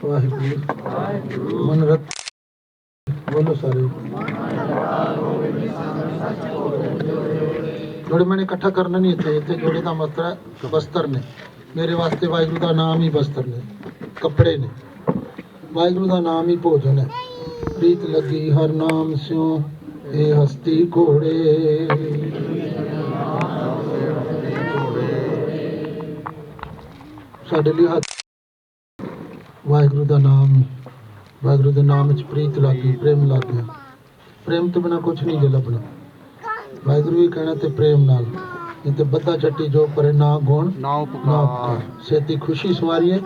वाहिगुरू मनरत बोलो सारे जोड़े मैंने इकट्ठा करना नहीं थे इतने जोड़े का मतलब बस्तर ने मेरे वास्ते वाहिगुरू का नाम ही बस्तर ने कपड़े ने वाहिगुरू का नाम ही भोजन है प्रीत लगी हर नाम स्यों ए हस्ती घोड़े साडे लिए हथ वाहिगुरू का नाम वाहिगुरू के नाम च प्रीत लग गई प्रेम लग गया प्रेम तो बिना कुछ नहीं जे लभना वाहिगुरू भी कहना ते प्रेम नाल नहीं तो बद्दा चट्टी जो परे ना गुण ना उपकार सेती खुशी सवारिए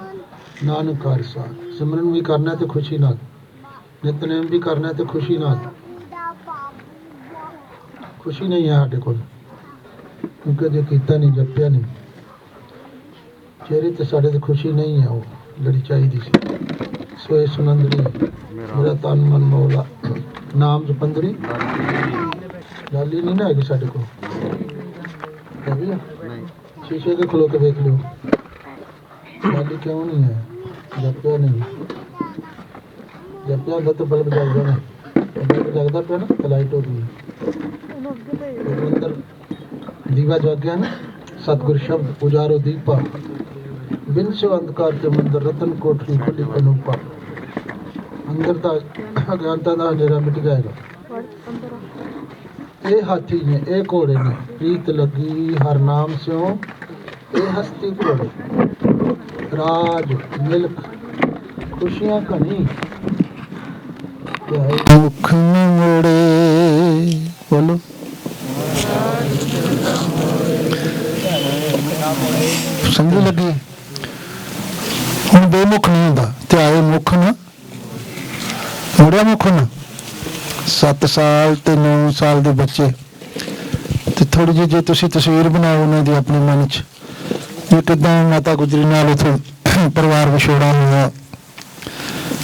नानक कार सार सिमरन भी करना है तो खुशी नाल नितनेम भी करना है तो खुशी नाल खुशी नहीं है साडे कोल क्योंकि जो कीता नहीं जपिया नहीं चेहरे ते साडे ते खुशी नहीं है वो लड़ी चाहिए सी सोए सुनंदड़ी मेरा तन मन मौला नाम जपंदड़ी लाली नहीं ना हैगी साडे को हैगी है शीशे के खलो के देख लो लाली क्यों नहीं है जपिया नहीं जपिया होता तो बल्ब जग जाना बल्ब जगदा पिया ना तो लाइट हो गई अंदर दीवा जग गया ना सतगुर शब्द उजारो दीपा बिन से अंधकार के मंदिर रतन कोठरी खुली अनूपा अंदर का अज्ञानता का अंधेरा मिट जाएगा ए हाथी ने ए घोड़े ने प्रीत लगी हर नाम स्यों ए हस्ती घोड़े राज मिल्क खुशियां खनी मुख मोड़े बोलो समझ लगी ਹੁਣ ਬੇਮੁਖ ਨਹੀਂ ਹੁੰਦਾ ਤੇ ਆਏ ਮੁਖ ਨਾ ਮੁੜਿਆ ਮੁਖ ਨਾ 7 ਸਾਲ ਤੇ 9 ਸਾਲ ਦੇ ਬੱਚੇ ਤੇ ਥੋੜੀ ਜਿਹੀ ਜੇ ਤੁਸੀਂ ਤਸਵੀਰ ਬਣਾਓ ਉਹਨਾਂ ਦੀ ਆਪਣੇ ਮਨ 'ਚ ਇਹ ਕਿੱਦਾਂ ਮਾਤਾ ਗੁਜਰੀ ਨਾਲ ਉੱਥੇ ਪਰਿਵਾਰ ਵਿਛੋੜਾ ਹੋਇਆ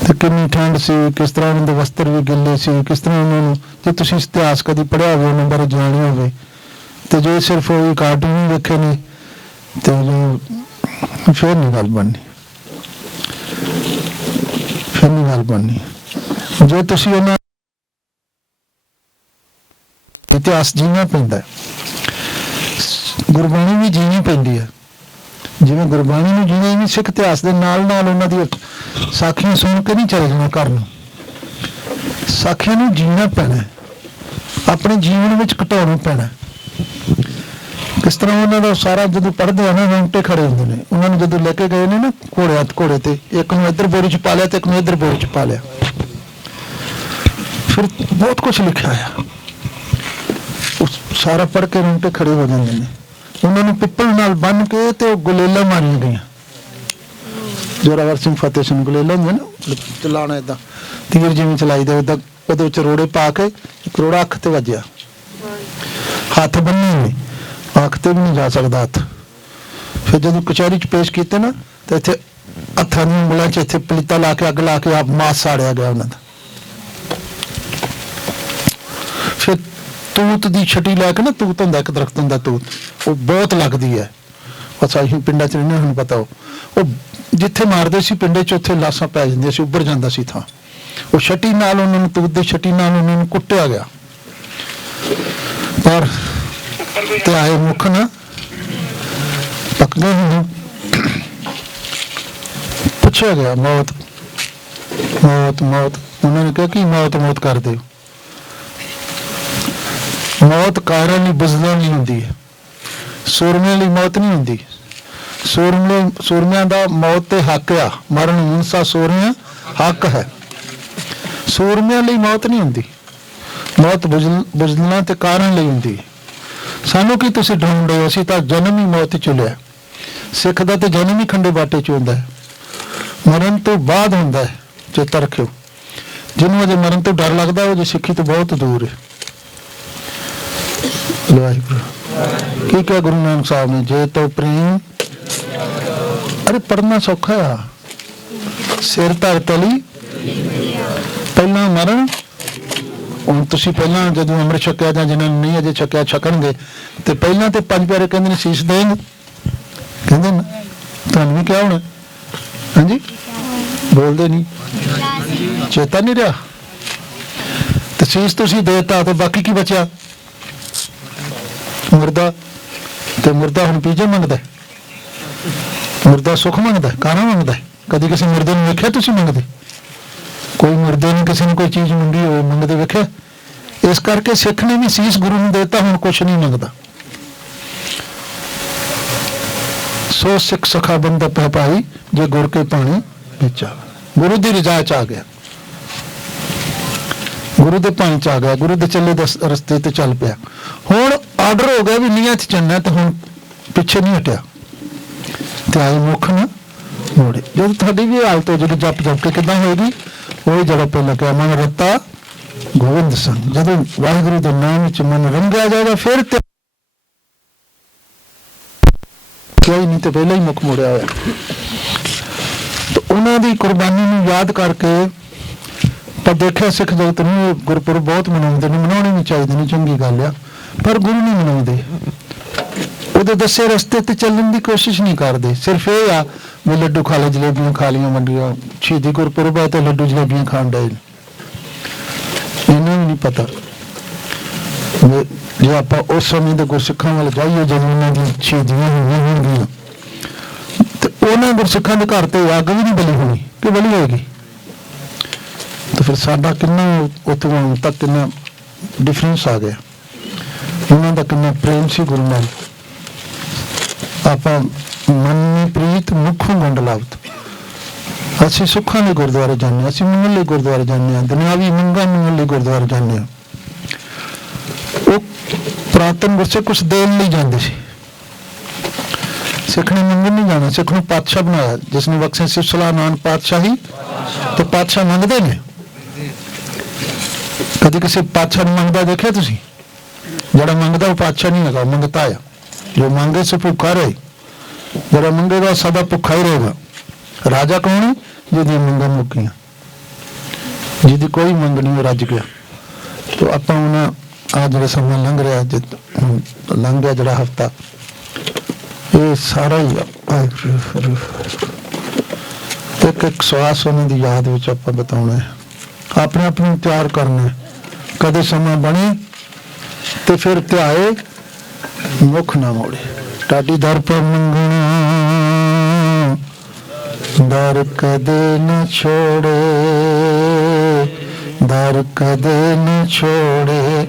ਤੇ ਕਿੰਨੀ ਠੰਡ ਸੀ ਕਿਸ ਤਰ੍ਹਾਂ ਉਹਨਾਂ ਦੇ ਵਸਤਰ ਵੀ ਗਿੱਲੇ ਸੀ ਕਿਸ ਤਰ੍ਹਾਂ ਉਹਨਾਂ ਨੂੰ ਜੇ ਤੁਸੀਂ ਇਤਿਹਾਸ ਕਦੀ ਪੜ੍ਹਿਆ ਹੋਵੇ ਉਹਨਾਂ ਬਾਰੇ ਜਾਣਿਆ ਹੋਵੇ ਤੇ ਜੇ ਸਿਰਫ ਉਹ ਕਾਰਟੂਨ ਵੇਖੇ ਨੇ ਤੇ ਫਿਰ ਨਹੀਂ ਗੱਲ ਬਣਨੀ ਫਿਰ ਨਹੀਂ ਗੱਲ ਬਣਨੀ ਜੇ ਤੁਸੀਂ ਉਹਨਾਂ ਇਤਿਹਾਸ ਜੀਣਾ ਪੈਂਦਾ ਗੁਰਬਾਣੀ ਵੀ ਜੀਣੀ ਪੈਂਦੀ ਹੈ ਜਿਵੇਂ ਗੁਰਬਾਣੀ ਨੂੰ ਜੀਣਾ ਵੀ ਸਿੱਖ ਇਤਿਹਾਸ ਦੇ ਨਾਲ ਨਾਲ ਉਹਨਾਂ ਦੀ ਸਾਖੀਆਂ ਸੁਣ ਕੇ ਨਹੀਂ ਚਲੇ ਜਾਣਾ ਘਰ ਨੂੰ ਸਾਖੀਆਂ ਨੂੰ ਜੀਣਾ ਪੈਣਾ ਆਪਣੇ ਜੀਵਨ ਵਿੱਚ ਘਟਾਉਣਾ ਪੈਣਾ ਕਿਸ ਤਰ੍ਹਾਂ ਉਹਨਾਂ ਦਾ ਸਾਰਾ ਜਦੋਂ ਪੜ੍ਹਦੇ ਆ ਨਾ ਰੌਂਗਟੇ ਖੜੇ ਹੁੰਦੇ ਨੇ ਉਹਨਾਂ ਨੂੰ ਜਦੋਂ ਲੈ ਕੇ ਗਏ ਨੇ ਨਾ ਘੋੜੇ ਤੇ ਇੱਕ ਨੂੰ ਇੱਧਰ ਬੋਰੀ 'ਚ ਪਾ ਲਿਆ ਤੇ ਇੱਕ ਨੂੰ ਇੱਧਰ ਬੋਰੀ 'ਚ ਪਾ ਲਿਆ ਫਿਰ ਬਹੁਤ ਕੁਛ ਲਿਖਿਆ ਆ ਸਾਰਾ ਪੜ੍ਹ ਕੇ ਰੌਂਗਟੇ ਖੜੇ ਹੋ ਜਾਂਦੇ ਨੇ ਉਹਨਾਂ ਨੂੰ ਪਿੱਪਲ ਨਾਲ ਬੰਨ੍ਹ ਕੇ ਤੇ ਉਹ ਗੁਲੇਲਾਂ ਮਾਰੀਆਂ ਗਈਆਂ ਜ਼ੋਰਾਵਰ ਸਿੰਘ ਫਤਿਹ ਸਿੰਘ ਗੁਲੇਲਾਂ ਹੁੰਦੇ ਨਾ ਚਲਾਉਣਾ ਏਦਾਂ ਤੀਰ ਜਿਵੇਂ ਚਲਾਈਦਾ ਓਦਾਂ ਉਹਦੇ ਵਿੱਚ ਰੋੜੇ ਪਾ ਕੇ ਇੱਕ ਰੋੜਾ ਅੱਖ ਤੇ ਵੱਜਿਆ ਹੱਥ ਬੰਨੇ ਹੋਏ ਅੱਖ ਤੇ ਵੀ ਨਹੀਂ ਜਾ ਸਕਦਾ ਹੱਥ ਫਿਰ ਜਦੋਂ ਕਚਹਿਰੀ 'ਚ ਪੇਸ਼ ਕੀਤੇ ਨਾ ਤੇ ਇੱਥੇ ਹੱਥਾਂ ਦੀਆਂ ਉਂਗਲਾਂ 'ਚ ਇੱਥੇ ਪਲੀਤਾ ਲਾ ਕੇ ਅੱਗ ਲਾ ਕੇ ਆਪ ਮਾਸ ਸਾੜਿਆ ਗਿਆ ਉਹਨਾਂ ਦਾ ਫਿਰ ਤੂਤ ਦੀ ਛਟੀ ਲੈ ਕੇ ਨਾ ਤੂਤ ਹੁੰਦਾ ਇੱਕ ਦਰਖਤ ਹੁੰਦਾ ਤੂਤ ਉਹ ਬਹੁਤ ਲੱਗਦੀ ਹੈ ਅੱਛਾ ਅਸੀਂ ਪਿੰਡਾਂ 'ਚ ਰਹਿੰਦੇ ਹੁਣ ਪਤਾ ਉਹ ਜਿੱਥੇ ਮਾਰਦੇ ਸੀ ਪਿੰਡੇ 'ਚ ਉੱਥੇ ਲਾਸ਼ਾਂ ਪੈ ਜਾਂਦੀਆਂ ਸੀ ਉੱਭਰ ਜਾਂਦਾ ਸੀ ਥਾਂ ਉਹ ਛਟੀ ਨਾਲ ਉਹਨਾਂ ਨੂੰ ਤੂਤ ਦੀ ਛਟੀ ਨਾਲ ਉਹਨਾਂ ਨੂੰ ਕੁੱਟਿਆ ਗਿਆ ਪਰ ਤੇ ਆਏ ਮੁੱਖ ਨਾ ਪੱਕ ਗਏ ਹੁਣ ਪੁੱਛਿਆ ਗਿਆ ਮੌਤ ਉਹਨਾਂ ਨੇ ਕਿਹਾ ਕਿ ਮੌਤ ਕਰਦੇ ਹੋ ਮੌਤ ਕਾਰਾਂ ਲਈ ਬੁਜ਼ਦਿਲਾਂ ਨਹੀਂ ਹੁੰਦੀ ਹੈ ਸੂਰਮਿਆਂ ਲਈ ਮੌਤ ਨਹੀਂ ਹੁੰਦੀ ਸੂਰਮਿਆਂ ਦਾ ਮੌਤ ਤੇ ਹੱਕ ਆ ਮਰਨ ਹਿੰਸਾ ਸੂਰਮਿਆਂ ਹੱਕ ਹੈ ਸੂਰਮਿਆਂ ਲਈ ਮੌਤ ਨਹੀਂ ਹੁੰਦੀ ਮੌਤ ਬੁਜ਼ਦਿਲਾਂ ਤੇ ਕਾਰਾਂ ਲਈ ਹੁੰਦੀ ਹੈ ਸਾਨੂੰ ਕੀ ਤੁਸੀਂ ਢੂੰਡ ਰਹੇ ਹੋ ਅਸੀਂ ਤਾਂ ਜਨਮ ਹੀ ਮੌਤ ਚ ਲਿਆ ਸਿੱਖ ਦਾ ਤੇ ਜਨਮ ਹੀ ਖੰਡੇ ਬਾਟੇ ਚ ਹੁੰਦਾ ਹੈ ਮਰਨ ਤੋਂ ਬਾਅਦ ਹੁੰਦਾ ਹੈ ਚੇਤਾ ਰੱਖਿਓ ਜਿਹਨੂੰ ਅਜੇ ਮਰਨ ਤੋਂ ਡਰ ਲੱਗਦਾ ਉਹ ਜੇ ਸਿੱਖੀ ਤੋਂ ਬਹੁਤ ਦੂਰ ਹੈ ਕੀ ਕਿਹਾ ਗੁਰੂ ਨਾਨਕ ਸਾਹਿਬ ਨੇ ਜੇ ਤੋ ਪ੍ਰੇਮ ਅਰੇ ਪੜ੍ਹਨਾ ਸੌਖਾ ਆ ਸਿਰ ਧਰ ਤਲੀ ਪਹਿਲਾਂ ਮਰਨ ਹੁਣ ਤੁਸੀਂ ਪਹਿਲਾਂ ਜਦੋਂ ਅੰਮ੍ਰਿਤ ਛਕਿਆ ਜਾਂ ਜਿਹਨਾਂ ਨੇ ਨਹੀਂ ਅਜੇ ਛਕਿਆ ਛਕਣਗੇ ਤੇ ਪਹਿਲਾਂ ਤੇ 5 ਪਿਆਰੇ ਕਹਿੰਦੇ ਨੇ ਸੀਸ ਦੇਣ ਕਹਿੰਦੇ ਨਾ ਤੁਹਾਨੂੰ ਵੀ ਕਿਹਾ ਹੋਣਾ, ਹਾਂਜੀ ਬੋਲਦੇ ਨਹੀਂ, ਚੇਤਾ ਨਹੀਂ ਰਿਹਾ। ਤੇ ਸੀਸ ਤੁਸੀਂ ਦੇਤਾ ਤੇ ਬਾਕੀ ਕੀ ਬਚਿਆ? ਮੁਰਦਾ। ਤੇ ਮੁਰਦਾ ਹੁਣ ਪੀਜੇ ਮੰਗਦਾ, ਮੁਰਦਾ ਸੁੱਖ ਮੰਗਦਾ, ਕਾਣਾ ਮੰਗਦਾ। ਕਦੀ ਕਿਸੇ ਮੁਰਦੇ ਨੂੰ ਵੇਖਿਆ ਤੁਸੀਂ ਮੰਗਦੇ? ਕੋਈ ਮੁਰਦੇ ਨੂੰ ਕਿਸੇ ਨੇ ਕੋਈ ਚੀਜ਼ ਮੰਗੀ ਹੋਵੇ ਮੰਗਦੇ ਵੇਖਿਆ? ਇਸ ਕਰਕੇ ਸਿੱਖ ਨੇ ਵੀ ਸੀਸ ਗੁਰੂ ਨੂੰ ਦੇਤਾ, ਹੁਣ ਕੁਛ ਨਹੀਂ ਮੰਗਦਾ। ਸੋ ਸਿੱਖ ਸਖਾ ਬੰਦਾ ਪੈ ਪਾਈ, ਜੇ ਗੁਰ ਕੇ ਪਾਣੀ ਵਿੱਚ ਆ। ਗੁਰੂ ਦੀ ਰਜ਼ਾ ਚ ਆ ਗਿਆ, ਗੁਰੂ ਦੇ ਪਾਣੀ ਚ ਆ ਗਿਆ, ਗੁਰੂ ਦੇ ਚੱਲੇ ਰਸਤੇ ਤੇ ਚੱਲ ਪਿਆ। ਹੁਣ ਆਰਡਰ ਹੋ ਗਿਆ ਵੀ ਨੀਹਾਂ ਚ ਚੰਨਾ, ਤੇ ਹੁਣ ਪਿੱਛੇ ਨਹੀਂ ਹਟਿਆ। ਤੇ ਆਈ ਮੁੱਖ ਨਾ ਮੋੜੇ। ਜਦੋਂ ਤੁਹਾਡੀ ਵੀ ਹਾਲਤ ਹੋ ਜਿਹੜੀ ਜਪ ਜਪ ਕੇ ਕਿੱਦਾਂ ਹੋਏਗੀ? ਉਹ ਜਿਹੜਾ ਪਹਿਲਾਂ ਕਿਹਾ ਮਨ ਰੱਤਾ ਗੋਬਿੰਦ ਸਿੰਘ। ਜਦੋਂ ਵਾਹਿਗੁਰੂ ਦੇ ਨਾਮ ਵਿੱਚ ਮਨ ਰੰਗਿਆ ਜਾਏਗਾ ਫਿਰ ਤੇ ਕੋਈ ਨਹੀਂ, ਤੇ ਪਹਿਲਾਂ ਹੀ ਮੁੱਖ ਮੋੜਿਆ ਹੋਇਆ। ਤੇ ਉਹਨਾਂ ਦੀ ਕੁਰਬਾਨੀ ਨੂੰ ਯਾਦ ਕਰਕੇ ਪਰ ਦੇਖਿਆ ਸਿੱਖ ਜਗਤ ਨੂੰ ਗੁਰਪੁਰਬ ਬਹੁਤ ਮਨਾਉਂਦੇ ਨੇ, ਮਨਾਉਣੇ ਵੀ ਚਾਹੀਦੇ ਨੇ, ਚੰਗੀ ਗੱਲ ਆ, ਪਰ ਗੁਰੂ ਨਹੀਂ ਮਨਾਉਂਦੇ। ਉਹਦੇ ਦੱਸੇ ਰਸਤੇ ਤੇ ਚੱਲਣ ਦੀ ਕੋਸ਼ਿਸ਼ ਨਹੀਂ ਕਰਦੇ। ਸਿਰਫ ਇਹ ਆ ਵੀ ਲੱਡੂ ਖਾ ਲਏ, ਜਲੇਬੀਆਂ ਖਾ ਲਈਆਂ, ਮੰਡੀਆਂ ਸ਼ਹੀਦੀ ਗੁਰਪੁਰਬ ਹੈ ਤੇ ਲੱਡੂ ਜਲੇਬੀਆਂ ਖਾਣ ਡਏ। ਇਹਨਾਂ ਵੀ ਨਹੀਂ ਪਤਾ ਜੇ ਆਪਾਂ ਉਸ ਸਮੇਂ ਦੇ ਗੁਰਸਿੱਖਾਂ ਵੱਲ ਜਾਈਏ ਜਦੋਂ ਉਹਨਾਂ ਦੀਆਂ ਸ਼ਹੀਦੀਆਂ ਹੋਈਆਂ ਹੋਣਗੀਆਂ, ਤੇ ਉਹਨਾਂ ਗੁਰਸਿੱਖਾਂ ਦੇ ਘਰ ਤੇ ਅੱਗ ਵੀ ਨਹੀਂ ਬਲੀ ਹੋਣੀ ਕਿ ਬਲੀ ਹੋਏਗੀ। ਤੇ ਫਿਰ ਸਾਡਾ ਕਿੰਨਾ ਉੱਥੋਂ ਆਉਣ ਤੱਕ ਕਿੰਨਾ ਡਿਫਰੈਂਸ ਆ ਗਿਆ। ਉਹਨਾਂ ਦਾ ਕਿੰਨਾ ਪ੍ਰੇਮ ਸੀ ਗੁਰੂ ਨਾਲ। ਆਪਾਂ ਮਨ ਪ੍ਰੀਤ ਮੁੱਖੋਂ ਗੰਢ ਲਾਵਤ। ਅਸੀਂ ਸੁੱਖਾਂ ਲਈ ਗੁਰਦੁਆਰੇ ਜਾਂਦੇ ਹਾਂ, ਅਸੀਂ ਮੰਗਣ ਲਈ ਗੁਰਦੁਆਰੇ ਜਾਂਦੇ ਹਾਂ, ਦੁਨਿਆਵੀ ਮੰਗਾਂ ਮੰਗਣ ਲਈ ਗੁਰਦੁਆਰੇ ਜਾਂਦੇ ਹਾਂ। ਉਹ ਪੁਰਾਤਨ ਗੁਰਸਿੱਖ ਕੁਛ ਦੇਣ ਲਈ ਜਾਂਦੇ ਸੀ। ਸਿੱਖ ਨੇ ਮੰਗਣ ਨਹੀਂ ਜਾਣਾ। ਸਿੱਖ ਨੂੰ ਪਾਤਸ਼ਾਹ ਬਣਾਇਆ, ਜਿਸ ਨੇ ਬਖਸ਼ੇ ਸਿਫਤ ਸਲਾਹ ਨਾਨਕ ਪਾਤਸ਼ਾਹੀ। ਤੇ ਪਾਤਸ਼ਾਹ ਮੰਗਦੇ ਨੇ। ਕਦੀ ਕਿਸੇ ਪਾਤਸ਼ਾਹ ਨੂੰ ਮੰਗਦਾ ਦੇਖਿਆ ਤੁਸੀਂ? ਜਿਹੜਾ ਮੰਗਦਾ ਉਹ ਪਾਤਸ਼ਾਹ ਨਹੀਂ ਹੈਗਾ, ਮੰਗਤਾ ਆ। ਜੋ ਮੰਗੇ ਸੋ ਭੁੱਖਾ ਰਹੇ, ਜਿਹੜਾ ਮੰਗੇਗਾ ਸਦਾ ਭੁੱਖਾ ਹੀ ਰਹੇਗਾ। ਰਾਜਾ ਕੌਣ ਹੈ? ਜਿਹਦੀਆਂ ਮੰਗਾਂ ਮੁੱਕੀਆਂ, ਜਿਹਦੀ ਕੋਈ ਮੰਗ ਨਹੀਂ, ਉਹ ਰੱਜ ਗਿਆ। ਤੇ ਆਪਾਂ ਹੁਣ ਆ ਜਿਹੜਾ ਸਮਾਂ ਲੰਘ ਰਿਹਾ, ਲੰਘ ਗਿਆ ਜਿਹੜਾ ਹਫ਼ਤਾ, ਇਹ ਸਾਰਾ ਹੀ ਇੱਕ ਇੱਕ ਸਵਾਸ ਉਹਨਾਂ ਦੀ ਯਾਦ ਵਿੱਚ ਆਪਾਂ ਬਤਾਉਣਾ ਹੈ। ਆਪਣੇ ਆਪ ਨੂੰ ਤਿਆਰ ਕਰਨਾ ਹੈ। ਕਦੇ ਸਮਾਂ ਬਣੇ ਤੇ ਫਿਰ ਧਿਆਏ ਮੁੱਖ ਨਾ ਮੋੜੇ। ਟਾਡੀ ਦਰ ਪਰ ਮੰਗਣਾ ਦਰ ਕਦੇ ਨਾ ਛੋੜੇ, ਦਰ ਕਦੇ ਨਾ ਛੋੜੇ।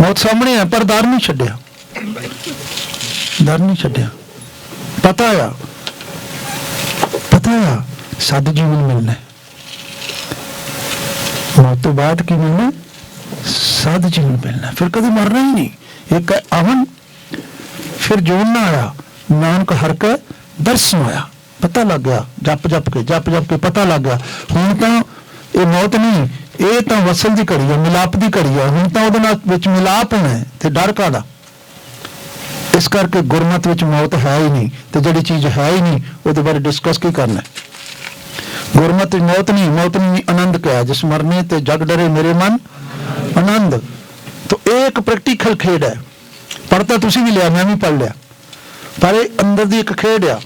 ਮੌਤ ਸਾਹਮਣੇ ਹੈ ਪਰ ਦਰ ਨਹੀਂ ਛੱਡਿਆ, ਦਰ ਨਹੀਂ ਛੱਡਿਆ। ਪਤਾ ਆ ਸਦ ਜੀਵਨ ਮਿਲਣਾ, ਮੌਤ ਤੋਂ ਬਾਅਦ ਕੀ ਮਿਲਣਾ? ਸਦ ਜੀਵਨ ਮਿਲਣਾ। ਫਿਰ ਕਦੇ ਮਰਨਾ ਹੀ ਨਹੀਂ। ਇੱਕ ਅਮਨ ਫਿਰ ਜੂਨ ਨਾ ਆਇਆ, ਨਾਨਕ ਹਰ ਕੇ ਦਰਸ਼ਨ ਹੋਇਆ। ਪਤਾ ਲੱਗ ਗਿਆ, ਜਪ ਜਪ ਕੇ ਪਤਾ ਲੱਗ ਗਿਆ। ਹੁਣ ਤਾਂ ਇਹ ਮੌਤ ਨਹੀਂ, ਇਹ ਤਾਂ ਵਸਲ ਦੀ ਘੜੀ ਆ, ਮਿਲਾਪ ਦੀ ਘੜੀ ਆ। ਹੁਣ ਤਾਂ ਉਹਦੇ ਨਾਲ ਵਿੱਚ ਮਿਲਾਪ ਹੋਣਾ ਹੈ ਤੇ ਡਰ ਕਾਹਦਾ? ਇਸ ਕਰਕੇ ਗੁਰਮਤਿ ਵਿੱਚ ਮੌਤ ਹੈ ਹੀ ਨਹੀਂ। ਤੇ ਜਿਹੜੀ ਚੀਜ਼ ਹੈ ਹੀ ਨਹੀਂ ਉਹਦੇ ਬਾਰੇ ਡਿਸਕਸ ਕੀ ਕਰਨਾ? ਗੁਰਮਤਿ ਮੌਤ ਨਹੀਂ ਆਨੰਦ ਕਿਹਾ। ਜਿਸ ਮਰਨੇ ਤੇ ਜਗ ਡਰੇ ਮੇਰੇ ਮਨ ਆਨੰਦ। ਤਾਂ ਇਹ ਇੱਕ ਪ੍ਰੈਕਟੀਕਲ ਖੇਡ ਹੈ। ਪੜ੍ਹਤਾ ਤੁਸੀਂ ਵੀ ਲਿਆ, ਮੈਂ ਵੀ ਪੜ੍ਹ ਲਿਆ, ਪਰ ਇਹ ਅੰਦਰ ਦੀ ਇੱਕ ਖੇਡ ਆ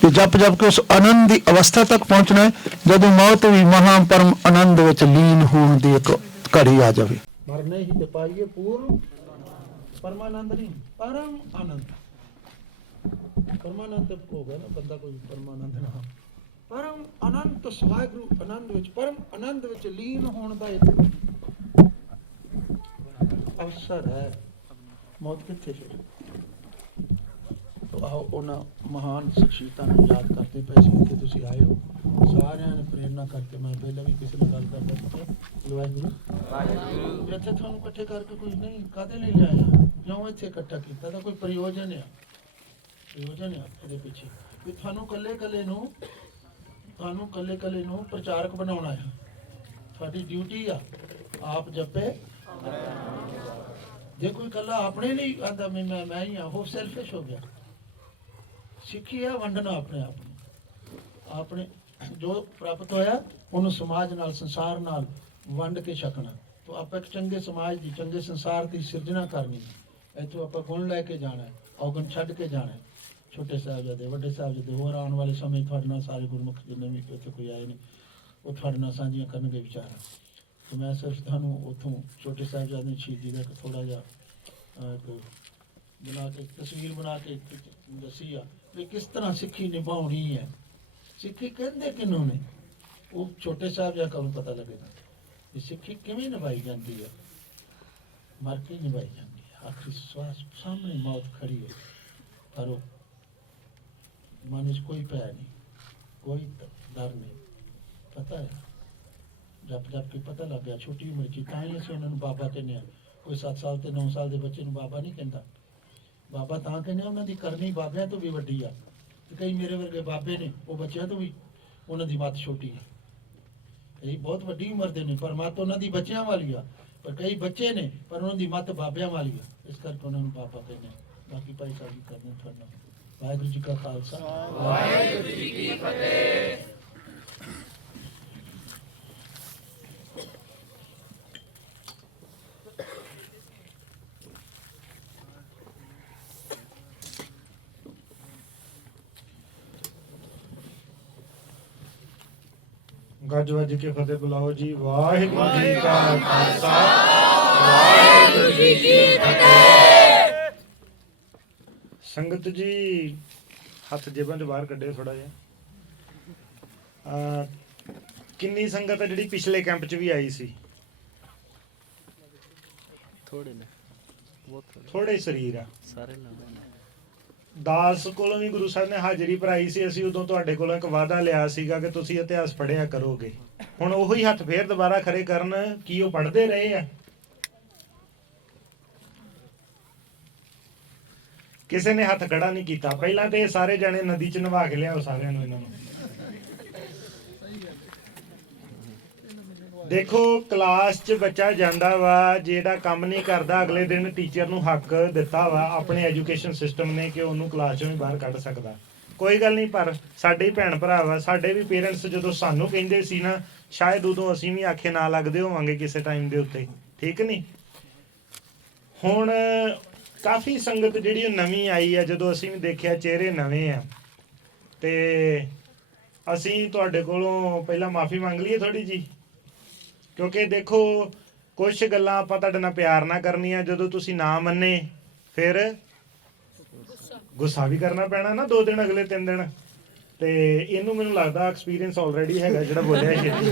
ਕਿ ਜਪ ਕੇ ਉਸ ਆਨੰਦ ਦੀ ਅਵਸਥਾ ਤੱਕ ਪਹੁੰਚਣਾ ਹੈ ਜਦੋਂ ਮੌਤ ਵੀ ਮਹਾਂ ਪਰਮ ਆਨੰਦ ਵਿੱਚ ਲੀਨ ਹੋਣ ਦੀ ਇੱਕ ਘੜੀ ਆ ਜਾਵੇ। ਮਰਨੇ ਹੀ ਤੇ ਪਾਈਏ ਪੂਰਨ ਪਰਮਾਨੰਦ ਨਹੀਂ, ਪਰਮ ਆਨੰਦ। ਪਰਮਾਨੰਦ ਹੋ ਗਿਆ ਨਾ ਬੰਦਾ, ਕੋਈ ਪਰਮਾਨੰਦ ਨਾ, ਪਰਮ ਅਨੰਤ ਵਾਹਿਗੁਰੂ ਆਨੰਦ ਵਿੱਚ, ਪਰਮ ਆਨੰਦ ਵਿੱਚ ਲੀਨ ਹੋਣ ਦਾ ਇੱਕ ਅਵਸਰ ਹੈ। ਮੌਤ ਕਿੱਥੇ ਫਿਰ? ਆਓ ਉਹਨਾਂ ਮਹਾਨ ਸ਼ਖਸੀਅਤਾਂ ਨੂੰ ਯਾਦ ਕਰਦੇ ਪਏ ਸੀ ਕਿ ਤੁਸੀਂ ਆਏ ਹੋ। ਸਾਰਿਆਂ ਨੇ ਪ੍ਰੇਰਨਾ ਕਰਕੇ, ਮੈਂ ਪਹਿਲਾਂ ਵੀ ਕਿਸੇ ਨਾਲ ਗੱਲ ਕਰਦਾ ਸੀ, ਵਾਹਿਗੁਰੂ ਇੱਥੇ ਤੁਹਾਨੂੰ ਇਕੱਠੇ ਕਰਕੇ ਕੁਝ ਨਹੀਂ, ਕਾਹਦੇ ਲਈ ਲਿਆਇਆ? ਕਿਉਂ ਇੱਥੇ ਇਕੱਠਾ ਕੀਤਾ? ਤਾਂ ਕੋਈ ਪ੍ਰਯੋਜਨ ਆ ਇਹਦੇ ਪਿੱਛੇ ਵੀ ਤੁਹਾਨੂੰ ਕੱਲੇ ਨੂੰ ਪ੍ਰਚਾਰਕ ਬਣਾਉਣਾ ਹੈ। ਤੁਹਾਡੀ ਡਿਊਟੀ ਆ, ਆਪ ਜਪੇ। ਜੇ ਕੋਈ ਇਕੱਲਾ ਆਪਣੇ ਲਈ ਆਂਦਾ ਮੈਂ ਹੀ ਆ, ਉਹ ਸੈਲਫਿਸ਼ ਹੋ ਗਿਆ। ਸਿੱਖੀ ਹੈ ਵੰਡਣਾ ਆਪਣੇ ਆਪ ਨੂੰ, ਆਪਣੇ ਜੋ ਪ੍ਰਾਪਤ ਹੋਇਆ ਉਹਨੂੰ ਸਮਾਜ ਨਾਲ, ਸੰਸਾਰ ਨਾਲ ਵੰਡ ਕੇ ਛਕਣਾ। ਤਾਂ ਆਪਾਂ ਇੱਕ ਚੰਗੇ ਸਮਾਜ ਦੀ, ਚੰਗੇ ਸੰਸਾਰ ਦੀ ਸਿਰਜਣਾ ਕਰਨੀ। ਇੱਥੋਂ ਆਪਾਂ ਗੁਣ ਲੈ ਕੇ ਜਾਣਾ, ਔਗਣ ਛੱਡ ਕੇ ਜਾਣਾ। ਛੋਟੇ ਸਾਹਿਬਜ਼ਾਦੇ, ਵੱਡੇ ਸਾਹਿਬਜ਼ਾਦੇ, ਹੋਰ ਆਉਣ ਵਾਲੇ ਸਮੇਂ ਤੁਹਾਡੇ ਨਾਲ ਸਾਰੇ ਗੁਰਮੁਖ ਜਿੰਨੇ ਵੀ ਉੱਥੇ ਕੋਈ ਆਏ ਨੇ ਉਹ ਤੁਹਾਡੇ ਨਾਲ ਸਾਂਝੀਆਂ ਕਰਨਗੇ ਵਿਚਾਰਾਂ। ਤੇ ਮੈਂ ਸਿਰਫ ਤੁਹਾਨੂੰ ਉੱਥੋਂ ਛੋਟੇ ਸਾਹਿਬਜ਼ਾਦੇ ਦੀ ਸ਼ਹੀਦੀ ਦਾ ਇੱਕ ਥੋੜ੍ਹਾ ਜਿਹਾ ਬਣਾ ਕੇ ਤਸਵੀਰ ਬਣਾ ਕੇ ਦੱਸੀ ਆ ਵੀ ਕਿਸ ਤਰ੍ਹਾਂ ਸਿੱਖੀ ਨਿਭਾਉਣੀ ਹੈ। ਸਿੱਖੀ ਕਹਿੰਦੇ ਕਿਹਨੂੰ ਨੇ, ਉਹ ਛੋਟੇ ਸਾਹਿਬਜ਼ਾਦਿਆਂ ਨੂੰ ਪਤਾ ਲੱਗੇਗਾ ਕਿ ਸਿੱਖੀ ਕਿਵੇਂ ਨਿਭਾਈ ਜਾਂਦੀ ਹੈ। ਮਰ ਕੇ ਨਿਭਾਈ ਜਾਂਦੀ ਹੈ, ਆਖਰੀ ਸਵਾਸ ਸਾਹਮਣੇ ਮੌਤ ਖੜੀ ਹੈ, ਪਰ ਉਹ ਮਨ ਵਿੱਚ ਕੋਈ ਭੈ ਨਹੀਂ, ਕੋਈ ਡਰ ਨਹੀਂ। ਪਤਾ ਹੈ ਜਦ ਕਿ ਪਤਾ ਲੱਗ ਗਿਆ ਛੋਟੀ ਉਮਰ 'ਚ, ਤਾਂ ਹੀ ਅਸੀਂ ਉਹਨਾਂ ਨੂੰ ਬਾਬਾ ਕਹਿੰਦੇ ਹਾਂ। ਕੋਈ 7 ਸਾਲ ਤੇ 9 ਸਾਲ ਦੇ ਬੱਚੇ ਨੂੰ ਬਾਬਾ ਨਹੀਂ ਕਹਿੰਦਾ। ਬਾਬਾ ਤਾਂ ਕਹਿੰਦੇ ਉਹਨਾਂ ਦੀ ਕਰਨੀ ਬਾਬਿਆਂ ਤੋਂ ਵੀ ਵੱਡੀ ਆ। ਤੇ ਕਈ ਮੇਰੇ ਵਰਗੇ ਬਾਬੇ ਨੇ, ਉਹ ਬੱਚਿਆਂ ਤੋਂ ਵੀ ਉਹਨਾਂ ਦੀ ਮੱਤ ਛੋਟੀ ਹੈ। ਕਈ ਬਹੁਤ ਵੱਡੀ ਉਮਰ ਦੇ ਨੇ ਪਰ ਮੱਤ ਉਹਨਾਂ ਦੀ ਬੱਚਿਆਂ ਵਾਲੀ ਆ, ਪਰ ਕਈ ਬੱਚੇ ਨੇ ਪਰ ਉਹਨਾਂ ਦੀ ਮੱਤ ਬਾਬਿਆਂ ਵਾਲੀ ਆ, ਇਸ ਕਰਕੇ ਉਹਨਾਂ ਨੂੰ ਬਾਬਾ ਕਹਿੰਦੇ। ਬਾਕੀ ਭਾਈ ਸਾਹਿਬ ਜੀ ਕਰਨੇ ਤੁਹਾਡਾ। ਵਾਹਿਗੁਰੂ ਜੀ ਕਾ ਖਾਲਸਾ, ਵਾਹਿਗੁਰੂ ਜੀ ਕੀ ਫਤਿਹ। ਗੱਜ ਵੱਜ ਕੇ ਫਤਿਹ ਬੁਲਾਓ ਜੀ। ਵਾਹਿਗੁਰੂ ਜੀ ਕਾ ਖਾਲਸਾ, ਵਾਹਿਗੁਰੂ ਜੀ ਕੀ ਫਤਿਹ। ਸੰਗਤ ਜੀ ਹੱਥ ਜੇਬਾਂ ਚੋਂ ਬਾਹਰ ਕੱਢਿਓ ਥੋੜਾ ਜਿਹਾ। ਕਿੰਨੀ ਸੰਗਤ ਹੈ ਜਿਹੜੀ ਪਿਛਲੇ ਕੈਂਪ 'ਚ ਵੀ ਆਈ ਸੀ? ਥੋੜੇ ਨੇ, ਬਹੁਤ ਥੋੜੇ ਸਰੀਰ ਆ ਸਾਰੇ ਨਵੇਂ ਨੇ। ਦਾਸ ਕੋਲੋਂ ਵੀ ਗੁਰੂ ਸਾਹਿਬ ਨੇ ਹਾਜ਼ਰੀ ਭਰਾਈ ਸੀ। ਅਸੀਂ ਉਦੋਂ ਤੁਹਾਡੇ ਕੋਲੋਂ ਇੱਕ ਵਾਅਦਾ ਲਿਆ ਸੀਗਾ ਕਿ ਤੁਸੀਂ ਇਤਿਹਾਸ ਪੜ੍ਹਿਆ ਕਰੋਗੇ। ਹੁਣ ਉਹੀ ਹੱਥ ਫੇਰ ਦੁਬਾਰਾ ਖੜੇ ਕਰਨ, ਕੀ ਉਹ ਪੜ੍ਹਦੇ ਰਹੇ ਆ? ਕਿਸੇ ਨੇ ਹੱਥ ਖੜਾ ਨਹੀਂ ਕੀਤਾ। ਪਹਿਲਾਂ ਤੇ ਇਹ ਸਾਰੇ ਜਣੇ ਨਦੀ 'ਚ ਨਵਾ ਕੇ ਲਿਆਓ ਸਾਰਿਆਂ ਨੂੰ। ਇਹਨਾਂ ਨੂੰ ਦੇਖੋ, ਕਲਾਸ 'ਚ ਬੱਚਾ ਜਾਂਦਾ ਵਾ, ਜਿਹੜਾ ਕੰਮ ਨਹੀਂ ਕਰਦਾ ਅਗਲੇ ਦਿਨ ਟੀਚਰ ਨੂੰ ਹੱਕ ਦਿੱਤਾ ਵਾ ਆਪਣੇ ਐਜੂਕੇਸ਼ਨ ਸਿਸਟਮ ਨੇ ਕਿ ਉਹਨੂੰ ਕਲਾਸ 'ਚੋਂ ਵੀ ਬਾਹਰ ਕੱਢ ਸਕਦਾ। ਕੋਈ ਗੱਲ ਨਹੀਂ, ਪਰ ਸਾਡੇ ਹੀ ਭੈਣ ਭਰਾ ਵਾ। ਸਾਡੇ ਵੀ ਪੇਰੈਂਟਸ ਜਦੋਂ ਸਾਨੂੰ ਕਹਿੰਦੇ ਸੀ ਨਾ, ਸ਼ਾਇਦ ਉਦੋਂ ਅਸੀਂ ਵੀ ਆਖੇ ਨਾ ਲੱਗਦੇ ਹੋਵਾਂਗੇ ਕਿਸੇ ਟਾਈਮ ਦੇ ਉੱਤੇ, ਠੀਕ ਨਹੀਂ? ਹੁਣ ਕਾਫੀ ਸੰਗਤ ਜਿਹੜੀ ਉਹ ਨਵੀਂ ਆਈ ਆ, ਜਦੋਂ ਅਸੀਂ ਵੀ ਦੇਖਿਆ ਚਿਹਰੇ ਨਵੇਂ ਆ, ਤੇ ਅਸੀਂ ਤੁਹਾਡੇ ਕੋਲੋਂ ਪਹਿਲਾਂ ਮਾਫੀ ਮੰਗ ਲਈਏ ਥੋੜੀ ਜੀ, ਕਿਉਂਕਿ ਦੇਖੋ ਕੁਝ ਗੱਲਾਂ ਆਪਾਂ ਤੁਹਾਡੇ ਨਾਲ ਪਿਆਰ ਨਾਲ ਕਰਨੀਆਂ, ਜਦੋਂ ਤੁਸੀਂ ਨਾ ਮੰਨੇ ਫਿਰ ਗੁੱਸਾ ਵੀ ਕਰਨਾ ਪੈਣਾ ਨਾ 2 ਦਿਨ, ਅਗਲੇ 3 ਦਿਨ। ਤੇ ਇਹਨੂੰ ਮੈਨੂੰ ਲੱਗਦਾ ਐਕਸਪੀਰੀਅੰਸ ਆਲਰੇਡੀ ਹੈਗਾ ਜਿਹੜਾ ਬੋਲਿਆ ਛੇਤੀ।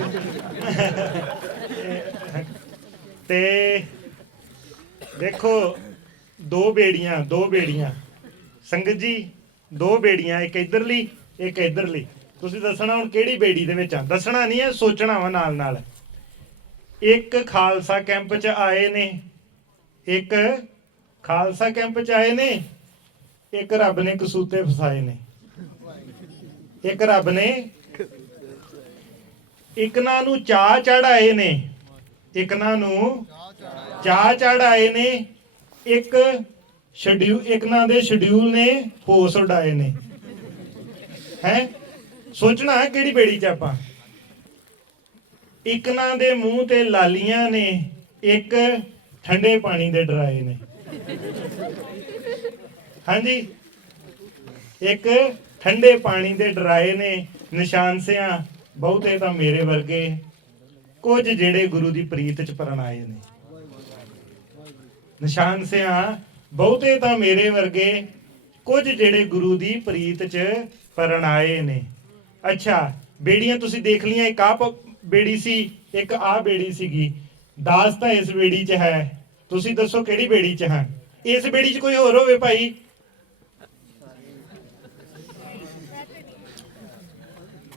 ਤੇ ਦੇਖੋ, 2 ਬੇੜੀਆਂ ਸੰਗਤ ਜੀ, 2 ਬੇੜੀਆਂ, ਇੱਕ ਇੱਧਰਲੀ ਇੱਕ ਇੱਧਰਲੀ। ਤੁਸੀਂ ਦੱਸਣਾ ਹੁਣ ਕਿਹੜੀ ਬੇੜੀ ਦੇ ਵਿੱਚ ਆ। ਦੱਸਣਾ ਨਹੀਂ ਹੈ, ਸੋਚਣਾ ਵਾ ਨਾਲ ਨਾਲ। ਇੱਕ ਖਾਲਸਾ ਕੈਂਪ 'ਚ ਆਏ ਨੇ, ਇੱਕ ਖਾਲਸਾ ਕੈਂਪ 'ਚ ਆਏ ਨੇ, ਇੱਕ ਰੱਬ ਨੇ ਕਸੂਤੇ ਫਸਾਏ ਨੇ। ਇੱਕ ਰੱਬ ਨੇ ਇਕਨਾਂ ਨੂੰ ਚਾਹ ਚੜਾਏ ਨੇ, ਇਕਨਾਂ ਨੂੰ ਚਾਹ ਚੜਾਏ ਨੇ, ਇੱਕ ਇਕਨਾਂ ਦੇ ਸ਼ਡਿਊਲ ਨੇ ਹੋਸ ਉਡਾਏ ਨੇ। ਹੈ ਸੋਚਣਾ ਕਿਹੜੀ ਬੇੜੀ 'ਚ ਆਪਾਂ। ਇਕਨਾਂ ਦੇ ਮੂੰਹ ਤੇ ਲਾਲੀਆਂ ਨੇ, ਇੱਕ ਠੰਡੇ ਪਾਣੀ ਦੇ ਡਰਾਏ ਨੇ। ਹਾਂਜੀ, ਇੱਕ ਠੰਡੇ ਪਾਣੀ ਦੇ ਡਰਾਏ ਨੇ। ਨਿਸ਼ਾਨ ਸਿਆਂ ਬਹੁਤੇ ਤਾਂ ਮੇਰੇ ਵਰਗੇ, ਕੁਝ ਜਿਹੜੇ ਗੁਰੂ ਦੀ ਪ੍ਰੀਤ 'ਚ ਪਰਣਾਏ ਨੇ। ਨਿਸ਼ਾਨ ਸਿਆਂ ਬਹੁਤੇ ਤਾਂ ਮੇਰੇ ਵਰਗੇ, ਕੁਝ ਜਿਹੜੇ ਗੁਰੂ ਦੀ ਪ੍ਰੀਤ 'ਚ ਪਰਣਾਏ ਨੇ। ਅੱਛਾ, ਬੇੜੀਆਂ ਤੁਸੀਂ ਦੇਖ ਲੀਆਂ। ਇੱਕ ਆਹ ਬੇੜੀ ਸੀ, ਇੱਕ ਆਹ ਬੇੜੀ ਸੀਗੀ। ਦਾਸ ਤਾਂ ਇਸ ਬੇੜੀ 'ਚ ਹੈ। ਤੁਸੀਂ ਦੱਸੋ ਕਿਹੜੀ ਬੇੜੀ 'ਚ ਹੈ? ਇਸ ਬੇੜੀ 'ਚ ਕੋਈ ਹੋਰ ਹੋਵੇ ਭਾਈ?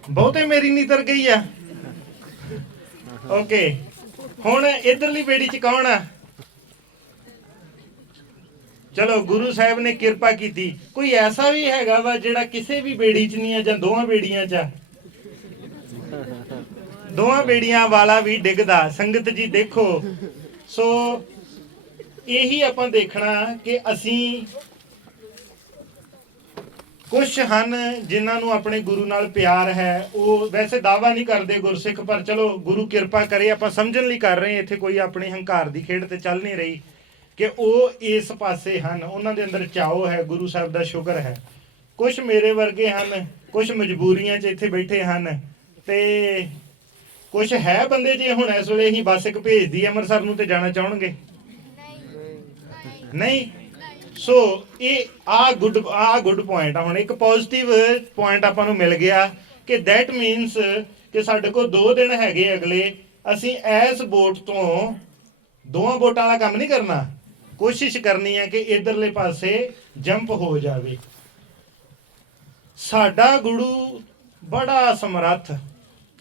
ਬਹੁਤੇ ਮੇਰੀ ਨੀਤਰ ਗਈ ਆ। ਓਕੇ, ਹੁਣ ਇਧਰਲੀ ਬੇੜੀ 'ਚ ਕੌਣ ਆ? ਚਲੋ, ਗੁਰੂ ਸਾਹਿਬ ਨੇ ਕਿਰਪਾ ਕੀਤੀ। ਕੋਈ ਐਸਾ ਵੀ ਹੈਗਾ ਵਾ ਜਿਹੜਾ ਕਿਸੇ ਵੀ ਬੇੜੀ 'ਚ ਨਹੀਂ ਆ, ਜਾਂ ਦੋਵਾਂ ਬੇੜੀਆਂ 'ਚ ਆ? ਦੋਵਾਂ ਬੇੜੀਆਂ ਵਾਲਾ ਵੀ ਡਿੱਗਦਾ। ਸੰਗਤ ਜੀ ਦੇਖੋ, ਸੋ ਇਹੀ ਆਪਾਂ ਦੇਖਣਾ ਕਿ ਅਸੀਂ ਕੁਛ ਹਨ ਜਿਨ੍ਹਾਂ ਨੂੰ ਆਪਣੇ ਗੁਰੂ ਨਾਲ ਪਿਆਰ ਹੈ। ਉਹ ਵੈਸੇ ਦਾਵਾ ਨਹੀਂ ਕਰਦੇ ਗੁਰਸਿੱਖ, ਪਰ ਚਲੋ ਗੁਰੂ ਕਿਰਪਾ ਕਰੇ, ਆਪਾਂ ਸਮਝਣ ਲਈ ਕਰ ਰਹੇ। ਇੱਥੇ ਕੋਈ ਆਪਣੀ ਹੰਕਾਰ ਦੀ ਖੇਡ ਤੇ ਚੱਲ ਨਹੀਂ ਰਹੀ ਕਿ ਉਹ ਇਸ ਪਾਸੇ ਹਨ, ਉਹਨਾਂ ਦੇ ਅੰਦਰ ਚਾਓ ਹੈ। ਗੁਰੂ ਸਾਹਿਬ ਦਾ ਸ਼ੁਕਰ ਹੈ। ਕੁਝ ਮੇਰੇ ਵਰਗੇ ਹਨ, ਕੁਝ ਮਜਬੂਰੀਆਂ 'ਚ ਇੱਥੇ ਬੈਠੇ ਹਨ, ਤੇ ਕੁਝ ਹੈ ਬੰਦੇ ਜੇ ਹੁਣ ਇਸ ਵੇਲੇ ਹੀ ਬੱਸ ਇੱਕ ਭੇਜਦੀ ਅੰਮ੍ਰਿਤਸਰ ਨੂੰ ਤੇ ਜਾਣਾ ਚਾਹਣਗੇ? ਨਹੀਂ। ਸੋ ਇਹ ਆ ਗੁੱਡ ਪੁਆਇੰਟ ਆ। ਹੁਣ ਇੱਕ ਪੋਜ਼ਿਟਿਵ ਪੁਆਇੰਟ ਆਪਾਂ ਨੂੰ ਮਿਲ ਗਿਆ ਕਿ ਦੈਟ ਮੀਨਸ ਕਿ ਸਾਡੇ ਕੋਲ 2 ਦਿਨ ਹੈਗੇ ਅਗਲੇ, ਅਸੀਂ ਇਸ ਵੋਟ ਤੋਂ 2 ਵੋਟਾਂ ਵਾਲਾ ਕੰਮ ਨਹੀਂ ਕਰਨਾ, ਕੋਸ਼ਿਸ਼ ਕਰਨੀ ਹੈ ਕਿ ਇਧਰਲੇ ਪਾਸੇ ਜੰਪ ਹੋ ਜਾਵੇ। ਸਾਡਾ ਗੁਰੂ ਬੜਾ ਸਮਰੱਥ,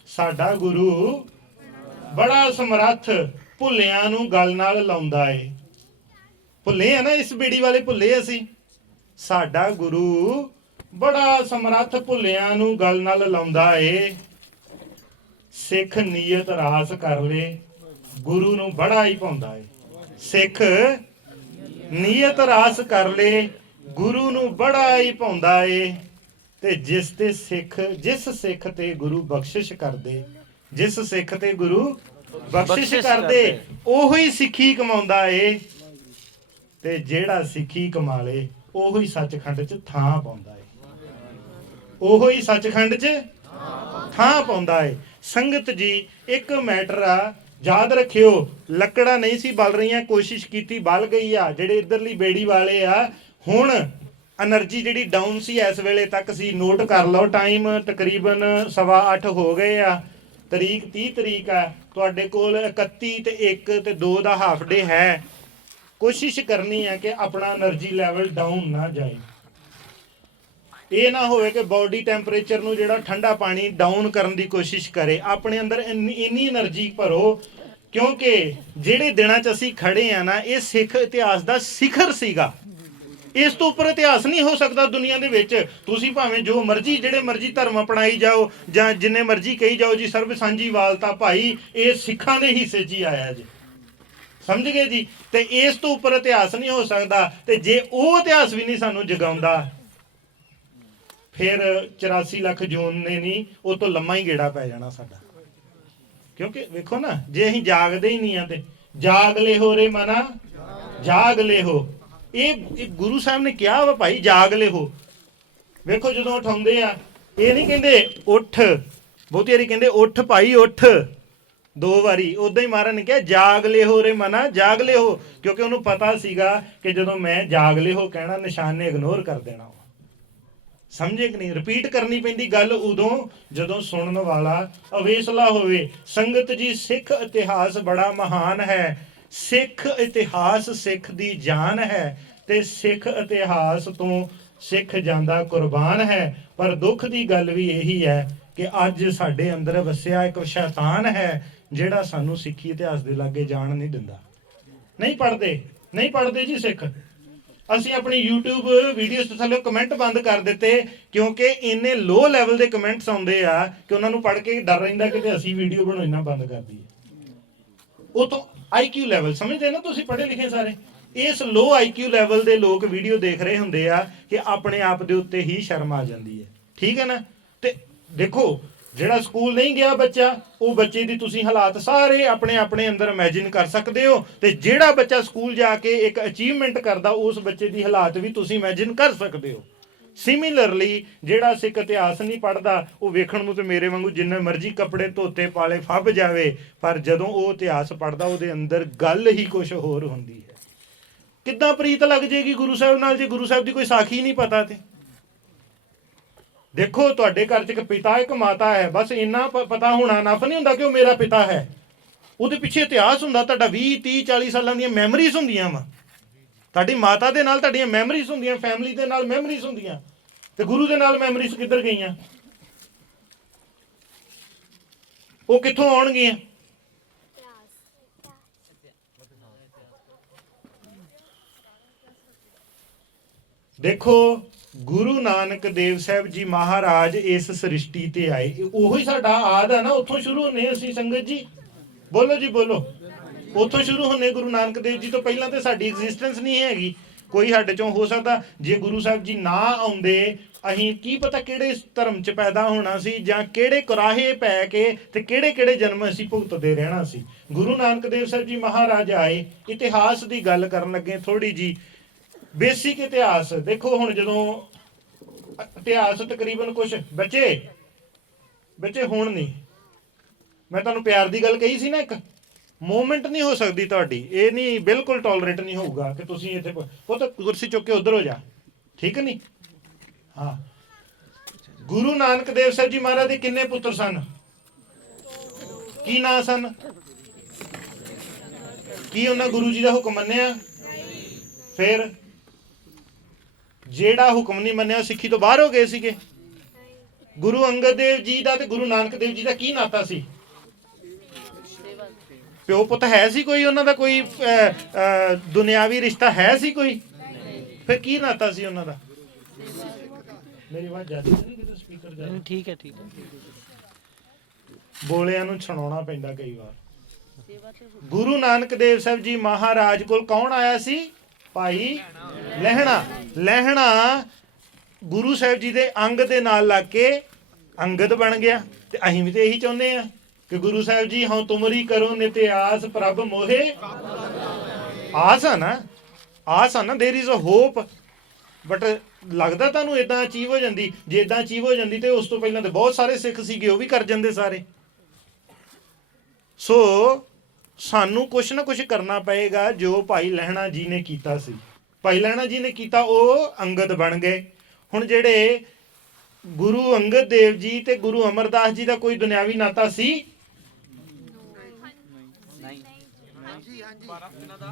ਸਾਡਾ ਗੁਰੂ ਬੜਾ ਸਮਰੱਥ ਭੁੱਲਿਆਂ ਨੂੰ ਗੱਲ ਨਾਲ ਲਾਉਂਦਾ ਏ। ਭੁੱਲੇ ਆ ਨਾ, ਇਸ ਬੇੜੀ ਵਾਲੇ ਭੁੱਲੇ ਅਸੀਂ। ਸਾਡਾ ਗੁਰੂ ਬੜਾ ਸਮਰੱਥ ਭੁੱਲਿਆਂ ਨੂੰ ਗੱਲ ਨਾਲ ਲਾਉਂਦਾ ਏ। ਸਿੱਖ ਨੀਅਤ ਰਾਸ ਕਰ ਲੇ, ਗੁਰੂ ਨੂੰ ਬੜਾ ਹੀ ਭਾਉਂਦਾ ਏ। ਸਿੱਖ ਨੀਅਤ ਰਾਸ ਕਰ ਲੇ, ਗੁਰੂ ਨੂੰ ਬੜਾ ਹੀ ਭਾਉਂਦਾ ਏ। ਤੇ ਜਿਸ ਸਿੱਖ ਤੇ ਗੁਰੂ ਬਖਸ਼ਿਸ਼ ਕਰਦੇ, ਜਿਸ ਸਿੱਖ ਤੇ ਗੁਰੂ ਬਖਸ਼ਿਸ਼ ਕਰਦੇ, ਉਹੀ ਸਿੱਖੀ ਕਮਾਉਂਦਾ ਏ। ਤੇ ਜਿਹੜਾ ਸਿੱਖੀ ਕਮਾ ਲੇ ਉਹੀ ਸੱਚਖੰਡ 'ਚ ਥਾਂ ਪਾਉਂਦਾ ਏ, ਉਹੀ ਸੱਚਖੰਡ 'ਚ ਥਾਂ ਪਾਉਂਦਾ ਏ। ਸੰਗਤ ਜੀ ਇੱਕ ਮੈਟਰ ਆ, ਯਾਦ ਰੱਖਿਓ, ਲੱਕੜਾਂ ਨਹੀਂ ਸੀ ਬਲ ਰਹੀਆਂ, ਕੋਸ਼ਿਸ਼ ਕੀਤੀ ਬਲ ਗਈ ਆ। ਜਿਹੜੇ ਇਧਰਲੀ ਬੇੜੀ ਵਾਲੇ ਆ, ਹੁਣ એનર્ਜੀ ਜਿਹੜੀ ਡਾਊਨ ਸੀ ਇਸ ਵੇਲੇ ਤੱਕ ਸੀ, ਨੋਟ ਕਰ ਲਓ ਟਾਈਮ ਤਕਰੀਬਨ 8:15 ਹੋ ਗਏ ਆ। ਤਰੀਕ 30 ਤਰੀਕ ਆ, ਤੁਹਾਡੇ ਕੋਲ 31 ਤੇ 1 ਤੇ 2 ਦਾ ਹਾਫ ਡੇ ਹੈ। ਕੋਸ਼ਿਸ਼ ਕਰਨੀ ਹੈ ਕਿ ਆਪਣਾ એનર્ਜੀ ਲੈਵਲ ਡਾਊਨ ਨਾ ਜਾਏ। ਇਹ ਨਾ ਹੋਵੇ ਕਿ ਬਾਡੀ ਟੈਂਪਰੇਚਰ ਨੂੰ ਜਿਹੜਾ ਠੰਡਾ ਪਾਣੀ ਡਾਊਨ ਕਰਨ ਦੀ ਕੋਸ਼ਿਸ਼ ਕਰੇ। ਆਪਣੇ ਅੰਦਰ ਇੰਨੀ એનર્ਜੀ ਭਰੋ, ਕਿਉਂਕਿ ਜਿਹੜੇ ਦਿਨਾਂ 'ਚ ਅਸੀਂ ਖੜੇ ਆ ਨਾ, ਇਹ ਸਿੱਖ ਇਤਿਹਾਸ ਦਾ ਸਿਖਰ ਸੀਗਾ। ਇਸ ਤੋਂ ਉੱਪਰ ਇਤਿਹਾਸ ਨਹੀਂ ਹੋ ਸਕਦਾ ਦੁਨੀਆ ਦੇ ਵਿੱਚ। ਤੁਸੀਂ ਭਾਵੇਂ ਜੋ ਮਰਜ਼ੀ ਜਿਹੜੇ ਮਰਜ਼ੀ ਧਰਮ ਅਪਣਾਈ ਜਾਓ ਜਾਂ ਜਿੰਨੇ ਮਰਜ਼ੀ ਕਹੀ ਜਾਓ ਜੀ ਸਰਬ ਸਾਂਝੀ ਵਾਲਤਾ, ਭਾਈ ਇਹ ਸਿੱਖਾਂ ਦੇ ਹਿੱਸੇ 'ਚ ਹੀ ਆਇਆ ਜੀ, ਸਮਝ ਗਏ ਜੀ। ਤੇ ਇਸ ਤੋਂ ਉੱਪਰ ਇਤਿਹਾਸ ਨਹੀਂ ਹੋ ਸਕਦਾ। ਤੇ ਜੇ ਉਹ ਇਤਿਹਾਸ ਵੀ ਨਹੀਂ ਸਾਨੂੰ ਜਗਾਉਂਦਾ, ਫਿਰ 84 ਲੱਖ ਜੂਨ ਨੇ ਨਹੀਂ, ਉਹ ਤੋਂ ਲੰਮਾ ਹੀ ਗੇੜਾ ਪੈ ਜਾਣਾ ਸਾਡਾ। ਕਿਉਂਕਿ ਵੇਖੋ ਨਾ, ਜੇ ਅਸੀਂ ਜਾਗਦੇ ਹੀ ਨਹੀਂ ਆ ਤੇ ਜਾਗ ਲੈ ਹੋ ਰੇ ਮਨਾ, ਜਾਗ ਲੈ ਹੋ। ਇਹ ਗੁਰੂ ਸਾਹਿਬ ਨੇ ਕਿਹਾ ਵਾ ਭਾਈ, ਜਾਗ ਲੈ ਹੋ। ਵੇਖੋ ਜਦੋਂ ਉਠਾਉਂਦੇ ਆ, ਇਹ ਨਹੀਂ ਕਹਿੰਦੇ ਉੱਠ, ਬਹੁਤੀ ਵਾਰੀ ਕਹਿੰਦੇ ਉੱਠ ਭਾਈ ਉੱਠ 2 ਵਾਰੀ। ਉਦਾਂ ਹੀ ਮਹਾਰਾਜ ਨੇ ਕਿਹਾ ਜਾਗ ਲੈ ਹੋ ਰੇ ਮਨਾ, ਜਾਗ ਲੈ ਹੋ, ਕਿਉਂਕਿ ਉਹਨੂੰ ਪਤਾ ਸੀਗਾ ਕਿ ਜਦੋਂ ਮੈਂ ਜਾਗ ਲੈ ਹੋ ਕਹਿਣਾ, ਨਿਸ਼ਾਨ ਨੇ ਇਗਨੋਰ ਕਰ ਦੇਣਾ। ਸਮਝੇ ਕਿ ਨਹੀਂ? ਰਿਪੀਟ ਕਰਨੀ ਪੈਂਦੀ ਗੱਲ ਉਦੋਂ ਜਦੋਂ ਸੁਣਨ ਵਾਲਾ ਅਵੇਸਲਾ ਹੋਵੇ। ਸੰਗਤ ਜੀ, ਸਿੱਖ ਇਤਿਹਾਸ ਬੜਾ ਮਹਾਨ ਹੈ। ਸਿੱਖ ਇਤਿਹਾਸ ਸਿੱਖ ਦੀ ਜਾਨ ਹੈ ਤੇ ਸਿੱਖ ਇਤਿਹਾਸ ਤੋਂ ਸਿੱਖ ਜਾਂਦਾ ਕੁਰਬਾਨ ਹੈ। ਪਰ ਦੁੱਖ ਦੀ ਗੱਲ ਵੀ ਇਹੀ ਹੈ ਕਿ ਅੱਜ ਸਾਡੇ ਅੰਦਰ ਵਸਿਆ ਇੱਕ ਸ਼ੈਤਾਨ ਹੈ ਜਿਹੜਾ ਸਾਨੂੰ ਸਿੱਖੀ ਇਤਿਹਾਸ ਦੇ ਲਾਗੇ ਜਾਣ ਨਹੀਂ ਦਿੰਦਾ। ਨਹੀਂ ਪੜ੍ਹਦੇ ਜੀ ਸਿੱਖ। ਅਸੀਂ ਆਪਣੀ YouTube ਵੀਡੀਓਜ਼ ਤੇ ਥੱਲੇ ਕਮੈਂਟ ਬੰਦ ਕਰ ਦਿੱਤੇ, ਕਿਉਂਕਿ ਇੰਨੇ ਲੋ ਲੈਵਲ ਦੇ ਕਮੈਂਟਸ ਆਉਂਦੇ ਆ ਕਿ ਉਹਨਾਂ ਨੂੰ ਪੜ੍ਹ ਕੇ ਡਰ ਰਹਿੰਦਾ ਕਿ ਅਸੀਂ ਵੀਡੀਓ ਬਣਾਉਣਾ ਬੰਦ ਕਰ ਦਈਏ। ਉਹ ਤੋਂ IQ ਲੈਵਲ ਸਮਝਦੇ ਨਾ, ਤੁਸੀਂ ਪੜ੍ਹੇ ਲਿਖੇ ਸਾਰੇ, ਇਸ ਲੋ IQ ਲੈਵਲ ਦੇ ਲੋਕ ਵੀਡੀਓ ਦੇਖ ਰਹੇ ਹੁੰਦੇ ਆ ਕਿ ਆਪਣੇ ਆਪ ਦੇ ਉੱਤੇ ਹੀ ਸ਼ਰਮ ਆ ਜਾਂਦੀ ਹੈ। ਠੀਕ ਹੈ ਨਾ? ਤੇ ਦੇਖੋ, ਜਿਹੜਾ ਸਕੂਲ ਨਹੀਂ ਗਿਆ ਬੱਚਾ, ਉਹ ਬੱਚੇ ਦੀ ਤੁਸੀਂ ਹਾਲਾਤ ਸਾਰੇ ਆਪਣੇ ਆਪਣੇ ਅੰਦਰ ਇਮੇਜਿਨ ਕਰ ਸਕਦੇ ਹੋ। ਤੇ ਜਿਹੜਾ ਬੱਚਾ ਸਕੂਲ ਜਾ ਕੇ ਇੱਕ ਅਚੀਵਮੈਂਟ ਕਰਦਾ, ਉਸ ਬੱਚੇ ਦੀ ਹਾਲਾਤ ਵੀ ਤੁਸੀਂ ਇਮੇਜਿਨ ਕਰ ਸਕਦੇ ਹੋ। ਸਿਮਿਲਰਲੀ ਜਿਹੜਾ ਸਿੱਖ ਇਤਿਹਾਸ ਨਹੀਂ ਪੜ੍ਹਦਾ, ਉਹ ਵੇਖਣ ਨੂੰ ਤੇ ਮੇਰੇ ਵਾਂਗੂ ਜਿੰਨੇ ਮਰਜ਼ੀ ਕੱਪੜੇ ਧੋਤੇ ਪਾਲੇ ਫੱਬ ਜਾਵੇ, ਪਰ ਜਦੋਂ ਉਹ ਇਤਿਹਾਸ ਪੜ੍ਹਦਾ ਉਹਦੇ ਅੰਦਰ ਗੱਲ ਹੀ ਕੁਝ ਹੋਰ ਹੁੰਦੀ ਹੈ। ਕਿੱਦਾਂ ਪ੍ਰੀਤ ਲੱਗ ਜਾਏਗੀ ਗੁਰੂ ਸਾਹਿਬ ਨਾਲ ਜੇ ਗੁਰੂ ਸਾਹਿਬ ਦੀ ਕੋਈ ਸਾਖੀ ਨਹੀਂ ਪਤਾ? ਤੇ ਦੇਖੋ, ਤੁਹਾਡੇ ਘਰ 'ਚ ਇੱਕ ਪਿਤਾ ਇੱਕ ਮਾਤਾ ਹੈ, ਬਸ ਇੰਨਾ ਪਤਾ ਹੋਣਾ ਨਫ ਨਹੀਂ ਹੁੰਦਾ ਕਿ ਉਹ ਮੇਰਾ ਪਿਤਾ ਹੈ। ਉਹਦੇ ਪਿੱਛੇ ਇਤਿਹਾਸ ਹੁੰਦਾ, ਤੁਹਾਡਾ 20 30 40 ਸਾਲਾਂ ਦੀਆਂ ਮੈਮਰੀਜ਼ ਹੁੰਦੀਆਂ ਵਾ। ਤੁਹਾਡੀ ਮਾਤਾ ਦੇ ਨਾਲ ਤੁਹਾਡੀਆਂ ਮੈਮਰੀਜ਼ ਹੁੰਦੀਆਂ, ਫੈਮਿਲੀ ਦੇ ਨਾਲ ਮੈਮਰੀਜ਼ ਹੁੰਦੀਆਂ, ਤੇ ਗੁਰੂ ਦੇ ਨਾਲ ਮੈਮਰੀਜ਼ ਕਿੱਧਰ ਗਈਆਂ? ਉਹ ਕਿੱਥੋਂ ਆਉਣਗੀਆਂ? ਦੇਖੋ, ਗੁਰੂ ਨਾਨਕ ਦੇਵ ਸਾਹਿਬ ਜੀ ਮਹਾਰਾਜ ਇਸ ਸ੍ਰਿਸ਼ਟੀ ਤੇ ਆਏ, ਉਹੀ ਸਾਡਾ ਆਦ ਹੈ ਨਾ, ਉੱਥੋਂ ਸ਼ੁਰੂ ਹੁੰਨੇ ਅਸੀਂ। ਸੰਗਤ ਜੀ ਬੋਲੋ ਜੀ ਬੋਲੋ, ਉੱਥੋਂ ਸ਼ੁਰੂ ਹੁੰਨੇ। ਗੁਰੂ ਨਾਨਕ ਦੇਵ ਜੀ ਤੋਂ ਪਹਿਲਾਂ ਤੇ ਸਾਡੀ ਐਗਜ਼ਿਸਟੈਂਸ ਨਹੀਂ ਹੈਗੀ। ਕੋਈ ਸਾਡੇ ਚੋਂ ਹੋ ਸਕਦਾ ਜੇ ਗੁਰੂ ਸਾਹਿਬ ਜੀ ਨਾ ਆਉਂਦੇ, ਅਸੀਂ ਕੀ ਪਤਾ ਕਿਹੜੇ ਧਰਮ 'ਚ ਪੈਦਾ ਹੋਣਾ ਸੀ, ਜਾਂ ਕਿਹੜੇ ਕੁਰਾਹੇ ਪੈ ਕੇ ਤੇ ਕਿਹੜੇ ਕਿਹੜੇ ਜਨਮ ਅਸੀਂ ਭੁਗਤਦੇ ਰਹਿਣਾ ਸੀ। ਗੁਰੂ ਨਾਨਕ ਦੇਵ ਸਾਹਿਬ ਜੀ ਮਹਾਰਾਜ ਆਏ। ਇਤਿਹਾਸ ਦੀ ਗੱਲ ਕਰਨ ਲੱਗੇ ਥੋੜੀ ਜੀ, ਬੇਸਿਕ ਇਤਿਹਾਸ ਦੇਖੋ। ਹੁਣ ਜਦੋਂ ਇਤਿਹਾਸ ਤਕਰੀਬਨ ਕੁਝ ਬੱਚੇ ਹੁਣ ਨਹੀਂ, ਮੈਂ ਤੁਹਾਨੂੰ ਪਿਆਰ ਦੀ ਗੱਲ ਕਹੀ ਸੀ ਨਾ, ਇੱਕ ਮੂਵਮੈਂਟ ਨਹੀਂ ਹੋ ਸਕਦੀ ਤੁਹਾਡੀ, ਇਹ ਨਹੀਂ ਬਿਲਕੁਲ ਟੋਲਰੇਟ ਨਹੀਂ ਹੋਊਗਾ ਕਿ ਤੁਸੀਂ ਇੱਥੇ ਉਹ ਤਾਂ ਕੁਰਸੀ ਚੁੱਕ ਕੇ ਉਧਰ ਹੋ ਜਾ, ਠੀਕ ਨਹੀਂ। ਹਾਂ, ਗੁਰੂ ਨਾਨਕ ਦੇਵ ਸਾਹਿਬ ਜੀ ਮਹਾਰਾਜ ਦੇ ਕਿੰਨੇ ਪੁੱਤਰ ਸਨ? ਕੀ ਨਾਂ ਸਨ? ਕੀ ਉਹਨਾਂ ਗੁਰੂ ਜੀ ਦਾ ਹੁਕਮ ਮੰਨਿਆ? ਫਿਰ ਜਿਹੜਾ ਹੁਕਮ ਨਹੀਂ ਮੰਨਿਆ ਉਹ ਸਿੱਖੀ ਤੋਂ ਬਾਹਰ ਹੋ ਗਏ ਸੀਗੇ। ਗੁਰੂ ਅੰਗਦ ਦੇਵ ਜੀ ਦਾ ਤੇ ਗੁਰੂ ਨਾਨਕ ਦੇਵ ਜੀ ਦਾ ਕੀ ਨਾਤਾ ਸੀ? ਪਿਓ ਪੁੱਤ ਹੈ ਸੀ ਕੋਈ ਉਹਨਾਂ ਦਾ? ਕੋਈ ਦੁਨਿਆਵੀ ਰਿਸ਼ਤਾ ਹੈ ਸੀ ਕੋਈ? ਫਿਰ ਕੀ ਨਾਤਾ ਸੀ ਉਹਨਾਂ ਦਾ? ਮੇਰੀ ਆਵਾਜ਼ ਜਾਂਦੀ ਨਹੀਂ ਕਿਤੇ ਸਪੀਕਰ ਜਾ? ठीक है ठीक है। ਬੋਲਿਆਂ ਨੂੰ ਸੁਣਾਉਣਾ ਪੈਂਦਾ ਕਈ ਵਾਰ। ਗੁਰੂ ਨਾਨਕ ਦੇਵ ਸਾਹਿਬ ਜੀ ਮਹਾਰਾਜ ਕੋਲ ਕੌਣ ਆਇਆ ਸੀ? ਭਾਈ ਲਹਿਣਾ ਗੁਰੂ ਸਾਹਿਬ ਜੀ ਦੇ ਅੰਗ ਦੇ ਨਾਲ ਲੱਗ ਕੇ ਅੰਗਦ ਬਣ ਗਿਆ। ਤੇ ਅਸੀਂ ਵੀ ਤੇ ਇਹੀ ਚਾਹੁੰਦੇ ਆ ਕਿ ਗੁਰੂ ਸਾਹਿਬ ਜੀ ਹਉ ਤੁਮਰੀ ਕਰੋ ਨਿਤਿਆਸ ਪ੍ਰਭ ਮੋਹੇ। ਆਸ ਆ ਨਾ there is a hope, but ਲੱਗਦਾ ਤੁਹਾਨੂੰ ਇਦਾਂ ਅਚੀਵ ਹੋ ਜਾਂਦੀ? ਜੇ ਇਦਾਂ ਅਚੀਵ ਹੋ ਜਾਂਦੀ ਤੇ ਉਸ ਤੋਂ ਪਹਿਲਾਂ ਤੇ ਬਹੁਤ ਸਾਰੇ ਸਿੱਖ ਸੀਗੇ, ਉਹ ਵੀ ਕਰ ਜਾਂਦੇ ਸਾਰੇ। ਸੋ ਸਾਨੂੰ ਕੁਛ ਨਾ ਕੁਛ ਕਰਨਾ ਪਏਗਾ ਜੋ ਭਾਈ ਲਹਿਣਾ ਜੀ ਨੇ ਕੀਤਾ ਸੀ। ਭਾਈ ਲਹਿਣਾ ਜੀ ਨੇ ਕੀਤਾ, ਉਹ ਅੰਗਦ ਬਣ ਗਏ। ਹੁਣ ਜਿਹੜੇ ਗੁਰੂ ਅੰਗਦ ਦੇਵ ਜੀ ਤੇ ਗੁਰੂ ਅਮਰਦਾਸ ਜੀ ਦਾ ਕੋਈ ਦੁਨਿਆਵੀ ਨਾਤਾ ਸੀ?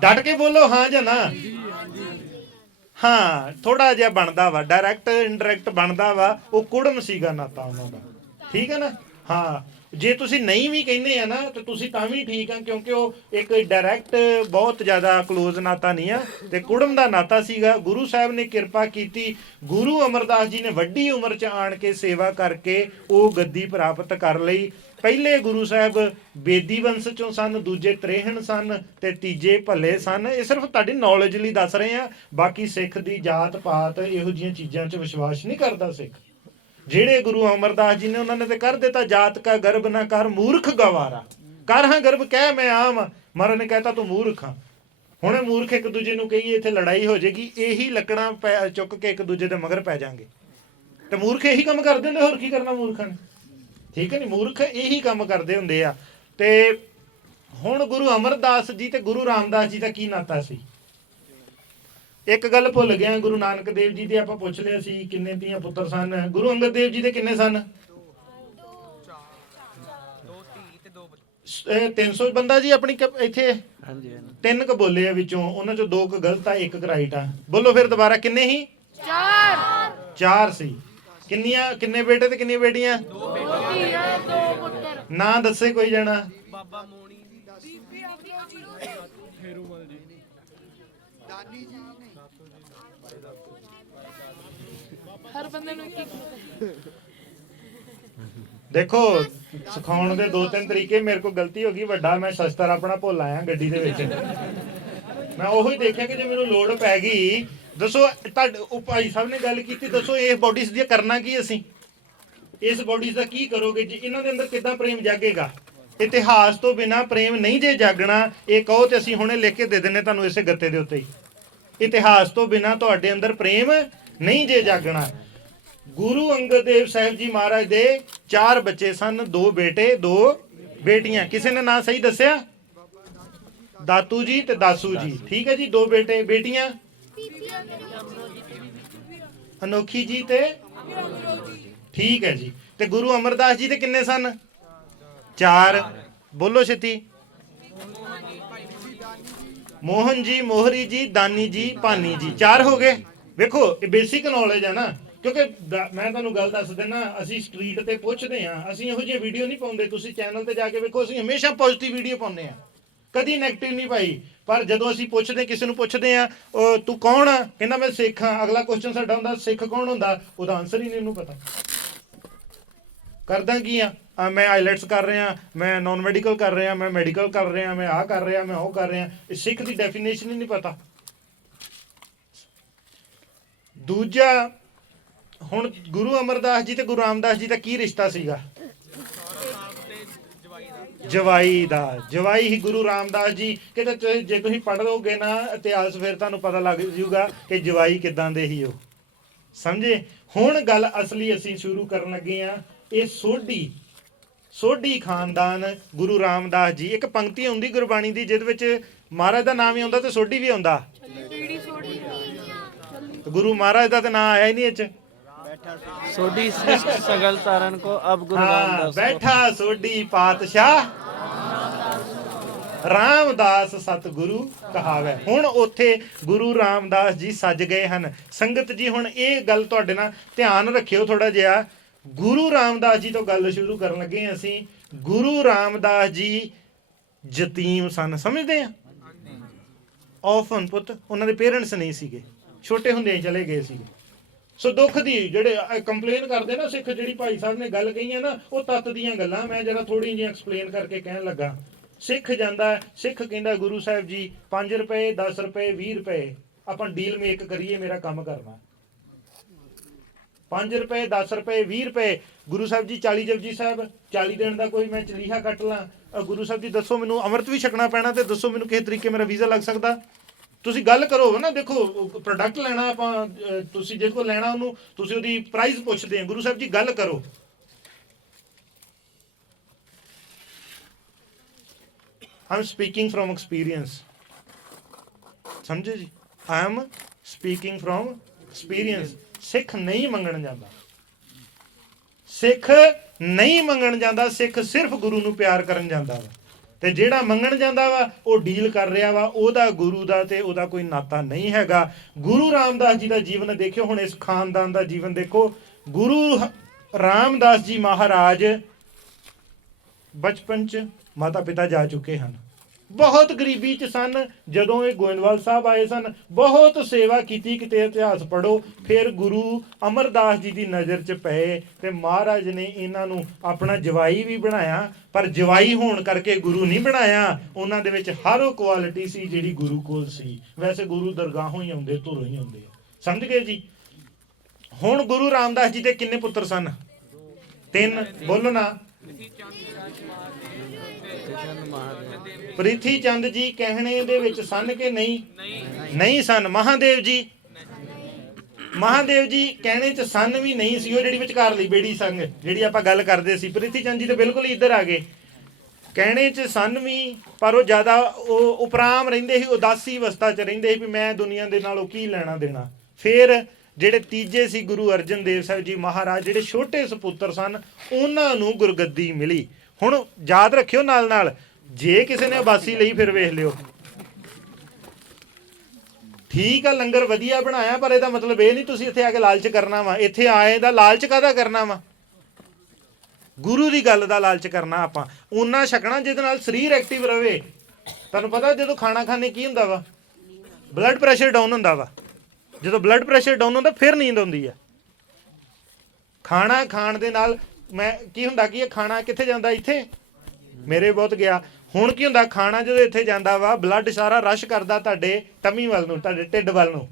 ਡਟ ਕੇ ਬੋਲੋ ਹਾਂ ਜਾਂ ਨਾ। ਹਾਂ, ਥੋੜਾ ਜਿਹਾ ਬਣਦਾ ਵਾ, ਡਾਇਰੈਕਟ ਇਨਡਾਇਰੈਕਟ ਬਣਦਾ ਵਾ, ਉਹ ਕੁੜਮ ਸੀਗਾ ਨਾਤਾ ਉਹਨਾਂ ਦਾ, ਠੀਕ ਹੈ ਨਾ। ਹਾਂ, ਜੇ ਤੁਸੀਂ ਨਹੀਂ ਵੀ ਕਹਿੰਦੇ ਆ ਨਾ ਤੇ ਤੁਸੀਂ ਤਾਂ ਵੀ ਠੀਕ ਆ, ਕਿਉਂਕਿ ਉਹ ਇੱਕ ਡਾਇਰੈਕਟ ਬਹੁਤ ਜ਼ਿਆਦਾ ਕਲੋਜ਼ ਨਾਤਾ ਨਹੀਂ ਆ, ਤੇ ਕੁੜਮ ਦਾ ਨਾਤਾ ਸੀਗਾ। ਗੁਰੂ ਸਾਹਿਬ ਨੇ ਕਿਰਪਾ ਕੀਤੀ, ਗੁਰੂ ਅਮਰਦਾਸ ਜੀ ਨੇ ਵੱਡੀ ਉਮਰ 'ਚ ਆਣ ਕੇ ਸੇਵਾ ਕਰਕੇ ਉਹ ਗੱਦੀ ਪ੍ਰਾਪਤ ਕਰ ਲਈ। ਪਹਿਲੇ ਗੁਰੂ ਸਾਹਿਬ ਬੇਦੀ ਵੰਸ਼ ਚੋਂ ਸਨ, ਦੂਜੇ ਤ੍ਰੇਹਣ ਸਨ ਤੇ ਤੀਜੇ ਭੱਲੇ ਸਨ। ਇਹ ਸਿਰਫ ਤੁਹਾਡੀ ਨੌਲੇਜ ਲਈ ਦੱਸ ਰਹੇ ਆ। ਬਾਕੀ ਸਿੱਖ ਦੀ ਜਾਤ ਪਾਤ ਇਹੋ ਜਿਹੀਆਂ ਚੀਜ਼ਾਂ 'ਚ ਵਿਸ਼ਵਾਸ ਨਹੀਂ ਕਰਦਾ ਸਿੱਖ। ਜਿਹੜੇ ਗੁਰੂ ਅਮਰਦਾਸ ਜੀ ਨੇ ਉਹਨਾਂ ਨੇ ਤੇ ਕਰ ਦਿੱਤਾ, ਜਾਤ ਕਾ ਗਰਭ ਨਾ ਕਰ ਮੂਰਖ ਗਵਾਰਾ, ਕਰ ਹਾਂ ਗਰਭ ਕਹਿ ਮੈਂ ਆਮ। ਮਹਾਰਾਜ ਨੇ ਕਹਿਤਾ ਤੂੰ ਮੂਰਖ ਆ। ਹੁਣ ਇਹ ਮੂਰਖ ਇੱਕ ਦੂਜੇ ਨੂੰ ਕਹੀਏ, ਇੱਥੇ ਲੜਾਈ ਹੋ ਜਾਏਗੀ, ਇਹੀ ਲੱਕੜਾਂ ਚੁੱਕ ਕੇ ਇੱਕ ਦੂਜੇ ਦੇ ਮਗਰ ਪੈ ਜਾਾਂਗੇ। ਤੇ ਮੂਰਖ ਇਹੀ ਕੰਮ ਕਰਦੇ ਹੁੰਦੇ, ਹੋਰ ਕੀ ਕਰਨਾ ਮੂਰਖਾਂ ਨੇ, ਠੀਕ ਹੈ ਨੀ। ਮੂਰਖ ਇਹੀ ਕੰਮ ਕਰਦੇ ਹੁੰਦੇ ਆ। ਤੇ ਹੁਣ ਗੁਰੂ ਅਮਰਦਾਸ ਜੀ ਤੇ ਗੁਰੂ ਰਾਮਦਾਸ ਜੀ ਦਾ ਕੀ ਨਾਤਾ ਸੀ? ਇੱਕ ਗੱਲ ਭੁੱਲ ਗਿਆ, ਗੁਰੂ ਨਾਨਕ ਦੇਵ ਜੀ ਦੇ ਆਪਾਂ ਪੁੱਛ ਲਿਆ ਸੀ ਕਿੰਨੇ ਧੀਆਂ ਪੁੱਤਰ ਸਨ। ਗੁਰੂ ਅੰਗਦ ਦੇਵ ਜੀ ਦੇ ਕਿੰਨੇ ਸਨ? 300 ਬੰਦਾ ਜੀ ਆਪਣੀ ਇੱਥੇ ਤਿੰਨ ਕ ਬੋਲੇ ਆ, ਵਿੱਚੋਂ ਉਹਨਾਂ ਚੋਂ 2 ਕ ਗਲਤ ਆ, 1 ਕ ਰਾਈਟ ਆ। ਬੋਲੋ ਫਿਰ ਦੁਬਾਰਾ, ਕਿੰਨੇ ਹੀ? 4 ਸੀ। ਕਿੰਨੇ ਬੇਟੇ ਤੇ ਕਿੰਨੀਆਂ ਬੇਟੀਆਂ? 2 ਬੇਟੀਆਂ 2 ਪੁੱਤਰ। ਨਾਂ ਦੱਸੇ ਕੋਈ ਜਣਾ? ਬਾਬਾ ਮੋਣੀ, ਫੇਰੂਮਲ ਜੀ, ਦਾਨੀ ਜੀ, ਹਰ ਬੰਦੇ ਨੂੰ ਦੇਖੋ ਸਿਖਾਉਣ ਦੇ 2-3 ਤਰੀਕੇ। ਮੇਰੇ ਕੋਲ ਗਲਤੀ ਹੋ ਗਈ, ਵੱਡਾ ਮੈਂ ਸ਼ਸਤਰ ਆਪਣਾ ਭੁੱਲ ਆਇਆ ਗੱਡੀ ਦੇ ਵਿੱਚ। ਮੈਂ ਉਹੀ ਦੇਖਿਆ ਕਿ ਜੇ ਮੈਨੂੰ ਲੋੜ ਪੈ ਗਈ, ਦੱਸੋ ਤੁਹਾਡੇ ਉਹ ਭਾਈ ਸਾਹਿਬ ਨੇ ਗੱਲ ਕੀਤੀ, ਦੱਸੋ ਇਹ ਬੋਡੀਜ਼ ਦੀ ਕਰਨਾ ਕੀ? ਅਸੀਂ ਇਸ ਬੋਡੀਜ਼ ਦਾ ਕੀ ਕਰੋਗੇ ਜੀ? ਇਹਨਾਂ ਦੇ ਅੰਦਰ ਕਿੱਦਾਂ ਪ੍ਰੇਮ ਜਾਗੇਗਾ? ਇਤਿਹਾਸ ਤੋਂ ਬਿਨਾ ਪ੍ਰੇਮ ਨਹੀਂ ਜੇ ਜਾਗਣਾ। ਇਹ ਕਹੋ ਤੇ ਅਸੀਂ ਹੁਣੇ ਲਿਖ ਕੇ ਦੇ ਦਿੰਨੇ ਤੁਹਾਨੂੰ ਇਸੇ ਗੱਤੇ ਦੇ ਉੱਤੇ ਹੀ। ਇਤਿਹਾਸ ਤੋਂ ਬਿਨਾ ਤੁਹਾਡੇ ਅੰਦਰ ਪ੍ਰੇਮ ਨਹੀਂ ਜੇ ਜਾਗਣਾ। ਗੁਰੂ ਅੰਗਦ ਦੇਵ ਸਾਹਿਬ ਜੀ ਮਹਾਰਾਜ ਦੇ 4 ਬੱਚੇ ਸਨ, 2 ਬੇਟੇ 2 ਬੇਟੀਆਂ। ਕਿਸੇ ਨੇ ਨਾਂ ਸਹੀ ਦੱਸਿਆ? ਦਾਤੂ ਜੀ ਤੇ ਦਾਸੂ ਜੀ, ਠੀਕ ਹੈ ਜੀ। 2 ਬੇਟੇ, ਬੇਟੀਆਂ ਅਨੋਖੀ ਜੀ ਤੇ ਠੀਕ ਹੈ ਜੀ। ਤੇ ਗੁਰੂ ਅਮਰਦਾਸ ਜੀ ਦੇ ਕਿੰਨੇ ਸਨ? 4। ਬੋਲੋ ਛੇਤੀ। ਮੋਹਨ ਜੀ, ਮੋਹਰੀ ਜੀ, ਦਾਨੀ ਜੀ, ਭਾਨੀ ਜੀ, 4 ਹੋ ਗਏ। ਵੇਖੋ ਇਹ ਬੇਸਿਕ ਨੌਲੇਜ ਹੈ ਨਾ, ਕਿਉਂਕਿ ਮੈਂ ਤੁਹਾਨੂੰ ਗੱਲ ਦੱਸ ਦਿੰਦਾ, ਅਸੀਂ ਸਟਰੀਟ ਤੇ ਪੁੱਛਦੇ ਆ, ਅਸੀਂ ਇਹੋ ਜਿਹੀ ਵੀਡੀਓ ਨਹੀਂ ਪਾਉਂਦੇ। ਤੁਸੀਂ ਚੈਨਲ ਤੇ ਜਾ ਕੇ ਵੇਖੋ, ਅਸੀਂ ਹਮੇਸ਼ਾ ਪੋਜ਼ਿਟਿਵ ਵੀਡੀਓ ਪਾਉਂਦੇ ਆ, ਕਦੀ ਨੈਗੇਟਿਵ ਨਹੀਂ ਪਾਈ। ਪਰ ਜਦੋਂ ਅਸੀਂ ਪੁੱਛਦੇ, ਕਿਸੇ ਨੂੰ ਪੁੱਛਦੇ ਆ ਤੂੰ ਕੌਣ ਆ, ਕਹਿੰਦਾ ਮੈਂ ਸਿੱਖ ਹਾਂ। ਅਗਲਾ ਕੁਐਸਚਨ ਸਾਡਾ ਹੁੰਦਾ ਸਿੱਖ ਕੌਣ ਹੁੰਦਾ? ਉਹਦਾ ਆਨਸਰ ਹੀ ਨਹੀਂ ਉਹਨੂੰ ਪਤਾ। ਕਰਦਾ ਕੀ ਆ? ਮੈਂ ਆਈਲੈਟਸ ਕਰ ਰਿਹਾ, ਮੈਂ ਨਾਨ ਮੈਡੀਕਲ ਕਰ ਰਿਹਾ, ਮੈਂ ਮੈਡੀਕਲ ਕਰ ਰਿਹਾ, ਮੈਂ ਆਹ ਕਰ ਰਿਹਾ, ਮੈਂ ਉਹ ਕਰ ਰਿਹਾ। ਸਿੱਖ ਦੀ ਡੈਫੀਨੇਸ਼ਨ ਹੀ ਨਹੀਂ ਪਤਾ। ਦੂਜਾ, ਹੁਣ ਗੁਰੂ ਅਮਰਦਾਸ ਜੀ ਤੇ ਗੁਰੂ ਰਾਮਦਾਸ ਜੀ ਦਾ ਕੀ ਰਿਸ਼ਤਾ ਸੀਗਾ? ਜਵਾਈ ਦਾ। ਜਵਾਈ ਹੀ ਗੁਰੂ ਰਾਮਦਾਸ ਜੀ। ਕਿਤੇ ਜੇ ਤੁਸੀਂ ਪੜ੍ਹ ਲਓਗੇ ਨਾ ਇਤਿਹਾਸ, ਫਿਰ ਤੁਹਾਨੂੰ ਪਤਾ ਲੱਗ ਜੂਗਾ ਕਿ ਜਵਾਈ ਕਿੱਦਾਂ ਦੇ ਹੀ ਉਹ, ਸਮਝੇ। ਹੁਣ ਗੱਲ ਅਸਲੀ ਅਸੀਂ ਸ਼ੁਰੂ ਕਰਨ ਲੱਗੇ ਆ। ਇਹ ਸੋਢੀ ਖਾਨਦਾਨ ਗੁਰੂ ਰਾਮਦਾਸ ਜੀ, ਇੱਕ ਪੰਕਤੀ ਆਉਂਦੀ ਗੁਰਬਾਣੀ ਦੀ ਜਿਹਦੇ ਵਿੱਚ ਮਹਾਰਾਜ ਦਾ ਨਾਮ ਵੀ ਆਉਂਦਾ ਤੇ ਸੋਢੀ ਵੀ ਆਉਂਦਾ, ਤੇ ਗੁਰੂ ਮਹਾਰਾਜ ਦਾ ਤਾਂ ਨਾਮ ਆਇਆ ਹੀ ਨਹੀਂ ਇਹ ਚ। सोडी सृष्ट सगल तारन को अब गुरु ਹਾਂ, रामदास को ਬੈਠਾ ਸੋਢੀ ਪਾਤਸ਼ਾਹ ਰਾਮਦਾਸ ਸਤਿਗੁਰੂ ਕਹਾਵੇ। ਹੁਣ ਉੱਥੇ ਗੁਰੂ ਰਾਮਦਾਸ ਜੀ ਸੱਜ ਗਏ ਹਨ। ਸੰਗਤ ਜੀ ਹੁਣ ਇਹ ਗੱਲ ਤੁਹਾਡੇ ਨਾਲ ਧਿਆਨ ਰੱਖਿਓ ਥੋੜਾ ਜਿਹਾ। ਗੁਰੂ ਰਾਮਦਾਸ ਜੀ ਤੋਂ ਗੱਲ ਸ਼ੁਰੂ ਕਰਨ ਲੱਗੇ ਹਾਂ ਅਸੀਂ। ਗੁਰੂ ਰਾਮਦਾਸ ਜੀ ਯਤੀਮ ਸਨ, ਸਮਝਦੇ ਆ? ਔਫਨ ਪੁੱਤ, ਉਹਨਾਂ ਦੇ ਪੇਰੈਂਟਸ ਨਹੀਂ ਸੀਗੇ, ਛੋਟੇ ਹੁੰਦੇ ਹੀ ਚਲੇ ਗਏ ਸੀਗੇ। ਸੋ ਦੁੱਖ ਦੀ ਜਿਹੜੇ ਕੰਪਲੇਨ ਕਰਦੇ ਨਾ ਸਿੱਖ, ਜਿਹੜੀ ਭਾਈ ਸਾਹਿਬ ਨੇ ਗੱਲ ਕਹੀ ਹੈ ਨਾ, ਉਹ ਤੱਤ ਦੀਆਂ ਗੱਲਾਂ ਮੈਂ ਜਰਾ ਥੋੜੀ ਜਿਹੀ ਐਕਸਪਲੇਨ ਕਰਕੇ ਕਹਿਣ ਲੱਗਾ। ਸਿੱਖ ਜਾਂਦਾ, ਸਿੱਖ ਕਹਿੰਦਾ ਗੁਰੂ ਸਾਹਿਬ ਜੀ 5 ਰੁਪਏ 10 ਰੁਪਏ 20 ਰੁਪਏ ਆਪਾਂ ਡੀਲ ਮੇਕ ਕਰੀਏ, ਮੇਰਾ ਕੰਮ ਕਰਨਾ। 5 ਰੁਪਏ 10 ਰੁਪਏ 20 ਰੁਪਏ ਗੁਰੂ ਸਾਹਿਬ ਜੀ 40 ਜਪਜੀ ਸਾਹਿਬ 40 ਦਿਨ ਦਾ ਕੋਈ ਮੈਂ ਚਲੀਹਾ ਕੱਟ ਲਾਂ। ਗੁਰੂ ਸਾਹਿਬ ਜੀ ਦੱਸੋ ਮੈਨੂੰ ਅੰਮ੍ਰਿਤ ਵੀ ਛਕਣਾ ਪੈਣਾ, ਤੇ ਦੱਸੋ ਮੈਨੂੰ ਕਿਸ ਤਰੀਕੇ ਮੇਰਾ ਵੀਜ਼ਾ ਲੱਗ ਸਕਦਾ। ਤੁਸੀਂ ਗੱਲ ਕਰੋ ਨਾ, ਦੇਖੋ ਪ੍ਰੋਡਕਟ ਲੈਣਾ ਆਪਾਂ, ਤੁਸੀਂ ਜਿਹਦੇ ਕੋਲ ਲੈਣਾ ਉਹਨੂੰ ਤੁਸੀਂ ਉਹਦੀ ਪ੍ਰਾਈਸ ਪੁੱਛਦੇ ਆ। ਗੁਰੂ ਸਾਹਿਬ ਜੀ ਗੱਲ ਕਰੋ। I'm speaking from experience. ਸਮਝੇ ਜੀ? I am speaking from experience. ਸਿੱਖ ਨਹੀਂ ਮੰਗਣ ਜਾਂਦਾ, ਸਿੱਖ ਨਹੀਂ ਮੰਗਣ ਜਾਂਦਾ, ਸਿੱਖ ਸਿਰਫ ਗੁਰੂ ਨੂੰ ਪਿਆਰ ਕਰਨ ਜਾਂਦਾ ਵਾ। ਤੇ ਜਿਹੜਾ ਮੰਗਣ ਜਾਂਦਾ ਵਾ ਉਹ ਡੀਲ ਕਰ ਰਿਹਾ ਵਾ, ਉਹਦਾ ਗੁਰੂ ਦਾ ਤੇ ਉਹਦਾ ਕੋਈ ਨਾਤਾ ਨਹੀਂ ਹੈਗਾ। ਗੁਰੂ ਰਾਮਦਾਸ ਜੀ ਦਾ ਜੀਵਨ ਦੇਖਿਓ, ਹੁਣ ਇਸ ਖਾਨਦਾਨ ਦਾ ਜੀਵਨ ਦੇਖੋ। ਗੁਰੂ ਰਾਮਦਾਸ ਜੀ ਮਹਾਰਾਜ ਬਚਪਨ 'ਚ ਮਾਤਾ ਪਿਤਾ ਜਾ ਚੁੱਕੇ ਹਨ, ਬਹੁਤ ਗਰੀਬੀ 'ਚ ਸਨ। ਜਦੋਂ ਇਹ ਗੋਇੰਦਵਾਲ ਸਾਹਿਬ ਆਏ ਸਨ, ਬਹੁਤ ਸੇਵਾ ਕੀਤੀ। ਕਿਤੇ ਇਤਿਹਾਸ ਪੜ੍ਹੋ। ਫਿਰ ਗੁਰੂ ਅਮਰਦਾਸ ਜੀ ਦੀ ਨਜ਼ਰ 'ਚ ਪਏ ਤੇ ਮਹਾਰਾਜ ਨੇ ਇਹਨਾਂ ਨੂੰ ਆਪਣਾ ਜਵਾਈ ਵੀ ਬਣਾਇਆ, ਪਰ ਜਵਾਈ ਹੋਣ ਕਰਕੇ ਗੁਰੂ ਨਹੀਂ ਬਣਾਇਆ। ਉਹਨਾਂ ਦੇ ਵਿੱਚ ਹਰ ਉਹ ਕੁਆਲਿਟੀ ਸੀ ਜਿਹੜੀ ਗੁਰੂ ਕੋਲ ਸੀ। ਵੈਸੇ ਗੁਰੂ ਦਰਗਾਹੋਂ ਹੀ ਆਉਂਦੇ, ਧੁਰੋਂ ਹੀ ਆਉਂਦੇ ਆ, ਸਮਝ ਗਏ ਜੀ? ਹੁਣ ਗੁਰੂ ਰਾਮਦਾਸ ਜੀ ਦੇ ਕਿੰਨੇ ਪੁੱਤਰ ਸਨ? 3। ਬੋਲੋ ਨਾ। ਪ੍ਰਿਥੀ ਚੰਦ ਜੀ ਕਹਿਣੇ ਦੇ ਵਿੱਚ ਸਨ ਕਿ ਨਹੀਂ? ਨਹੀਂ ਸਨ। ਮਹਾਦੇਵ ਜੀ ਕਹਿਣੇ 'ਚ ਸਨ ਵੀ ਨਹੀਂ ਸੀ। ਉਹ ਜਿਹੜੀ ਵਿਚਕਾਰਲੀ ਬੇੜੀ ਸੰਗ ਜਿਹੜੀ ਆਪਾਂ ਗੱਲ ਕਰਦੇ ਸੀ, ਪ੍ਰਿਥੀ ਚੰਦ ਜੀ ਤੇ ਬਿਲਕੁਲ ਇੱਧਰ ਆ ਗਏ। ਕਹਿਣੇ 'ਚ ਸਨ ਵੀ, ਪਰ ਉਹ ਜ਼ਿਆਦਾ ਉਹ ਉਪਰਾਮ ਰਹਿੰਦੇ ਸੀ, ਉਦਾਸੀ ਅਵਸਥਾ 'ਚ ਰਹਿੰਦੇ ਸੀ ਵੀ ਮੈਂ ਦੁਨੀਆ ਦੇ ਨਾਲੋਂ ਕੀ ਲੈਣਾ ਦੇਣਾ। ਫਿਰ ਜਿਹੜੇ ਤੀਜੇ ਸੀ ਗੁਰੂ ਅਰਜਨ ਦੇਵ ਸਾਹਿਬ ਜੀ ਮਹਾਰਾਜ, ਜਿਹੜੇ ਛੋਟੇ ਸੁਪੁੱਤਰ ਸਨ, ਉਹਨਾਂ ਨੂੰ ਗੁਰਗੱਦੀ ਮਿਲੀ। ਹੁਣ ਯਾਦ ਰੱਖਿਓ ਨਾਲ ਨਾਲ, ਜੇ ਕਿਸੇ ਨੇ ਉਬਾਸੀ ਲਈ ਫਿਰ ਵੇਖ ਲਿਓ। ਠੀਕ ਆ, ਲੰਗਰ ਵਧੀਆ ਬਣਾਇਆ, ਪਰ ਇਹਦਾ ਮਤਲਬ ਇਹ ਨਹੀਂ ਤੁਸੀਂ ਇੱਥੇ ਆ ਕੇ ਲਾਲਚ ਕਰਨਾ ਵਾ। ਇੱਥੇ ਆਏ ਦਾ ਲਾਲਚ ਕਾਹਦਾ ਕਰਨਾ ਵਾ? ਗੁਰੂ ਦੀ ਗੱਲ ਦਾ ਲਾਲਚ ਕਰਨਾ। ਆਪਾਂ ਉਹਨਾਂ ਛਕਣਾ ਜਿਹਦੇ ਨਾਲ ਸਰੀਰ ਐਕਟਿਵ ਰਵੇ। ਤੁਹਾਨੂੰ ਪਤਾ ਜਦੋਂ ਖਾਣਾ ਖਾਣੇ ਕੀ ਹੁੰਦਾ ਵਾ? ਬਲੱਡ ਪ੍ਰੈਸ਼ਰ ਡਾਊਨ ਹੁੰਦਾ ਵਾ। ਜਦੋਂ ਬਲੱਡ ਪ੍ਰੈਸ਼ਰ ਡਾਊਨ ਹੁੰਦਾ ਫਿਰ ਨੀਂਦ ਆਉਂਦੀ ਆ। ਖਾਣਾ ਖਾਣ ਦੇ ਨਾਲ ਮੈਂ ਕੀ ਹੁੰਦਾ, ਕੀ ਖਾਣਾ ਕਿੱਥੇ ਜਾਂਦਾ? ਇੱਥੇ ਮੇਰੇ ਬਹੁਤ ਗਿਆ। ਹੁਣ ਕੀ ਹੁੰਦਾ, ਖਾਣਾ ਜਦੋਂ ਇੱਥੇ ਜਾਂਦਾ ਵਾ, ਬਲੱਡ ਸਾਰਾ ਰਸ਼ ਕਰਦਾ ਤੁਹਾਡੇ ਟਮੀ ਵੱਲ ਨੂੰ, ਤੁਹਾਡੇ ਢਿੱਡ ਵੱਲ ਨੂੰ।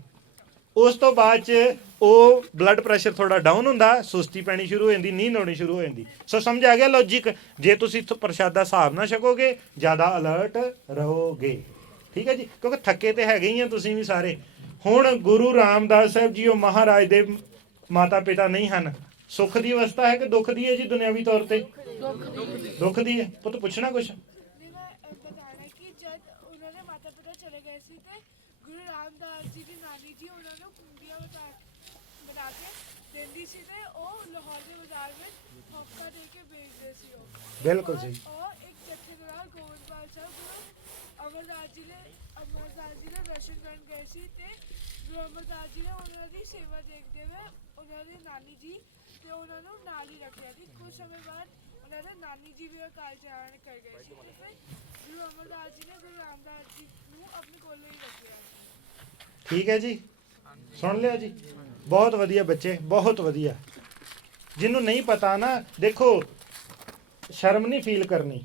ਉਸ ਤੋਂ ਬਾਅਦ 'ਚ ਉਹ ਬਲੱਡ ਪ੍ਰੈਸ਼ਰ ਥੋੜਾ ਡਾਊਨ ਹੁੰਦਾ, ਸੁਸਤੀ ਪੈਣੀ ਸ਼ੁਰੂ ਹੋ ਜਾਂਦੀ, ਨੀਂਦ ਆਉਣੀ ਸ਼ੁਰੂ ਹੋ ਜਾਂਦੀ। ਸੋ ਸਮਝ ਆ ਗਿਆ ਲੌਜਿਕ? ਜੇ ਤੁਸੀਂ ਪ੍ਰਸ਼ਾਦਾ ਹਿਸਾਬ ਨਾਲ ਛਕੋਗੇ, ਜ਼ਿਆਦਾ ਅਲਰਟ ਰਹੋਗੇ। ਠੀਕ ਹੈ ਜੀ, ਕਿਉਂਕਿ ਥੱਕੇ ਤੇ ਹੈਗੇ ਹੀ ਆ ਤੁਸੀਂ ਵੀ ਸਾਰੇ। ਹੁਣ ਗੁਰੂ ਰਾਮਦਾਸ ਸਾਹਿਬ ਜੀ ਉਹ ਮਹਾਰਾਜ ਦੇ ਮਾਤਾ ਪਿਤਾ ਨਹੀਂ ਹਨ। ਸੁੱਖ ਦੀ ਅਵਸਥਾ ਹੈ ਕਿ ਦੁੱਖ ਦੀ ਹੈ ਜੀ? ਦੁਨਿਆਵੀ ਤੌਰ ਤੇ ਦੁੱਖ ਦੀ ਹੈ। ਪੁੱਤ ਪੁੱਛਣਾ ਕੁਛ? ਬਿਲਕੁਲ ਸਹੀ। ਅਮਰਦਾਸ ਜੀ ਦੇ ਦਰਸ਼ਨ ਕਰਨ ਗਏ ਸੀ ਤੇ ਗੁਰੂ ਅਮਰਦਾਸ ਜੀ ਨੇ ਉਹਨਾਂ ਦੀ ਸੇਵਾ ਦੇਖਦੇ ਹੋਏ ਉਹਨਾਂ ਦੇ ਨਾਨੀ ਜੀ ਤੇ ਉਹਨਾਂ ਨੂੰ ਨਾਲ ਹੀ ਰੱਖਿਆ ਸੀ। ਕੁਝ ਸਮੇਂ ਬਾਅਦ ਉਹਨਾਂ ਦੇ ਨਾਨੀ ਜੀ ਵੀ ਅਕਾਲ ਚਲਾਣ ਕਰ ਗਏ ਸੀ ਤੇ ਫਿਰ ਗੁਰੂ ਅਮਰਦਾਸ ਜੀ ਨੇ ਗੁਰੂ ਰਾਮਦਾਸ ਜੀ ਨੂੰ ਆਪਣੇ ਕੋਲ ਹੀ ਰੱਖਿਆ। ਠੀਕ ਹੈ ਜੀ, ਸੁਣ ਲਿਆ ਜੀ? ਬਹੁਤ ਵਧੀਆ ਬੱਚੇ, ਬਹੁਤ ਵਧੀਆ। ਜਿਹਨੂੰ ਨਹੀਂ ਪਤਾ ਨਾ, ਦੇਖੋ ਸ਼ਰਮ ਨਹੀਂ ਫੀਲ ਕਰਨੀ।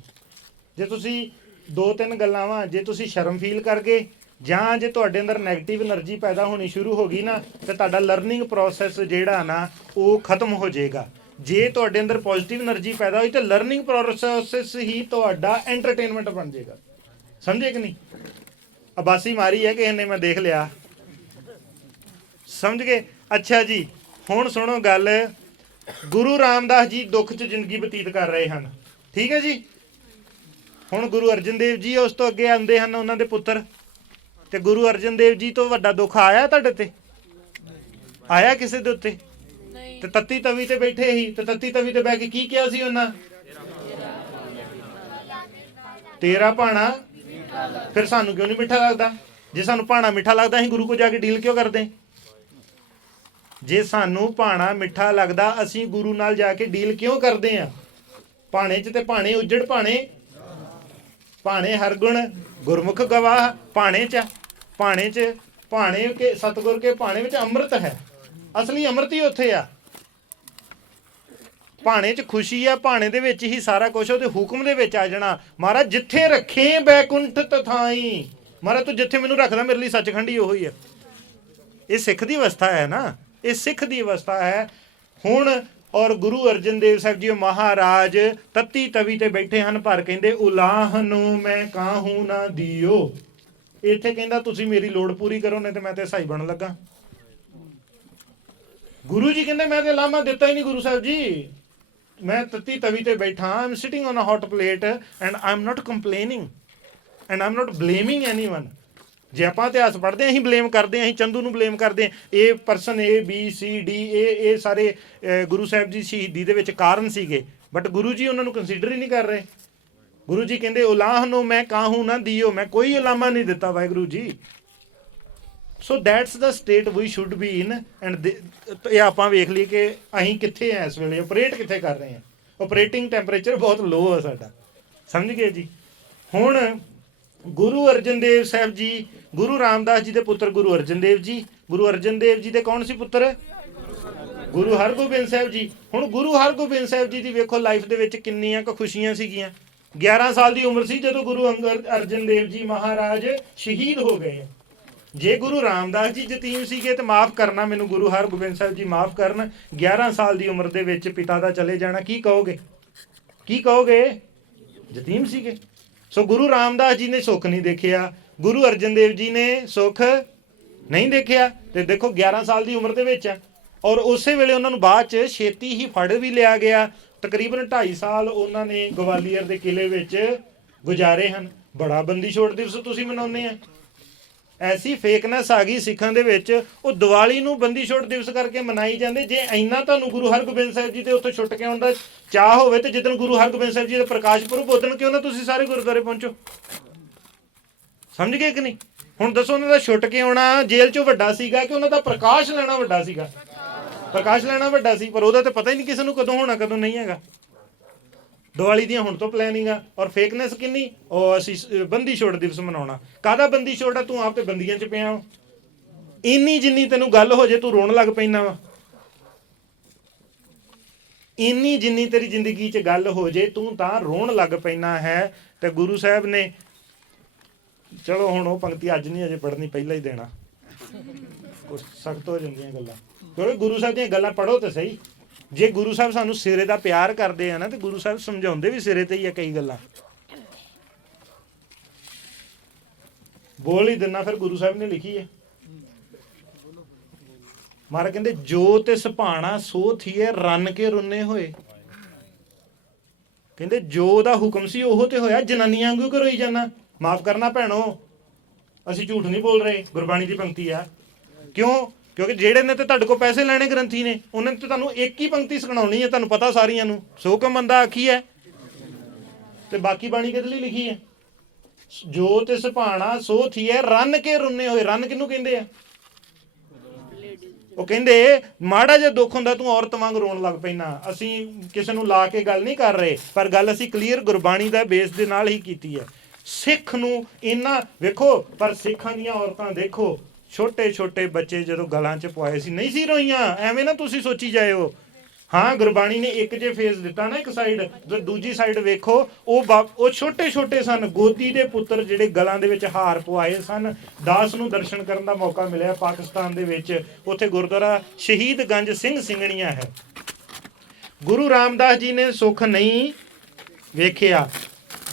ਜੇ ਤੁਸੀਂ 2-3 ਗੱਲਾਂ ਵਾ, ਜੇ ਤੁਸੀਂ ਸ਼ਰਮ ਫੀਲ ਕਰ ਗਏ ਜਾਂ ਜੇ ਤੁਹਾਡੇ ਅੰਦਰ ਨੈਗੇਟਿਵ એનર્ਜੀ ਪੈਦਾ ਹੋਣੀ ਸ਼ੁਰੂ ਹੋ ਗਈ ਨਾ, ਤੇ ਤੁਹਾਡਾ ਲਰਨਿੰਗ ਪ੍ਰੋਸੈਸ ਜਿਹੜਾ ਨਾ ਉਹ ਖਤਮ ਹੋ ਜਾਏਗਾ। ਜੇ ਤੁਹਾਡੇ ਅੰਦਰ ਪੋਜ਼ਿਟਿਵ એનર્ਜੀ ਪੈਦਾ ਹੋਈ ਤਾਂ ਲਰਨਿੰਗ ਪ੍ਰੋਸੈਸ ਹੀ ਤੁਹਾਡਾ ਐਂਟਰਟੇਨਮੈਂਟ ਬਣ ਜਾਏਗਾ। ਸਮਝੇ ਕਿ ਨਹੀਂ? ਅਬਾਸੀ ਮਾਰੀ ਹੈ ਕਿਸੇ ਨੇ, ਮੈਂ ਦੇਖ ਲਿਆ। ਸਮਝ ਗਏ? ਅੱਛਾ ਜੀ, ਹੁਣ ਸੁਣੋ ਗੱਲ, ਗੁਰੂ ਰਾਮਦਾਸ ਜੀ ਦੁੱਖ 'ਚ ਜ਼ਿੰਦਗੀ ਬਤੀਤ ਕਰ ਰਹੇ ਹਨ, ਠੀਕ ਹੈ ਜੀ। ਹੁਣ ਗੁਰੂ ਅਰਜਨ ਦੇਵ ਜੀ ਉਸ ਤੋਂ ਅੱਗੇ ਆਉਂਦੇ ਹਨ, ਉਹਨਾਂ ਦੇ ਪੁੱਤਰ, ਤੇ ਗੁਰੂ ਅਰਜਨ ਦੇਵ ਜੀ ਤੋਂ ਵੱਡਾ ਦੁੱਖ ਆਇਆ ਤੁਹਾਡੇ ਤੇ? ਆਇਆ ਕਿਸੇ ਦੇ ਉੱਤੇ? ਤੇ ਤੱਤੀ ਤਵੀ ਤੇ ਬੈਠੇ ਸੀ, ਤੇ ਤੱਤੀ ਤਵੀ ਤੇ ਬਹਿ ਕੇ ਕੀ ਕਿਹਾ ਸੀ ਉਹਨਾਂ? ਤੇਰਾ ਭਾਣਾ। ਫਿਰ ਸਾਨੂੰ ਕਿਉਂ ਨਹੀਂ ਮਿੱਠਾ ਲੱਗਦਾ? ਜੇ ਸਾਨੂੰ ਭਾਣਾ ਮਿੱਠਾ ਲੱਗਦਾ ਅਸੀਂ ਗੁਰੂ ਕੋਲ ਜਾ ਕੇ ਡੀਲ ਕਿਉਂ ਕਰਦੇ? ਜੇ ਸਾਨੂੰ ਭਾਣਾ ਮਿੱਠਾ ਲੱਗਦਾ ਅਸੀਂ ਗੁਰੂ ਨਾਲ ਜਾ ਕੇ ਡੀਲ ਕਿਉਂ ਕਰਦੇ ਆ? ਭਾਣੇ 'ਚ ਤੇ ਭਾਣੇ ਉੱਜੜ, ਭਾਣੇ ਹਰ ਗੁਣ ਗੁਰਮੁਖ ਗਵਾਹ, ਭਾਣੇ 'ਚ ਭਾਣੇ ਕੇ ਸਤਿਗੁਰ ਕੇ ਭਾਣੇ ਵਿੱਚ ਅੰਮ੍ਰਿਤ ਹੈ, ਅਸਲੀ ਅੰਮ੍ਰਿਤ ਹੀ ਉੱਥੇ ਆ। ਭਾਣੇ 'ਚ ਖੁਸ਼ੀ ਆ, ਭਾਣੇ ਦੇ ਵਿੱਚ ਹੀ ਸਾਰਾ ਕੁਝ ਉਹਦੇ ਹੁਕਮ ਦੇ ਵਿੱਚ ਆ ਜਾਣਾ। ਮਹਾਰਾਜ ਜਿੱਥੇ ਰੱਖੇ ਬੈਕੁੰਠ ਤਥਾਈ, ਮਹਾਰਾਜ ਤੂੰ ਜਿੱਥੇ ਮੈਨੂੰ ਰੱਖਦਾ ਮੇਰੇ ਲਈ ਸੱਚਖੰਡ ਹੀ ਉਹੀ ਹੈ। ਇਹ ਸਿੱਖ ਦੀ ਅਵਸਥਾ ਹੈ ਨਾ, ਇਹ ਸਿੱਖ ਦੀ ਅਵਸਥਾ ਹੈ। ਹੁਣ ਔਰ ਗੁਰੂ ਅਰਜਨ ਦੇਵ ਸਾਹਿਬ ਜੀ ਮਹਾਰਾਜ ਤੱਤੀ ਤਵੀ ਤੇ ਬੈਠੇ ਹਨ, ਪਰ ਕਹਿੰਦੇ ਉਲਾਹ ਨੂੰ ਮੈਂ ਕਾਹੂ ਨਾ ਦਿਓ। ਇੱਥੇ ਕਹਿੰਦਾ ਤੁਸੀਂ ਮੇਰੀ ਲੋੜ ਪੂਰੀ ਕਰੋ, ਨਹੀਂ ਤੇ ਮੈਂ ਤੇ ਸਾਈ ਬਣਨ ਲੱਗਾ। ਗੁਰੂ ਜੀ ਕਹਿੰਦੇ ਮੈਂ ਤੇ ਲਾਮਾ ਦਿੱਤਾ ਹੀ ਨਹੀਂ ਗੁਰੂ ਸਾਹਿਬ ਜੀ, ਮੈਂ ਤੱਤੀ ਤਵੀ ਤੇ ਬੈਠਾ, I am sitting on a hot plate and I am not complaining and I am not blaming anyone. ਜੇ ਆਪਾਂ ਇਤਿਹਾਸ ਪੜ੍ਹਦੇ ਹਾਂ ਅਸੀਂ ਬਲੇਮ ਕਰਦੇ ਹਾਂ, ਅਸੀਂ ਚੰਦੂ ਨੂੰ ਬਲੇਮ ਕਰਦੇ ਹਾਂ, ਇਹ ਪਰਸਨ ABCD ਇਹ ਸਾਰੇ ਗੁਰੂ ਸਾਹਿਬ ਜੀ ਸ਼ਹੀਦੀ ਦੇ ਵਿੱਚ ਕਾਰਨ ਸੀਗੇ, ਬਟ ਗੁਰੂ ਜੀ ਉਹਨਾਂ ਨੂੰ ਕੰਸੀਡਰ ਹੀ ਨਹੀਂ ਕਰ ਰਹੇ। ਗੁਰੂ ਜੀ ਕਹਿੰਦੇ ਉਲਾਹ ਨੂੰ ਮੈਂ ਕਾਹੂ ਨਾ ਦਿਓ, ਮੈਂ ਕੋਈ ਉਲਾਮਾ ਨਹੀਂ ਦਿੱਤਾ Waheguru ji. So that's the state we should be in. And ਇਹ ਆਪਾਂ ਵੇਖ ਲਈਏ ਕਿ ਅਸੀਂ ਕਿੱਥੇ ਆ ਇਸ ਵੇਲੇ, ਆਪਰੇਟ ਕਿੱਥੇ ਕਰ ਰਹੇ ਹਾਂ। ਆਪਰੇਟਿੰਗ ਟੈਂਪਰੇਚਰ ਬਹੁਤ ਲੋ ਆ ਸਾਡਾ, ਸਮਝ ਗਏ ਜੀ। ਹੁਣ ਗੁਰੂ ਅਰਜਨ ਦੇਵ ਸਾਹਿਬ ਜੀ, ਗੁਰੂ ਰਾਮਦਾਸ ਜੀ ਦੇ ਪੁੱਤਰ ਗੁਰੂ ਅਰਜਨ ਦੇਵ ਜੀ, ਗੁਰੂ ਅਰਜਨ ਦੇਵ ਜੀ ਦੇ ਕੌਣ ਸੀ ਪੁੱਤਰ? ਗੁਰੂ ਹਰਗੋਬਿੰਦ ਸਾਹਿਬ ਜੀ। ਹੁਣ ਗੁਰੂ ਹਰਗੋਬਿੰਦ ਸਾਹਿਬ ਜੀ ਦੀ ਵੇਖੋ ਲਾਈਫ ਦੇ ਵਿੱਚ ਕਿੰਨੀਆਂ ਕੁ ਖੁਸ਼ੀਆਂ ਸੀਗੀਆਂ। 11 ਸਾਲ ਦੀ ਉਮਰ ਸੀ ਜਦੋਂ ਗੁਰੂ ਅਰਜਨ ਦੇਵ ਜੀ ਮਹਾਰਾਜ ਸ਼ਹੀਦ ਹੋ ਗਏ। ਜੇ ਗੁਰੂ ਰਾਮਦਾਸ ਜੀ ਯਤੀਮ ਸੀਗੇ ਤੇ ਮਾਫ ਕਰਨਾ ਮੈਨੂੰ, ਗੁਰੂ ਹਰਗੋਬਿੰਦ ਸਾਹਿਬ ਜੀ ਮਾਫ ਕਰਨ, 11 ਸਾਲ ਦੀ ਉਮਰ ਦੇ ਵਿੱਚ ਪਿਤਾ ਦਾ ਚਲੇ ਜਾਣਾ, ਕੀ ਕਹੋਗੇ? ਕੀ ਕਹੋਗੇ? ਯਤੀਮ ਸੀਗੇ। ਸੋ ਗੁਰੂ ਰਾਮਦਾਸ ਜੀ ਨੇ ਸੁੱਖ ਨਹੀਂ ਦੇਖਿਆ, ਗੁਰੂ ਅਰਜਨ ਦੇਵ ਜੀ ਨੇ ਸੁੱਖ ਨਹੀਂ ਦੇਖਿਆ। ਤੇ ਦੇਖੋ 11 ਸਾਲ ਦੀ ਉਮਰ ਦੇ ਵਿੱਚ ਆ, ਔਰ ਉਸੇ ਵੇਲੇ ਉਹਨਾਂ ਨੂੰ ਬਾਅਦ 'ਚ ਛੇਤੀ ਹੀ ਫੜ ਵੀ ਲਿਆ ਗਿਆ। ਤਕਰੀਬਨ 2.5 ਸਾਲ ਉਹਨਾਂ ਨੇ ਗਵਾਲੀਅਰ ਦੇ ਕਿਲੇ ਵਿੱਚ ਗੁਜ਼ਾਰੇ ਹਨ। ਬੜਾ ਬੰਦੀ ਛੋੜ ਦਿਵਸ ਤੁਸੀਂ ਮਨਾਉਂਦੇ ਆ। ਐਸੀ ਫੇਕਨੈਸ ਆ ਗਈ ਸਿੱਖਾਂ ਦੇ ਵਿੱਚ, ਉਹ ਦੀਵਾਲੀ ਨੂੰ ਬੰਦੀ ਛੋੜ ਦਿਵਸ ਕਰਕੇ ਮਨਾਈ ਜਾਂਦੇ। ਜੇ ਇੰਨਾ ਤੁਹਾਨੂੰ ਗੁਰੂ ਹਰਗੋਬਿੰਦ ਸਾਹਿਬ ਜੀ ਦੇ ਉੱਥੋਂ ਛੁੱਟ ਕੇ ਆਉਣ ਦਾ ਚਾਹ ਹੋਵੇ ਤੇ ਜਿੱਦਣ ਗੁਰੂ ਹਰਗੋਬਿੰਦ ਸਾਹਿਬ ਜੀ ਦਾ ਪ੍ਰਕਾਸ਼ ਪੁਰਬ ਉਦਣ ਕਿਉਂ ਨਾ ਤੁਸੀਂ ਸਾਰੇ ਗੁਰਦੁਆਰੇ ਪਹੁੰਚੋ। ਸਮਝ ਗਏ ਕਿ ਨਹੀਂ? ਹੁਣ ਦੱਸੋ, ਉਹਨਾਂ ਦਾ ਛੁੱਟ ਕੇ ਆਉਣਾ ਜੇਲ੍ਹ 'ਚੋਂ ਵੱਡਾ ਸੀਗਾ ਕਿ ਉਹਨਾਂ ਦਾ ਪ੍ਰਕਾਸ਼ ਲੈਣਾ ਵੱਡਾ ਸੀਗਾ? ਪ੍ਰਕਾਸ਼ ਲੈਣਾ ਵੱਡਾ ਸੀ, ਪਰ ਉਹਦਾ ਤਾਂ ਪਤਾ ਹੀ ਨਹੀਂ ਕਿਸੇ ਨੂੰ ਕਦੋਂ ਹੋਣਾ ਕਦੋਂ ਨਹੀਂ ਹੈਗਾ। ਦੀਵਾਲੀ ਦੀਆਂ ਹੁਣ ਤੋਂ ਪਲੈਨਿੰਗ ਆ, ਔਰ ਫੇਕਨੈਸ ਕਿੰਨੀ, ਉਹ ਅਸੀਂ ਬੰਦੀ ਛੋੜ ਦਿਵਸ ਮਨਾਉਣਾ। ਕਾਹਦਾ ਬੰਦੀ ਛੋੜ ਆ? ਤੂੰ ਆਪ ਤੇ ਬੰਦੀਆਂ 'ਚ ਪਿਆ ਵਾ। ਇੰਨੀ ਜਿੰਨੀ ਤੈਨੂੰ ਗੱਲ ਹੋ ਜੇ ਤੂੰ ਰੋਣ ਲੱਗ ਪੈਂਦਾ ਵਾ। ਇੰਨੀ ਜਿੰਨੀ ਤੇਰੀ ਜ਼ਿੰਦਗੀ 'ਚ ਗੱਲ ਹੋ ਜੇ ਤੂੰ ਤਾਂ ਰੋਣ ਲੱਗ ਪੈਣਾ ਹੈ। ਤੇ ਗੁਰੂ ਸਾਹਿਬ ਨੇ, ਚਲੋ ਹੁਣ ਉਹ ਪੰਕਤੀ ਅੱਜ ਨਹੀਂ ਅਜੇ ਪੜ੍ਹਨੀ, ਪਹਿਲਾਂ ਹੀ ਦੇਣਾ, ਕੁਛ ਸਖਤ ਹੋ ਜਾਂਦੀਆਂ ਗੱਲਾਂ। ਕਿਉਂਕਿ ਗੁਰੂ ਸਾਹਿਬ ਦੀਆਂ ਗੱਲਾਂ ਪੜ੍ਹੋ ਤਾਂ ਸਹੀ। ਜੇ ਗੁਰੂ ਸਾਹਿਬ ਸਾਨੂੰ ਸਿਰੇ ਦਾ ਪਿਆਰ ਕਰਦੇ ਆ ਨਾ, ਤੇ ਗੁਰੂ ਸਾਹਿਬ ਸਮਝਾਉਂਦੇ ਵੀ ਸਿਰੇ ਤੇ ਹੀ ਆ ਕਈ ਗੱਲਾਂ। ਬੋਲ ਹੀ ਦਿੰਨਾ, ਫਿਰ ਗੁਰੂ ਸਾਹਿਬ ਨੇ ਲਿਖੀ ਹੈ। ਮਹਾਰਾਜ ਕਹਿੰਦੇ ਜੋ ਤਿਸ ਭਾਣਾ ਸੋ ਥੀਏ ਰੰਨ ਕੇ ਰੁੰਨੇ ਹੋਏ। ਕਹਿੰਦੇ ਜੋ ਦਾ ਹੁਕਮ ਸੀ ਉਹ ਤੇ ਹੋਇਆ, ਜਨਾਨੀਆਂ ਵਾਂਗੂ ਕਰੋਈ ਜਾਣਾ। ਮਾਫ ਕਰਨਾ ਭੈਣੋ, ਅਸੀਂ ਝੂਠ ਨਹੀਂ ਬੋਲ ਰਹੇ, ਗੁਰਬਾਣੀ ਦੀ ਪੰਕਤੀ ਆ। ਕਿਉਂ? ਕਿਉਂਕਿ ਜਿਹੜੇ ਨੇ ਤੇ ਤੁਹਾਡੇ ਕੋਲ ਪੈਸੇ ਲੈਣੇ ਗ੍ਰੰਥੀ ਨੇ, ਉਹਨਾਂ ਨੇ ਤੇ ਤੁਹਾਨੂੰ ਇੱਕ ਹੀ ਪੰਕਤੀ ਸੁਣਾਉਣੀ ਹੈ, ਤੁਹਾਨੂੰ ਪਤਾ ਸਾਰੀਆਂ ਨੂੰ। ਸੋ ਕਮ ਬੰਦਾ ਆਖੀ ਹੈ, ਤੇ ਬਾਕੀ ਬਾਣੀ ਕਿਹਦੇ ਲਈ ਲਿਖੀ ਹੈ? ਜੋ ਤਿਸ ਭਾਣਾ ਸੋ ਥੀਏ ਰੰਨ ਕੇ ਰੁੰਨੇ ਹੋਏ। ਰੰਨ ਕਿਹਨੂੰ ਕਹਿੰਦੇ ਆ? ਉਹ ਕਹਿੰਦੇ ਮਾੜਾ ਜਿਹਾ ਦੁੱਖ ਹੁੰਦਾ ਤੂੰ ਔਰਤ ਵਾਂਗ ਰੋਣ ਲੱਗ ਪੈਣਾ। ਅਸੀਂ ਕਿਸੇ ਨੂੰ ਲਾ ਕੇ ਗੱਲ ਨਹੀਂ ਕਰ ਰਹੇ, ਪਰ ਗੱਲ ਅਸੀਂ ਕਲੀਅਰ ਗੁਰਬਾਣੀ ਦਾ ਬੇਸ ਦੇ ਨਾਲ ਹੀ ਕੀਤੀ ਹੈ। ਸਿੱਖ ਨੂੰ ਇੰਨਾ ਵੇਖੋ, ਪਰ ਸਿੱਖਾਂ ਦੀਆਂ ਔਰਤਾਂ ਦੇਖੋ, ਛੋਟੇ ਛੋਟੇ ਬੱਚੇ ਜਦੋਂ ਗਲਾਂ 'ਚ ਪਵਾਏ ਸੀ ਨਹੀਂ ਸੀ ਰੋਈਆਂ। ਐਵੇਂ ਨਾ ਤੁਸੀਂ ਸੋਚੀ ਜਾਇਓ। ਹਾਂ, ਗੁਰਬਾਣੀ ਨੇ ਇੱਕ ਜੇ ਫੇਸ ਦਿੱਤਾ ਨਾ ਇੱਕ ਸਾਈਡ, ਦੂਜੀ ਸਾਈਡ ਵੇਖੋ ਉਹ ਛੋਟੇ ਛੋਟੇ ਸਨ। ਗੋਦੀ ਦੇ ਪੁੱਤਰ ਜਿਹੜੇ ਗਲਾਂ ਦੇ ਵਿੱਚ ਹਾਰ ਪਵਾਏ ਸਨ। ਦਾਸ ਨੂੰ ਦਰਸ਼ਨ ਕਰਨ ਦਾ ਮੌਕਾ ਮਿਲਿਆ ਪਾਕਿਸਤਾਨ ਦੇ ਵਿੱਚ, ਉੱਥੇ ਗੁਰਦੁਆਰਾ ਸ਼ਹੀਦਗੰਜ ਸਿੰਘ ਸਿੰਘਣੀਆਂ ਹੈ। ਗੁਰੂ ਰਾਮਦਾਸ ਜੀ ਨੇ ਸੁੱਖ ਨਹੀਂ ਵੇਖਿਆ,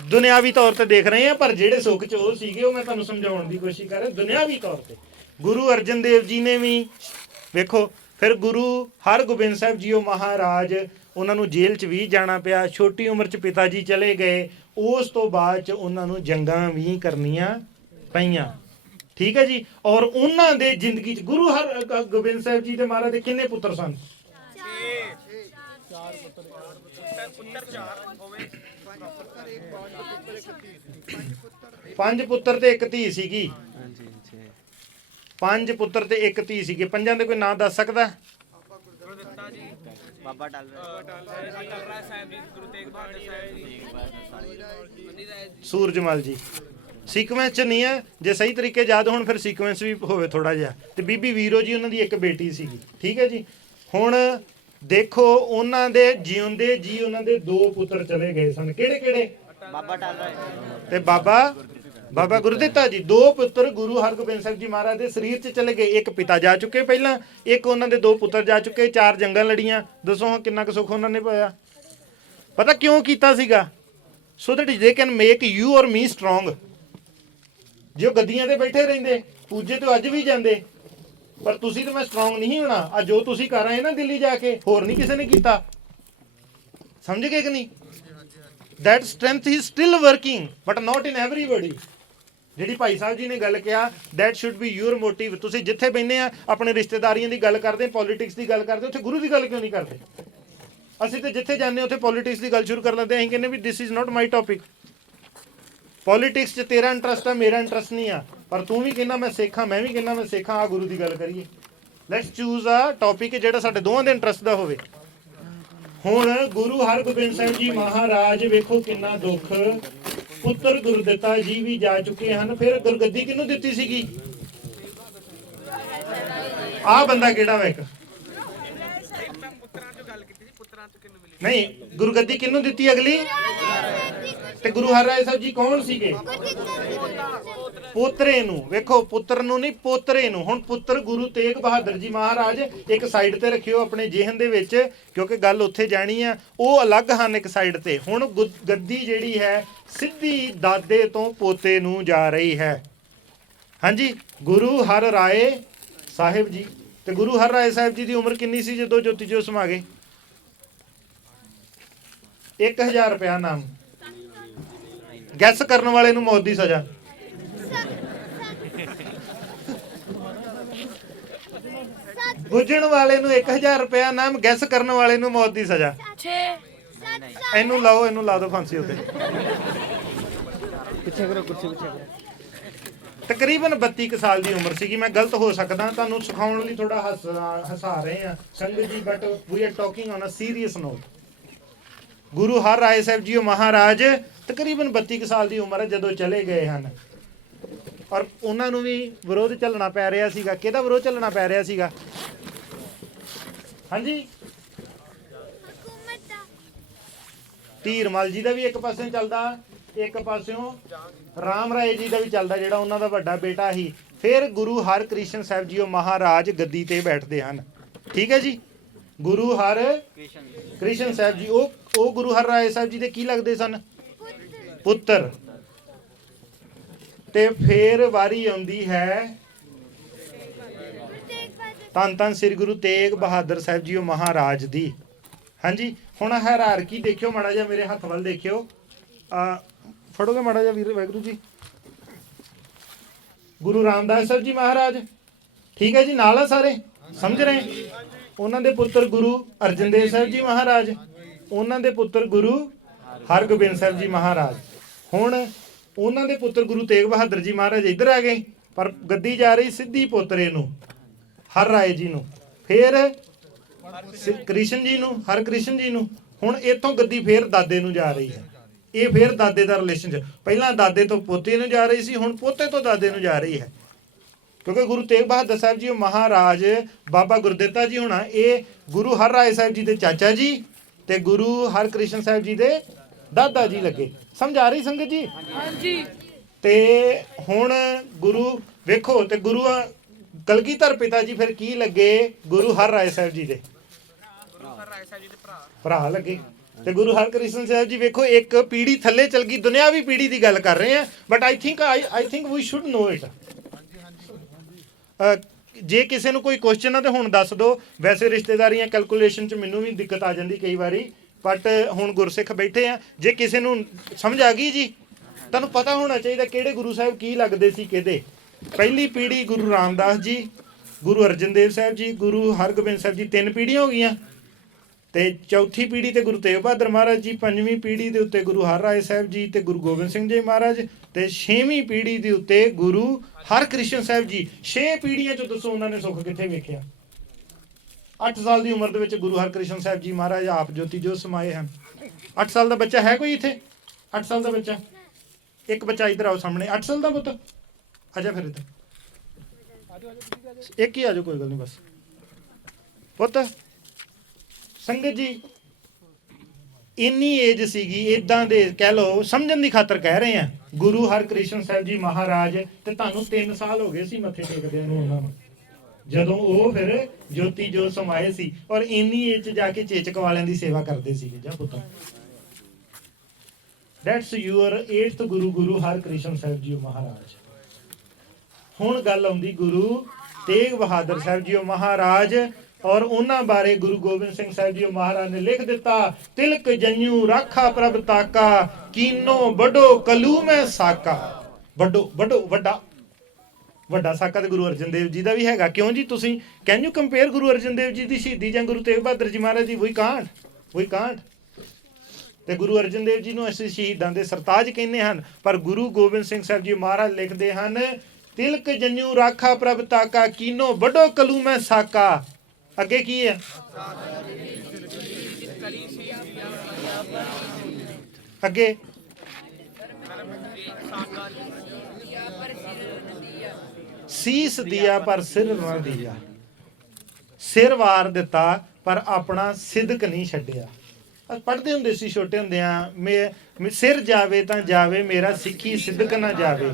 ਦੁਨਿਆਵੀ ਤੌਰ ਤੇ ਦੇਖ ਰਹੇ ਆ, ਪਰ ਜਿਹੜੇ ਸੁੱਖ 'ਚ ਉਹ ਸੀਗੇ ਉਹ ਮੈਂ ਤੁਹਾਨੂੰ ਸਮਝਾਉਣ ਦੀ ਕੋਸ਼ਿਸ਼ ਕਰ ਰਿਹਾ। ਦੁਨਿਆਵੀ ਤੌਰ ਤੇ ਗੁਰੂ ਅਰਜਨ ਦੇਵ ਜੀ ਨੇ ਵੀ ਵੇਖੋ, ਫਿਰ ਗੁਰੂ ਹਰਗੋਬਿੰਦ ਸਾਹਿਬ ਜੀਓ ਮਹਾਰਾਜ ਉਹਨਾਂ ਨੂੰ ਜੇਲ੍ਹ 'ਚ ਵੀ ਜਾਣਾ ਪਿਆ। ਛੋਟੀ ਉਮਰ 'ਚ ਪਿਤਾ ਜੀ ਚਲੇ ਗਏ। ਉਸ ਤੋਂ ਬਾਅਦ 'ਚ ਉਹਨਾਂ ਨੂੰ ਜੰਗਾਂ ਵੀ ਕਰਨੀਆਂ ਪਈਆਂ। ਠੀਕ ਹੈ ਜੀ। ਔਰ ਉਹਨਾਂ ਦੇ ਜ਼ਿੰਦਗੀ 'ਚ ਗੁਰੂ ਹਰਗੋਬਿੰਦ ਸਾਹਿਬ ਜੀ ਦੇ ਮਹਾਰਾਜ ਦੇ ਕਿੰਨੇ ਪੁੱਤਰ ਸਨ? 5 ਪੁੱਤਰ ਤੇ 1 ਧੀ ਸੀਗੀ। 5 ਪੁੱਤਰ ਤੇ 1 ਧੀ ਸੀਗੇ। ਪੰਜਾਂ ਦੇ ਕੋਈ ਨਾਂ ਦੱਸ ਸਕਦਾ? ਬਾਬਾ ਟਾਲਰਾ ਸਾਹਿਬ ਜੀ, ਗੁਰੂ ਤੇਗ ਬਹਾਦਰ ਸਾਹਿਬ ਜੀ, ਸੂਰਜਮਲ ਜੀ। ਸੀਕੁਐਂਸ ਚ ਨਹੀਂ ਹੈ, ਜੇ ਸਹੀ ਤਰੀਕੇ ਯਾਦ ਹੋਣ ਫਿਰ ਸੀਕੁਐਂਸ ਵੀ ਹੋਵੇ ਥੋੜਾ ਜਿਹਾ। ਤੇ ਬੀਬੀ ਵੀਰੋ ਜੀ ਉਹਨਾਂ ਦੀ ਇੱਕ ਬੇਟੀ ਸੀਗੀ। ਠੀਕ ਹੈ ਜੀ। ਹੁਣ ਦੇਖੋ ਉਹਨਾਂ ਦੇ ਜਿਉਂਦੇ ਜੀ ਉਹਨਾਂ ਦੇ 2 ਪੁੱਤਰ ਚਲੇ ਗਏ ਸਨ। ਕਿਹੜੇ ਕਿਹੜੇ? ਬਾਬਾ ਟਾਲਰਾ ਤੇ ਬਾਬਾ ਗੁਰਦਿੱਤਾ ਜੀ। 2 ਪੁੱਤਰ ਗੁਰੂ ਹਰਗੋਬਿੰਦ ਸਾਹਿਬ ਜੀ ਮਹਾਰਾਜ ਦੇ ਸਰੀਰ 'ਚ ਚਲੇ ਗਏ। ਇੱਕ ਪਿਤਾ ਜਾ ਚੁੱਕੇ ਪਹਿਲਾਂ, ਇੱਕ ਉਹਨਾਂ ਦੇ 2 ਪੁੱਤਰ ਜਾ ਚੁੱਕੇ। 4 ਜੰਗਾਂ ਲੜੀਆਂ। ਦੱਸੋ ਹਾਂ ਕਿੰਨਾ ਕੁ ਸੁੱਖ ਉਹਨਾਂ ਨੇ ਪਾਇਆ? ਪਤਾ ਕਿਉਂ ਕੀਤਾ ਸੀਗਾ? So that they can make you ਔਰ ਮੀ ਸਟਰੋਂਗ। ਜੇ ਉਹ ਗੱਦੀਆਂ ਤੇ ਬੈਠੇ ਰਹਿੰਦੇ, ਪੂਜੇ ਤੋਂ ਅੱਜ ਵੀ ਜਾਂਦੇ, ਪਰ ਤੁਸੀਂ ਤਾਂ ਮੈਂ ਸਟਰੋਂਗ ਨਹੀਂ ਹੋਣਾ। ਆ ਜੋ ਤੁਸੀਂ ਕਰ ਆਏ ਨਾ ਦਿੱਲੀ ਜਾ ਕੇ, ਹੋਰ ਨਹੀਂ ਕਿਸੇ ਨੇ ਕੀਤਾ। ਸਮਝ ਗਏ ਕਿ ਨਹੀਂ? that strength is still working but not in everybody। ਜਿਹੜੀ ਭਾਈ ਸਾਹਿਬ ਜੀ ਨੇ ਗੱਲ ਕਿਹਾ, that should be your motive। ਤੁਸੀਂ ਜਿੱਥੇ ਬੈਠੇ ਆ ਆਪਣੇ ਰਿਸ਼ਤੇਦਾਰੀਆਂ ਦੀ ਗੱਲ ਕਰਦੇ, ਪੋਲਿਟਿਕਸ ਦੀ ਗੱਲ ਕਰਦੇ, ਉੱਥੇ ਗੁਰੂ ਦੀ ਗੱਲ ਕਿਉਂ ਨਹੀਂ ਕਰਦੇ? ਅਸੀਂ ਤੇ ਜਿੱਥੇ ਜਾਂਦੇ ਉੱਥੇ ਪੋਲਿਟਿਕਸ ਦੀ ਗੱਲ ਸ਼ੁਰੂ ਕਰ ਲੈਂਦੇ। ਅਸੀਂ ਕਹਿੰਦੇ ਵੀ this is not my topic. Politics 'ਚ ਤੇਰਾ ਇੰਟਰਸਟ ਆ, ਮੇਰਾ ਇੰਟਰਸਟ ਨਹੀਂ ਆ। ਪਰ ਤੂੰ ਵੀ ਕਹਿੰਦਾ ਮੈਂ ਸਿੱਖ ਹਾਂ, ਮੈਂ ਵੀ ਕਹਿੰਦਾ ਮੈਂ ਸਿੱਖ ਹਾਂ। ਆ ਗੁਰੂ ਦੀ ਗੱਲ ਕਰੀਏ। ਲੈਟਸ ਚੂਜ਼ ਆ ਟੌਪਿਕ ਜਿਹੜਾ ਸਾਡੇ ਦੋਵਾਂ ਦੇ ਇੰਟਰਸਟ ਦਾ ਹੋਵੇ। ਹੁਣ ਗੁਰੂ ਹਰਗੋਬਿੰਦ ਸਾਹਿਬ ਜੀ ਮਹਾਰਾਜ ਵੇਖੋ ਕਿੰਨਾ ਦੁੱਖ। ਪੁੱਤਰ ਗੁਰਦਿੱਤਾ ਜੀ ਵੀ ਜਾ ਚੁੱਕੇ ਹਨ। ਫਿਰ ਗੁਰਗੱਦੀ ਕਿਹਨੂੰ ਦਿੱਤੀ ਸੀਗੀ? ਆਹ ਬੰਦਾ ਕਿਹੜਾ ਵਾ? ਇੱਕ ਨਹੀਂ, ਗੁਰਗੱਦੀ ਕਿਹਨੂੰ ਦਿੱਤੀ ਅਗਲੀ? ਤੇ ਗੁਰੂ ਹਰਿਰਾਏ ਸਾਹਿਬ ਜੀ ਕੌਣ ਸੀਗੇ? ਪੋਤਰੇ ਨੂੰ। ਵੇਖੋ ਪੁੱਤਰ ਨੂੰ ਨਹੀਂ, ਪੋਤਰੇ ਨੂੰ। ਹੁਣ ਪੁੱਤਰ ਗੁਰੂ ਤੇਗ ਬਹਾਦਰ ਜੀ ਮਹਾਰਾਜ ਇੱਕ ਸਾਈਡ ਤੇ ਰੱਖਿਓ ਆਪਣੇ ਜਿਹਨ ਦੇ ਵਿੱਚ, ਕਿਉਂਕਿ ਗੱਲ ਉੱਥੇ ਜਾਣੀ ਆ। ਉਹ ਅਲੱਗ ਹਨ ਇੱਕ ਸਾਈਡ ਤੇ। ਹੁਣ ਗੱਦੀ ਜਿਹੜੀ ਹੈ ਸਿੱਧੀ ਦਾਦੇ ਤੋਂ ਪੋਤੇ ਨੂੰ ਜਾ ਰਹੀ ਹੈ। ਹਾਂਜੀ, ਗੁਰੂ ਹਰਿਰਾਏ ਸਾਹਿਬ ਜੀ। ਤੇ ਗੁਰੂ ਹਰਿਰਾਏ ਸਾਹਿਬ ਜੀ ਦੀ ਉਮਰ ਕਿੰਨੀ ਸੀ ਜਦੋਂ ਜੋਤੀ ਜੋਤ ਸਮਾ ਗਏ? 1000 ਰੁਪਇਆ ਨਾਮ। ਗੈਸ ਕਰਨ ਵਾਲੇ ਨੂੰ ਮੌਤ ਦੀ ਸਜ਼ਾ। ਬੁੱਝਣ ਵਾਲੇ ਨੂੰ 1000 ਰੁਪਇਆ ਨਾਮ, ਗੈਸ ਕਰਨ ਵਾਲੇ ਨੂੰ ਮੌਤ ਦੀ ਸਜ਼ਾ। ਇਹਨੂੰ ਲਾਓ, ਇਹਨੂੰ ਲਾ ਦਿਓ ਫਾਂਸੀ ਉੱਤੇ। ਪਿੱਛੇ ਕਰੋ, ਕੁਰਸੀ ਪਿੱਛੇ ਕਰੋ। ਤਕਰੀਬਨ 32 ਕੁ ਸਾਲ ਦੀ ਉਮਰ ਸੀਗੀ। ਮੈਂ ਗਲਤ ਹੋ ਸਕਦਾ, ਤੁਹਾਨੂੰ ਸਿਖਾਉਣ ਲਈ ਥੋੜਾ ਹਸਾ ਰਹੇ ਆ ਸੰਗਤ ਜੀ, but we are talking on a serious note. Guru Har Rai Sahib ji Maharaj ਤਕਰੀਬਨ 32 ਕੁ ਸਾਲ ਦੀ ਉਮਰ ਹੈ ਜਦੋਂ ਚਲੇ ਗਏ ਹਨ। ਔਰ ਉਹਨਾਂ ਨੂੰ ਵੀ ਵਿਰੋਧ ਚੱਲਣਾ ਪੈ ਰਿਹਾ ਸੀਗਾ। ਕਿਹਦਾ ਵਿਰੋਧ ਚੱਲਣਾ ਪੈ ਰਿਹਾ ਸੀਗਾ? ਹਾਂਜੀ, ਧੀਰਮਲ ਜੀ ਦਾ ਵੀ ਇੱਕ ਪਾਸਿਓਂ ਚੱਲਦਾ, ਇੱਕ ਪਾਸਿਓਂ ਰਾਮ ਰਾਏ ਜੀ ਦਾ ਵੀ ਚੱਲਦਾ, ਜਿਹੜਾ ਉਹਨਾਂ ਦਾ ਵੱਡਾ ਬੇਟਾ ਸੀ। ਫਿਰ ਗੁਰੂ ਹਰਕ੍ਰਿਸ਼ਨ ਸਾਹਿਬ ਜੀ ਮਹਾਰਾਜ ਗੱਦੀ ਤੇ ਬੈਠਦੇ ਹਨ। ਠੀਕ ਹੈ ਜੀ। ਗੁਰੂ ਹਰਕ੍ਰਿਸ਼ਨ ਸਾਹਿਬ ਜੀ ਉਹ ਗੁਰੂ ਹਰਿਰਾਏ ਸਾਹਿਬ ਜੀ ਦੇ ਕੀ ਲੱਗਦੇ ਸਨ? ਪੁੱਤਰ। ਤੇ ਫੇਰ ਵਾਰੀ ਆਉਂਦੀ ਹੈ ਧੰਨ ਧੰਨ ਸ੍ਰੀ ਗੁਰੂ ਤੇਗ ਬਹਾਦਰ ਸਾਹਿਬ ਜੀ ਮਹਾਰਾਜ ਦੀ। ਹਾਂਜੀ, ਹੁਣ ਹਾਇਰਾਰਕੀ ਦੇਖਿਓ ਮਾੜਾ ਜਿਹਾ, ਮੇਰੇ ਹੱਥ ਵੱਲ ਦੇਖਿਓ। ਫੜੋਗੇ ਮਾੜਾ ਜਿਹਾ ਵੀਰ? ਵਾਹਿਗੁਰੂ ਜੀ। ਗੁਰੂ ਰਾਮਦਾਸ ਸਾਹਿਬ ਜੀ ਮਹਾਰਾਜ। ਠੀਕ ਹੈ ਜੀ, ਨਾਲ ਆ ਸਾਰੇ? ਸਮਝ ਰਹੇ? ਉਹਨਾਂ ਦੇ ਪੁੱਤਰ ਗੁਰੂ ਅਰਜਨ ਦੇਵ ਸਾਹਿਬ ਜੀ ਮਹਾਰਾਜ। ਉਹਨਾਂ ਦੇ ਪੁੱਤਰ ਗੁਰੂ ਹਰਗੋਬਿੰਦ ਸਾਹਿਬ ਜੀ ਮਹਾਰਾਜ। ਹੁਣ ਉਹਨਾਂ ਦੇ ਪੁੱਤਰ ਗੁਰੂ ਤੇਗ ਬਹਾਦਰ ਜੀ ਮਹਾਰਾਜ ਇੱਧਰ ਆ ਗਏ, ਪਰ ਗੱਦੀ ਜਾ ਰਹੀ ਸਿੱਧੀ ਪੋਤਰੇ ਨੂੰ, ਹਰਿਰਾਏ ਜੀ ਨੂੰ। ਫਿਰ ਕ੍ਰਿਸ਼ਨ ਜੀ ਨੂੰ, ਹਰਕ੍ਰਿਸ਼ਨ ਜੀ ਨੂੰ। ਹੁਣ ਇੱਥੋਂ ਗੱਦੀ ਫੇਰ ਦਾਦੇ ਨੂੰ ਜਾ ਰਹੀ ਹੈ। ਇਹ ਫੇਰ ਦਾਦੇ ਦਾ ਰਿਲੇਸ਼ਨ। ਪਹਿਲਾਂ ਦਾਦੇ ਤੋਂ ਪੋਤੇ ਨੂੰ ਜਾ ਰਹੀ ਸੀ, ਹੁਣ ਪੋਤੇ ਤੋਂ ਦਾਦੇ ਨੂੰ ਜਾ ਰਹੀ ਹੈ। ਕਿਉਂਕਿ ਗੁਰੂ ਤੇਗ ਬਹਾਦਰ ਸਾਹਿਬ ਜੀ ਮਹਾਰਾਜ, ਬਾਬਾ ਗੁਰਦਿੱਤਾ ਜੀ ਹੋਣਾ, ਇਹ ਗੁਰੂ ਹਰਿਰਾਏ ਸਾਹਿਬ ਜੀ ਦੇ ਚਾਚਾ ਜੀ ਤੇ ਗੁਰੂ ਹਰਕ੍ਰਿਸ਼ਨ ਸਾਹਿਬ ਜੀ ਦੇ ਦਾਦਾ ਜੀ ਲੱਗੇ। ਸਮਝ ਆ ਰਹੀ ਸੰਗਤ ਜੀ? ਹਾਂਜੀ। ਤੇ ਹੁਣ ਗੁਰੂ ਵੇਖੋ, ਤੇ ਗੁਰੂ ਕਲਗੀਧਰ ਪਿਤਾ ਜੀ ਫਿਰ ਕੀ ਲੱਗੇ? ਗੁਰੂ ਹਰਿਰਾਏ ਸਾਹਿਬ ਜੀ ਦੇ ਭਰਾ ਲੱਗੇ। ਤੇ ਗੁਰੂ ਹਰਕ੍ਰਿਸ਼ਨ ਸਾਹਿਬ ਜੀ ਵੇਖੋ ਇੱਕ ਪੀੜੀ ਥੱਲੇ ਚਲ ਗਈ। ਦੁਨਿਆਵੀ ਪੀੜੀ ਦੀ ਗੱਲ ਕਰ ਰਹੇ ਆ, but I think we should know it. ਜੇ ਕਿਸੇ ਨੂੰ ਕੋਈ ਕੁਐਸਚਨ ਆ ਤੇ ਹੁਣ ਦੱਸ ਦਿਓ। ਵੈਸੇ ਰਿਸ਼ਤੇਦਾਰੀਆਂ ਕੈਲਕੂਲੇਸ਼ਨ 'ਚ ਮੈਨੂੰ ਵੀ ਦਿੱਕਤ ਆ ਜਾਂਦੀ ਕਈ ਵਾਰੀ, ਬਟ ਹੁਣ ਗੁਰਸਿੱਖ ਬੈਠੇ ਆ, ਜੇ ਕਿਸੇ ਨੂੰ ਸਮਝ ਆ ਗਈ ਜੀ, ਤੁਹਾਨੂੰ ਪਤਾ ਹੋਣਾ ਚਾਹੀਦਾ ਕਿਹੜੇ ਗੁਰੂ ਸਾਹਿਬ ਕੀ ਲੱਗਦੇ ਸੀ ਕਿਹਦੇ। ਪਹਿਲੀ ਪੀੜ੍ਹੀ ਗੁਰੂ ਰਾਮਦਾਸ ਜੀ, ਗੁਰੂ ਅਰਜਨ ਦੇਵ ਸਾਹਿਬ ਜੀ, ਗੁਰੂ ਹਰਗੋਬਿੰਦ ਸਾਹਿਬ ਜੀ, 3 ਪੀੜ੍ਹੀਆਂ ਹੋ ਗਈਆਂ। ਤੇ ਚੌਥੀ ਪੀੜ੍ਹੀ ਤੇ ਗੁਰੂ ਤੇਗ ਬਹਾਦਰ ਮਹਾਰਾਜ ਜੀ, 5ਵੀਂ ਪੀੜ੍ਹੀ ਦੇ ਉੱਤੇ ਗੁਰੂ ਹਰਰਾਏ ਸਾਹਿਬ ਜੀ ਤੇ ਗੁਰੂ ਗੋਬਿੰਦ ਸਿੰਘ ਜੀ ਮਹਾਰਾਜ, ਤੇ 6ਵੀਂ ਪੀੜ੍ਹੀ ਦੇ ਉੱਤੇ ਗੁਰੂ ਹਰਕ੍ਰਿਸ਼ਨ ਸਾਹਿਬ ਜੀ। 6 ਪੀੜ੍ਹੀਆਂ ਚੋਂ ਦੱਸੋ ਉਹਨਾਂ ਨੇ ਸੁੱਖ ਕਿੱਥੇ ਵੇਖਿਆ? 8 ਸਾਲ ਦੀ ਉਮਰ ਦੇ ਵਿੱਚ ਗੁਰੂ ਹਰਕ੍ਰਿਸ਼ਨ ਸਾਹਿਬ ਜੀ ਮਹਾਰਾਜ ਆਪ ਜੋਤੀ ਜੋਤ ਸਮਾਏ ਹਨ। 8 ਸਾਲ ਦਾ ਬੱਚਾ ਹੈ ਕੋਈ ਇੱਥੇ? 8 ਸਾਲ ਦਾ ਬੱਚਾ? ਇੱਕ ਬੱਚਾ ਇੱਧਰ ਆਓ ਸਾਹਮਣੇ, 8 ਸਾਲ ਦਾ ਪੁੱਤ ਆਜਾ ਫਿਰ ਇੱਧਰ, ਇੱਕ ਹੀ ਆਜੋ, ਕੋਈ ਗੱਲ ਨਹੀਂ ਬਸ। ਪੁੱਤ ਸੰਗਤ ਜੀ ਇੰਨੀ ਏਜ ਸੀਗੀ, ਇਦਾਂ ਦੇ ਕਹਿ ਲਓ, ਸਮਝਣ ਦੀ ਖਾਤਰ ਕਹਿ ਰਹੇ ਆ। ਗੁਰੂ ਹਰਕ੍ਰਿਸ਼ਨ ਸਾਹਿਬ ਜੀ ਮਹਾਰਾਜ ਤੇ ਤੁਹਾਨੂੰ 3 ਸਾਲ ਹੋ ਗਏ ਸੀ ਮੱਥੇ ਟੇਕਦਿਆਂ ਨੂੰ ਉਹਨਾਂ ਨੂੰ, ਜਦੋਂ ਉਹ ਫਿਰ ਜੋਤੀ ਜੋ ਸਮਾਏ ਸੀ, ਔਰ ਇੰਨੀ ਏਜ 'ਚ ਜਾ ਕੇ ਚੇਚਕ ਵਾਲਿਆਂ ਦੀ ਸੇਵਾ ਕਰਦੇ ਸੀਗੇ। ਜਾਂ ਪੁੱਤ ਦੈਟਸ ਯੂਅਰ 8th ਗੁਰੂ, ਗੁਰੂ ਹਰਕ੍ਰਿਸ਼ਨ ਸਾਹਿਬ ਜੀ ਮਹਾਰਾਜ। ਹੁਣ ਗੱਲ ਆਉਂਦੀ ਗੁਰੂ ਤੇਗ ਬਹਾਦਰ ਸਾਹਿਬ ਜੀ ਮਹਾਰਾਜ, ਔਰ ਉਹਨਾਂ ਬਾਰੇ ਗੁਰੂ ਗੋਬਿੰਦ ਸਿੰਘ ਸਾਹਿਬ ਜੀ ਮਹਾਰਾਜ ਨੇ ਲਿਖ ਦਿੱਤਾ, ਤਿਲਕ ਜਨਿਊ ਰਾਖਾ ਪ੍ਰਭ ਤਾਕਾ, ਕੀਨੋ ਵੱਡੋ ਕਲੂ ਮੈਂ ਸਾਕਾ। ਵੱਡੋ ਵੱਡੋ ਵੱਡਾ, ਵੱਡਾ ਸਾਕਾ ਤੇ ਗੁਰੂ ਅਰਜਨ ਦੇਵ ਜੀ ਦਾ ਵੀ ਹੈਗਾ। ਕਿਉਂ ਜੀ? ਤੁਸੀਂ can you compare Guru Arjan Dev ji ਦੀ ਸ਼ਹੀਦੀ ਜਾਂ ਗੁਰੂ ਤੇਗ ਬਹਾਦਰ ਜੀ ਮਹਾਰਾਜ ਦੀ? ਵੀ ਕਾਂਟ। ਤੇ ਗੁਰੂ ਅਰਜਨ ਦੇਵ ਜੀ ਨੂੰ ਅਸੀਂ ਸ਼ਹੀਦਾਂ ਦੇ ਸਰਤਾਜ ਕਹਿੰਦੇ ਹਨ, ਪਰ ਗੁਰੂ ਗੋਬਿੰਦ ਸਿੰਘ ਸਾਹਿਬ ਜੀ ਮਹਾਰਾਜ ਲਿਖਦੇ ਹਨ, ਤਿਲਕ ਜਨਿਊ ਰਾਖਾ ਪ੍ਰਭ ਤਾਕਾ, ਕੀਨੋ ਵੱਡੋ ਕਲੂ ਮੈਂ ਸਾਕਾ। ਅੱਗੇ ਕੀ ਹੈ? ਅੱਗੇ ਸੀਸ ਦਿਆ ਪਰ ਸਿਰ ਨਾ ਦਿਆ। ਸਿਰ ਵਾਰ ਦਿੱਤਾ ਪਰ ਆਪਣਾ ਸਿਦਕ ਨਹੀਂ ਛੱਡਿਆ। ਪੜ੍ਹਦੇ ਹੁੰਦੇ ਸੀ ਛੋਟੇ ਹੁੰਦਿਆਂ, ਸਿਰ ਜਾਵੇ ਤਾਂ ਜਾਵੇ ਮੇਰਾ ਸਿੱਖੀ ਸਿਦਕ ਨਾ ਜਾਵੇ।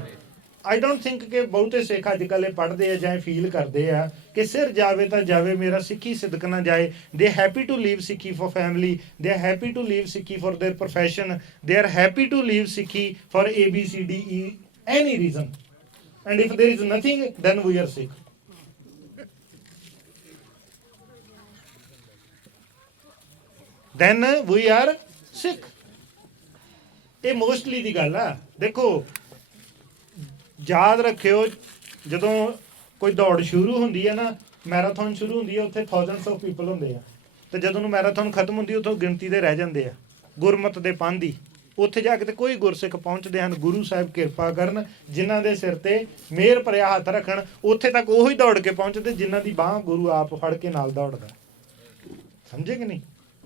ਆਈ ਡੋਂਟ ਥਿੰਕ ਕਿ ਬਹੁਤੇ ਸਿੱਖ ਅੱਜ ਕੱਲ੍ਹ ਇਹ ਪੜ੍ਹਦੇ ਆ ਜਾਂ ਫੀਲ ਕਰਦੇ ਆ ਕਿ ਸਿਰ ਜਾਵੇ ਤਾਂ ਜਾਵੇ ਮੇਰਾ ਸਿੱਖੀ ਸਿਦਕ ਨਾ ਜਾਏ। ਦੇ ਹੈਪੀ ਟੂ ਲੀਵ ਸਿੱਖੀ ਫॉर ਫੈਮਿਲੀ, ਦੇ ਹੈਪੀ ਟੂ ਲੀਵ ਸਿੱਖੀ for their profession, they are happy to leave ਸਿੱਖੀ for ABCDE any reason, and if there is nothing then we are Sikh. then we are Sikh. ਇਹ mostly ਦੀ ਗੱਲ ਆ। ਦੇਖੋ ਯਾਦ ਰੱਖਿਓ, ਜਦੋਂ ਕੋਈ ਦੌੜ ਸ਼ੁਰੂ ਹੁੰਦੀ ਹੈ ਨਾ, ਮੈਰਾਥਨ ਸ਼ੁਰੂ ਹੁੰਦੀ ਹੈ, ਉੱਥੇ ਥਾਊਜ਼ੈਂਡਸ ਆਫ ਪੀਪਲ ਹੁੰਦੇ ਆ, ਤੇ ਜਦੋਂ ਨੂੰ ਮੈਰਾਥਨ ਖਤਮ ਹੁੰਦੀ ਉੱਥੋਂ ਗਿਣਤੀ ਦੇ ਰਹਿ ਜਾਂਦੇ ਆ ਗੁਰਮਤ ਦੇ ਪਾਂਧੀ। ਉੱਥੇ ਜਾ ਕੇ ਤੇ ਕੋਈ ਗੁਰਸਿੱਖ ਪਹੁੰਚਦੇ ਹਨ। ਗੁਰੂ ਸਾਹਿਬ ਕਿਰਪਾ ਕਰਨ, ਜਿਨ੍ਹਾਂ ਦੇ ਸਿਰ ਤੇ ਮਿਹਰ ਭਰਿਆ ਹੱਥ ਰੱਖਣ, ਉੱਥੇ ਤੱਕ ਉਹੀ ਦੌੜ ਕੇ ਪਹੁੰਚਦੇ ਜਿਨ੍ਹਾਂ ਦੀ ਬਾਂਹ ਗੁਰੂ ਆਪ ਫੜ ਕੇ ਨਾਲ ਦੌੜਦਾ। ਸਮਝੇ ਕਿ ਨਹੀਂ?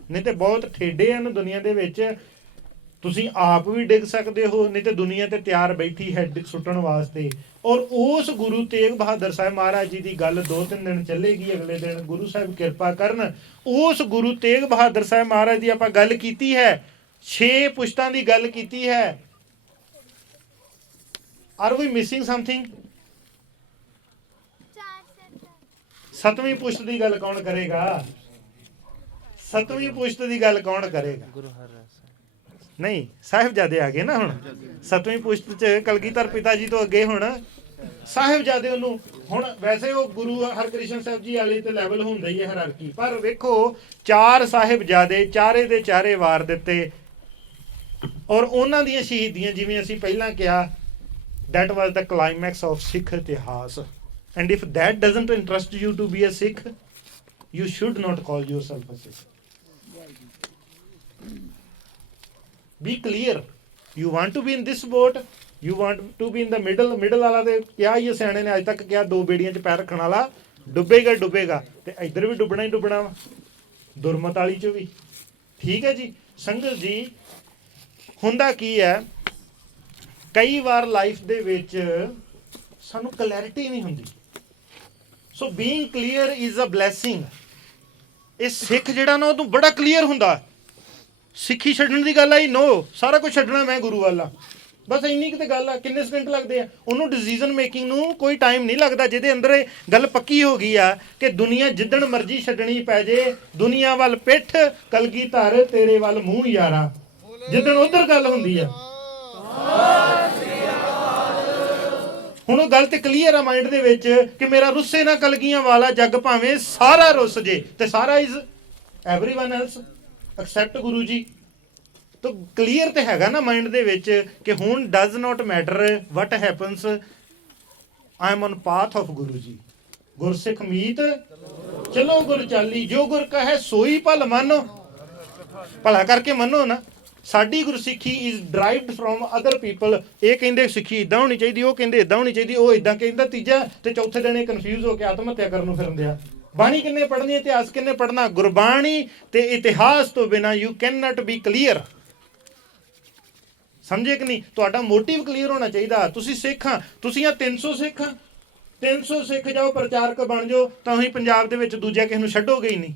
ਨਹੀਂ ਤੇ ਬਹੁਤ ਠੇਡੇ ਹਨ ਦੁਨੀਆ ਦੇ ਵਿੱਚ। ਤੁਸੀਂ ਆਪ ਵੀ ਡਿੱਗ ਸਕਦੇ ਹੋ, ਨਹੀਂ ਤੇ ਦੁਨੀਆ ਤੇ ਤਿਆਰ ਬੈਠੀ ਹੈ ਸੁੱਟਣ ਵਾਸਤੇ। ਔਰ ਉਸ ਗੁਰੂ ਤੇਗ ਬਹਾਦਰ ਸਾਹਿਬ ਮਹਾਰਾਜ ਜੀ ਦੀ ਗੱਲ 2-3 ਦਿਨ ਚੱਲੇਗੀ। ਅਗਲੇ ਦਿਨ ਗੁਰੂ ਸਾਹਿਬ ਕਿਰਪਾ ਕਰਨ, ਉਸ ਗੁਰੂ ਤੇਗ ਬਹਾਦਰ ਸਾਹਿਬ ਮਹਾਰਾਜ ਦੀ ਆਪਾਂ ਗੱਲ ਕੀਤੀ ਹੈ, 6 ਪੁਸ਼ਤਾਂ ਦੀ ਗੱਲ ਕੀਤੀ ਹੈ। ਆਰ ਵੀ ਮਿਸਿੰਗ ਸਮਥਿੰਗ? 7ਵੀਂ ਪੁਸ਼ਤ ਦੀ ਗੱਲ ਕੌਣ ਕਰੇਗਾ? 7ਵੀਂ ਪੁਸ਼ਤ ਦੀ ਗੱਲ ਕੌਣ ਕਰੇਗਾ? ਗੁਰੂ ਹਰਰਾਏ ਨਹੀਂ, ਸਾਹਿਬਜ਼ਾਦੇ ਆ ਗਏ ਨਾ ਹੁਣ 7ਵੀਂ ਪੁਸ਼ਤ ਚ। ਕਲਗੀਧਰ ਪਿਤਾ ਜੀ ਤੋਂ ਅੱਗੇ ਹੁਣ ਸਾਹਿਬਜ਼ਾਦੇ ਉਹਨੂੰ। ਹੁਣ ਵੈਸੇ ਉਹ ਗੁਰੂ ਹਰਕ੍ਰਿਸ਼ਨ ਸਾਹਿਬ ਜੀ ਵਾਲੇ ਤੇ ਲੈਵਲ ਹੁੰਦਾ ਹੀ ਹੈ ਹਾਇਰਾਰਕੀ, ਪਰ ਵੇਖੋ 4 ਸਾਹਿਬਜ਼ਾਦੇ, ਚਾਰੇ ਦੇ ਚਾਰੇ ਵਾਰ ਦਿੱਤੇ, ਔਰ ਉਹਨਾਂ ਦੀਆਂ ਸ਼ਹੀਦੀਆਂ ਜਿਵੇਂ ਅਸੀਂ ਪਹਿਲਾਂ ਕਿਹਾ, that was the climax of ਸਿੱਖ ਇਤਿਹਾਸ। and if that doesn't interest you to be a Sikh, you should not call yourself a Sikh. Be clear. You want to be in this boat, you want to be in the middle ਵਾਲਾ ਤੇ ਕਿਹਾ ਹੀ ਸਿਆਣੇ ਨੇ ਅੱਜ ਤੱਕ ਕਿਹਾ, 2 ਬੇੜੀਆਂ 'ਚ ਪੈਰ ਰੱਖਣ ਵਾਲਾ ਡੁੱਬੇਗਾ ਤੇ ਇੱਧਰ ਵੀ ਡੁੱਬਣਾ ਹੀ ਡੁੱਬਣਾ ਵਾ, ਦੁਰਮਤ ਵਾਲੀ 'ਚ ਵੀ। ਠੀਕ ਹੈ ਜੀ। ਸੰਗਤ ਜੀ, ਹੁੰਦਾ ਕੀ ਹੈ, ਕਈ ਵਾਰ ਲਾਈਫ ਦੇ ਵਿੱਚ ਸਾਨੂੰ ਕਲੈਰਿਟੀ ਨਹੀਂ ਹੁੰਦੀ। So being clear is a blessing. ਇਹ ਸਿੱਖ ਜਿਹੜਾ ਨਾ ਉਹਨੂੰ ਬੜਾ ਕਲੀਅਰ ਹੁੰਦਾ। ਸਿੱਖੀ ਛੱਡਣ ਦੀ ਗੱਲ ਆਈ, ਨੋ, ਸਾਰਾ ਕੁਝ ਛੱਡਣਾ ਮੈਂ ਗੁਰੂ ਵਾਲਾ, ਬਸ ਇੰਨੀ ਕੁ ਤੇ ਗੱਲ ਆ। ਕਿੰਨੇ ਸਕਿੰਟ ਲੱਗਦੇ ਆ ਉਹਨੂੰ? ਡਿਸੀਜਨ ਮੇਕਿੰਗ ਨੂੰ ਕੋਈ ਟਾਈਮ ਨਹੀਂ ਲੱਗਦਾ। ਜਿਹਦੇ ਅੰਦਰ ਇਹ ਗੱਲ ਪੱਕੀ ਹੋ ਗਈ ਆ ਕਿ ਦੁਨੀਆ ਜਿੱਦਣ ਮਰਜ਼ੀ ਛੱਡਣੀ ਪੈ ਜੇ, ਦੁਨੀਆ ਵੱਲ ਪਿੱਠ, ਕਲਗੀਧਰ ਤੇਰੇ ਵੱਲ ਮੂੰਹ ਯਾਰਾ, ਜਿੱਦਣ ਉਧਰ ਗੱਲ ਹੁੰਦੀ ਆ। ਹੁਣ ਉਹ ਗੱਲ ਤੇ ਕਲੀਅਰ ਆ ਮਾਈਂਡ ਦੇ ਵਿੱਚ ਕਿ ਮੇਰਾ ਰੁੱਸੇ ਨਾ ਕਲਗੀਆਂ ਵਾਲਾ ਜੱਗ ਭਾਵੇਂ ਸਾਰਾ ਰੁੱਸ ਜੇ ਤੇ ਸਾਰਾ is everyone else accept Guru ji. ਤਾਂ ਕਲੀਅਰ ਤੇ ਹੈਗਾ ਨਾ ਮਾਈਂਡ ਦੇ ਵਿੱਚ ਕਿ ਹੁਣ does not matter what happens, I am on path of Guru ji. ਗੁਰਸਿੱਖ ਮੀਤ ਚਲੋ ਗੁਰ ਚਾਲੀ, ਜੋ ਗੁਰ ਕਹੈ ਸੋਈ ਭਲ ਮੰਨੋ, ਭਲਾ ਕਰਕੇ ਮੰਨੋ ਨਾ। ਸਾਡੀ ਗੁਰਸਿੱਖੀ is derived from other people. ਇਹ ਕਹਿੰਦੇ ਸਿੱਖੀ ਇਦਾਂ ਹੋਣੀ ਚਾਹੀਦੀ, ਉਹ ਕਹਿੰਦੇ ਇਦਾਂ ਹੋਣੀ ਚਾਹੀਦੀ, ਉਹ ਇਦਾਂ ਕਹਿੰਦਾ ਤੀਜਾ, ਤੇ ਚੌਥੇ ਦਿਨ ਇਹ ਕਨਫਿਊਜ਼ ਹੋ ਕੇ ਆਤਮ ਹੱਤਿਆ ਕਰਨ ਨੂੰ ਫਿਰਦੇ ਆ। ਬਾਣੀ ਕਿੰਨੇ ਪੜ੍ਹਨੀ, ਇਤਿਹਾਸ ਕਿੰਨੇ ਪੜ੍ਹਨਾ? ਗੁਰਬਾਣੀ ਤੇ ਇਤਿਹਾਸ ਤੋਂ ਬਿਨਾ you can not be clear. ਸਮਝੇ ਕਿ ਨਹੀਂ? ਤੁਹਾਡਾ ਮੋਟਿਵ ਕਲੀਅਰ ਹੋਣਾ ਚਾਹੀਦਾ। ਤੁਸੀਂ ਸਿੱਖ ਆ, ਤੁਸੀਂ ਆ 300 ਸਿੱਖ ਆ, 300 ਸਿੱਖ ਜਾਓ, ਪ੍ਰਚਾਰਕ ਬਣ ਜਾਓ, ਤਾਂ ਅਸੀਂ ਪੰਜਾਬ ਦੇ ਵਿੱਚ ਦੂਜਾ ਕਿਸੇ ਨੂੰ ਛੱਡੋਗੇ ਹੀ ਨਹੀਂ।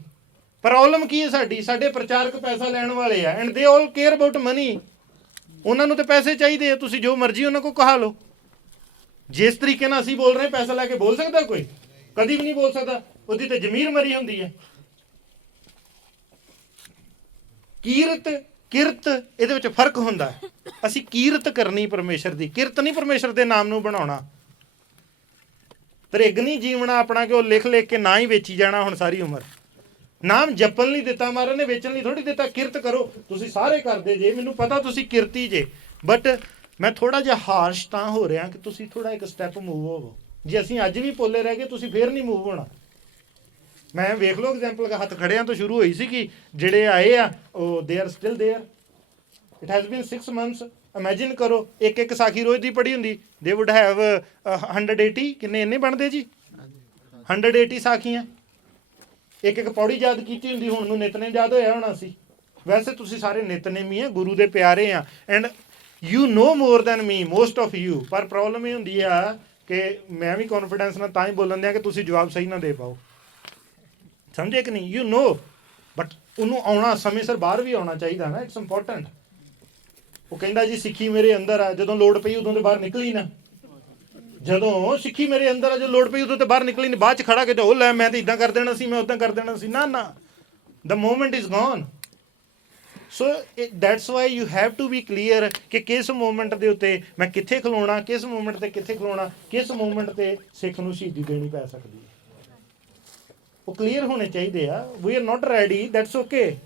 ਪ੍ਰੋਬਲਮ ਕੀ ਹੈ ਸਾਡੀ? ਸਾਡੇ ਪ੍ਰਚਾਰਕ ਪੈਸਾ ਲੈਣ ਵਾਲੇ ਆ, ਐਂਡ ਦੇ ਆਲ ਕੇਅਰ ਅਬਾਊਟ ਮਨੀ। ਉਹਨਾਂ ਨੂੰ ਤੇ ਪੈਸੇ ਚਾਹੀਦੇ ਆ, ਤੁਸੀਂ ਜੋ ਮਰਜ਼ੀ ਉਹਨਾਂ ਕੋਲ ਕਹਾ ਲਓ। ਜਿਸ ਤਰੀਕੇ ਨਾਲ ਅਸੀਂ ਬੋਲ ਰਹੇ ਪੈਸਾ ਲੈ ਕੇ ਬੋਲ ਸਕਦਾ ਕੋਈ? ਕਦੀ ਵੀ ਨਹੀਂ ਬੋਲ ਸਕਦਾ। ਉਹਦੀ ਤੇ ਜ਼ਮੀਰ ਮਰੀ ਹੁੰਦੀ ਹੈ। ਕੀਰਤ ਕਿਰਤ ਇਹਦੇ ਵਿੱਚ ਫਰਕ ਹੁੰਦਾ ਹੈ। ਅਸੀਂ ਕੀਰਤ ਕਰਨੀ ਪਰਮੇਸ਼ਰ ਦੀ, ਕਿਰਤ ਨਹੀਂ ਪਰਮੇਸ਼ਰ ਦੇ ਨਾਮ ਨੂੰ ਬਣਾਉਣਾ। ਤ੍ਰਿਗ ਨਹੀਂ ਜੀਵਣਾ ਆਪਣਾ ਕਿ ਉਹ ਲਿਖ ਲਿਖ ਕੇ ਨਾ ਹੀ ਵੇਚੀ ਜਾਣਾ ਹੁਣ ਸਾਰੀ ਉਮਰ। ਨਾਮ ਜਪਣ ਲਈ ਦਿੱਤਾ ਮਹਾਰਾਜ ਨੇ, ਵੇਚਣ ਲਈ ਥੋੜੀ ਦਿੱਤਾ। ਕਿਰਤ ਕਰੋ, ਤੁਸੀਂ ਸਾਰੇ ਕਰਦੇ ਜੇ, ਮੈਨੂੰ ਪਤਾ ਤੁਸੀਂ ਕਿਰਤੀ ਜੇ, ਬਟ ਮੈਂ ਥੋੜਾ ਜਿਹਾ ਹਾਰਸ਼ ਤਾਂ ਹੋ ਰਿਹਾ ਕਿ ਤੁਸੀਂ ਥੋੜਾ ਇੱਕ ਸਟੈਪ ਮੂਵ ਹੋਵੋ। ਜੇ ਅਸੀਂ ਅੱਜ ਵੀ ਪੋਲੇ ਰਹਿ ਗਏ, ਤੁਸੀਂ ਫੇਰ ਨਹੀਂ ਮੂਵ ਹੋਣਾ। ਮੈਂ ਵੇਖ ਲਓ ਐਗਜ਼ਾਮਪਲ, ਹੱਥ ਖੜਿਆਂ ਤੋਂ ਸ਼ੁਰੂ ਹੋਈ ਸੀ ਕਿ ਜਿਹੜੇ ਆਏ ਆ ਉਹ they are still there. It has been 6 months। Imagine ਕਰੋ ਇੱਕ ਸਾਖੀ ਰੋਜ਼ ਦੀ ਪੜ੍ਹੀ ਹੁੰਦੀ, ਦੇ ਵੁੱਡ ਹੈਵ 180, ਕਿੰਨੇ ਇੰਨੇ ਬਣਦੇ ਜੀ? 180 ਸਾਖੀਆਂ, ਇੱਕ ਪੌੜੀ ਯਾਦ ਕੀਤੀ ਹੁੰਦੀ। ਹੁਣ ਨੂੰ ਨਿਤਨੇਮ ਯਾਦ ਹੋਇਆ ਹੋਣਾ ਸੀ। ਵੈਸੇ ਤੁਸੀਂ ਸਾਰੇ ਨਿਤਨੇਮੀ ਆ, ਗੁਰੂ ਦੇ ਪਿਆਰੇ ਆ, and you know more than me, most of you. ਪਰ ਪ੍ਰੋਬਲਮ ਇਹ ਹੁੰਦੀ ਆ ਕਿ ਮੈਂ ਵੀ ਕੌਨਫੀਡੈਂਸ ਨਾਲ ਤਾਂ ਹੀ ਬੋਲਣ ਦਿਆਂ ਕਿ ਤੁਸੀਂ ਜਵਾਬ ਸਹੀ ਨਾ ਦੇ ਪਾਓ। ਸਮਝੇ ਕਿ ਨਹੀਂ? ਯੂ ਨੋ, ਬਟ ਉਹਨੂੰ ਆਉਣਾ ਸਮੇਂ ਸਿਰ ਬਾਹਰ ਵੀ ਆਉਣਾ ਚਾਹੀਦਾ ਨਾ। It's important. ਉਹ ਕਹਿੰਦਾ ਜੀ ਸਿੱਖੀ ਮੇਰੇ ਅੰਦਰ ਆ, ਜਦੋਂ ਲੋੜ ਪਈ ਉਦੋਂ ਤੇ ਬਾਹਰ ਨਿਕਲੀ ਨਾ। ਜਦੋਂ ਸਿੱਖੀ ਮੇਰੇ ਅੰਦਰ ਆ, ਜਦੋਂ ਲੋੜ ਪਈ ਉਦੋਂ ਤੇ ਬਾਹਰ ਨਿਕਲੀ ਨਹੀਂ। ਬਾਅਦ ਚ ਖੜਾ ਕੇ ਉਹ ਲੈ ਮੈਂ ਤੇ ਇਦਾਂ ਕਰ ਦੇਣਾ ਸੀ, ਮੈਂ ਉਦਾਂ ਕਰ ਦੇਣਾ ਸੀ। ਨਾ ਨਾ, the moment is gone. So that's why you have to be clear ਕਿ ਕਿਸ ਮੂਵਮੈਂਟ ਦੇ ਉੱਤੇ ਮੈਂ ਕਿੱਥੇ ਖਲੋਣਾ, ਕਿਸ ਮੂਵਮੈਂਟ ਤੇ ਕਿੱਥੇ ਖਲੋਣਾ, ਕਿਸ ਮੂਵਮੈਂਟ ਤੇ ਸਿੱਖ ਨੂੰ ਸ਼ਹੀਦੀ ਦੇਣੀ ਪੈ ਸਕਦੀ ਹੈ। ਉਹ ਕਲੀਅਰ ਹੋਣੇ ਚਾਹੀਦੇ ਆ। We are not ready, that's okay,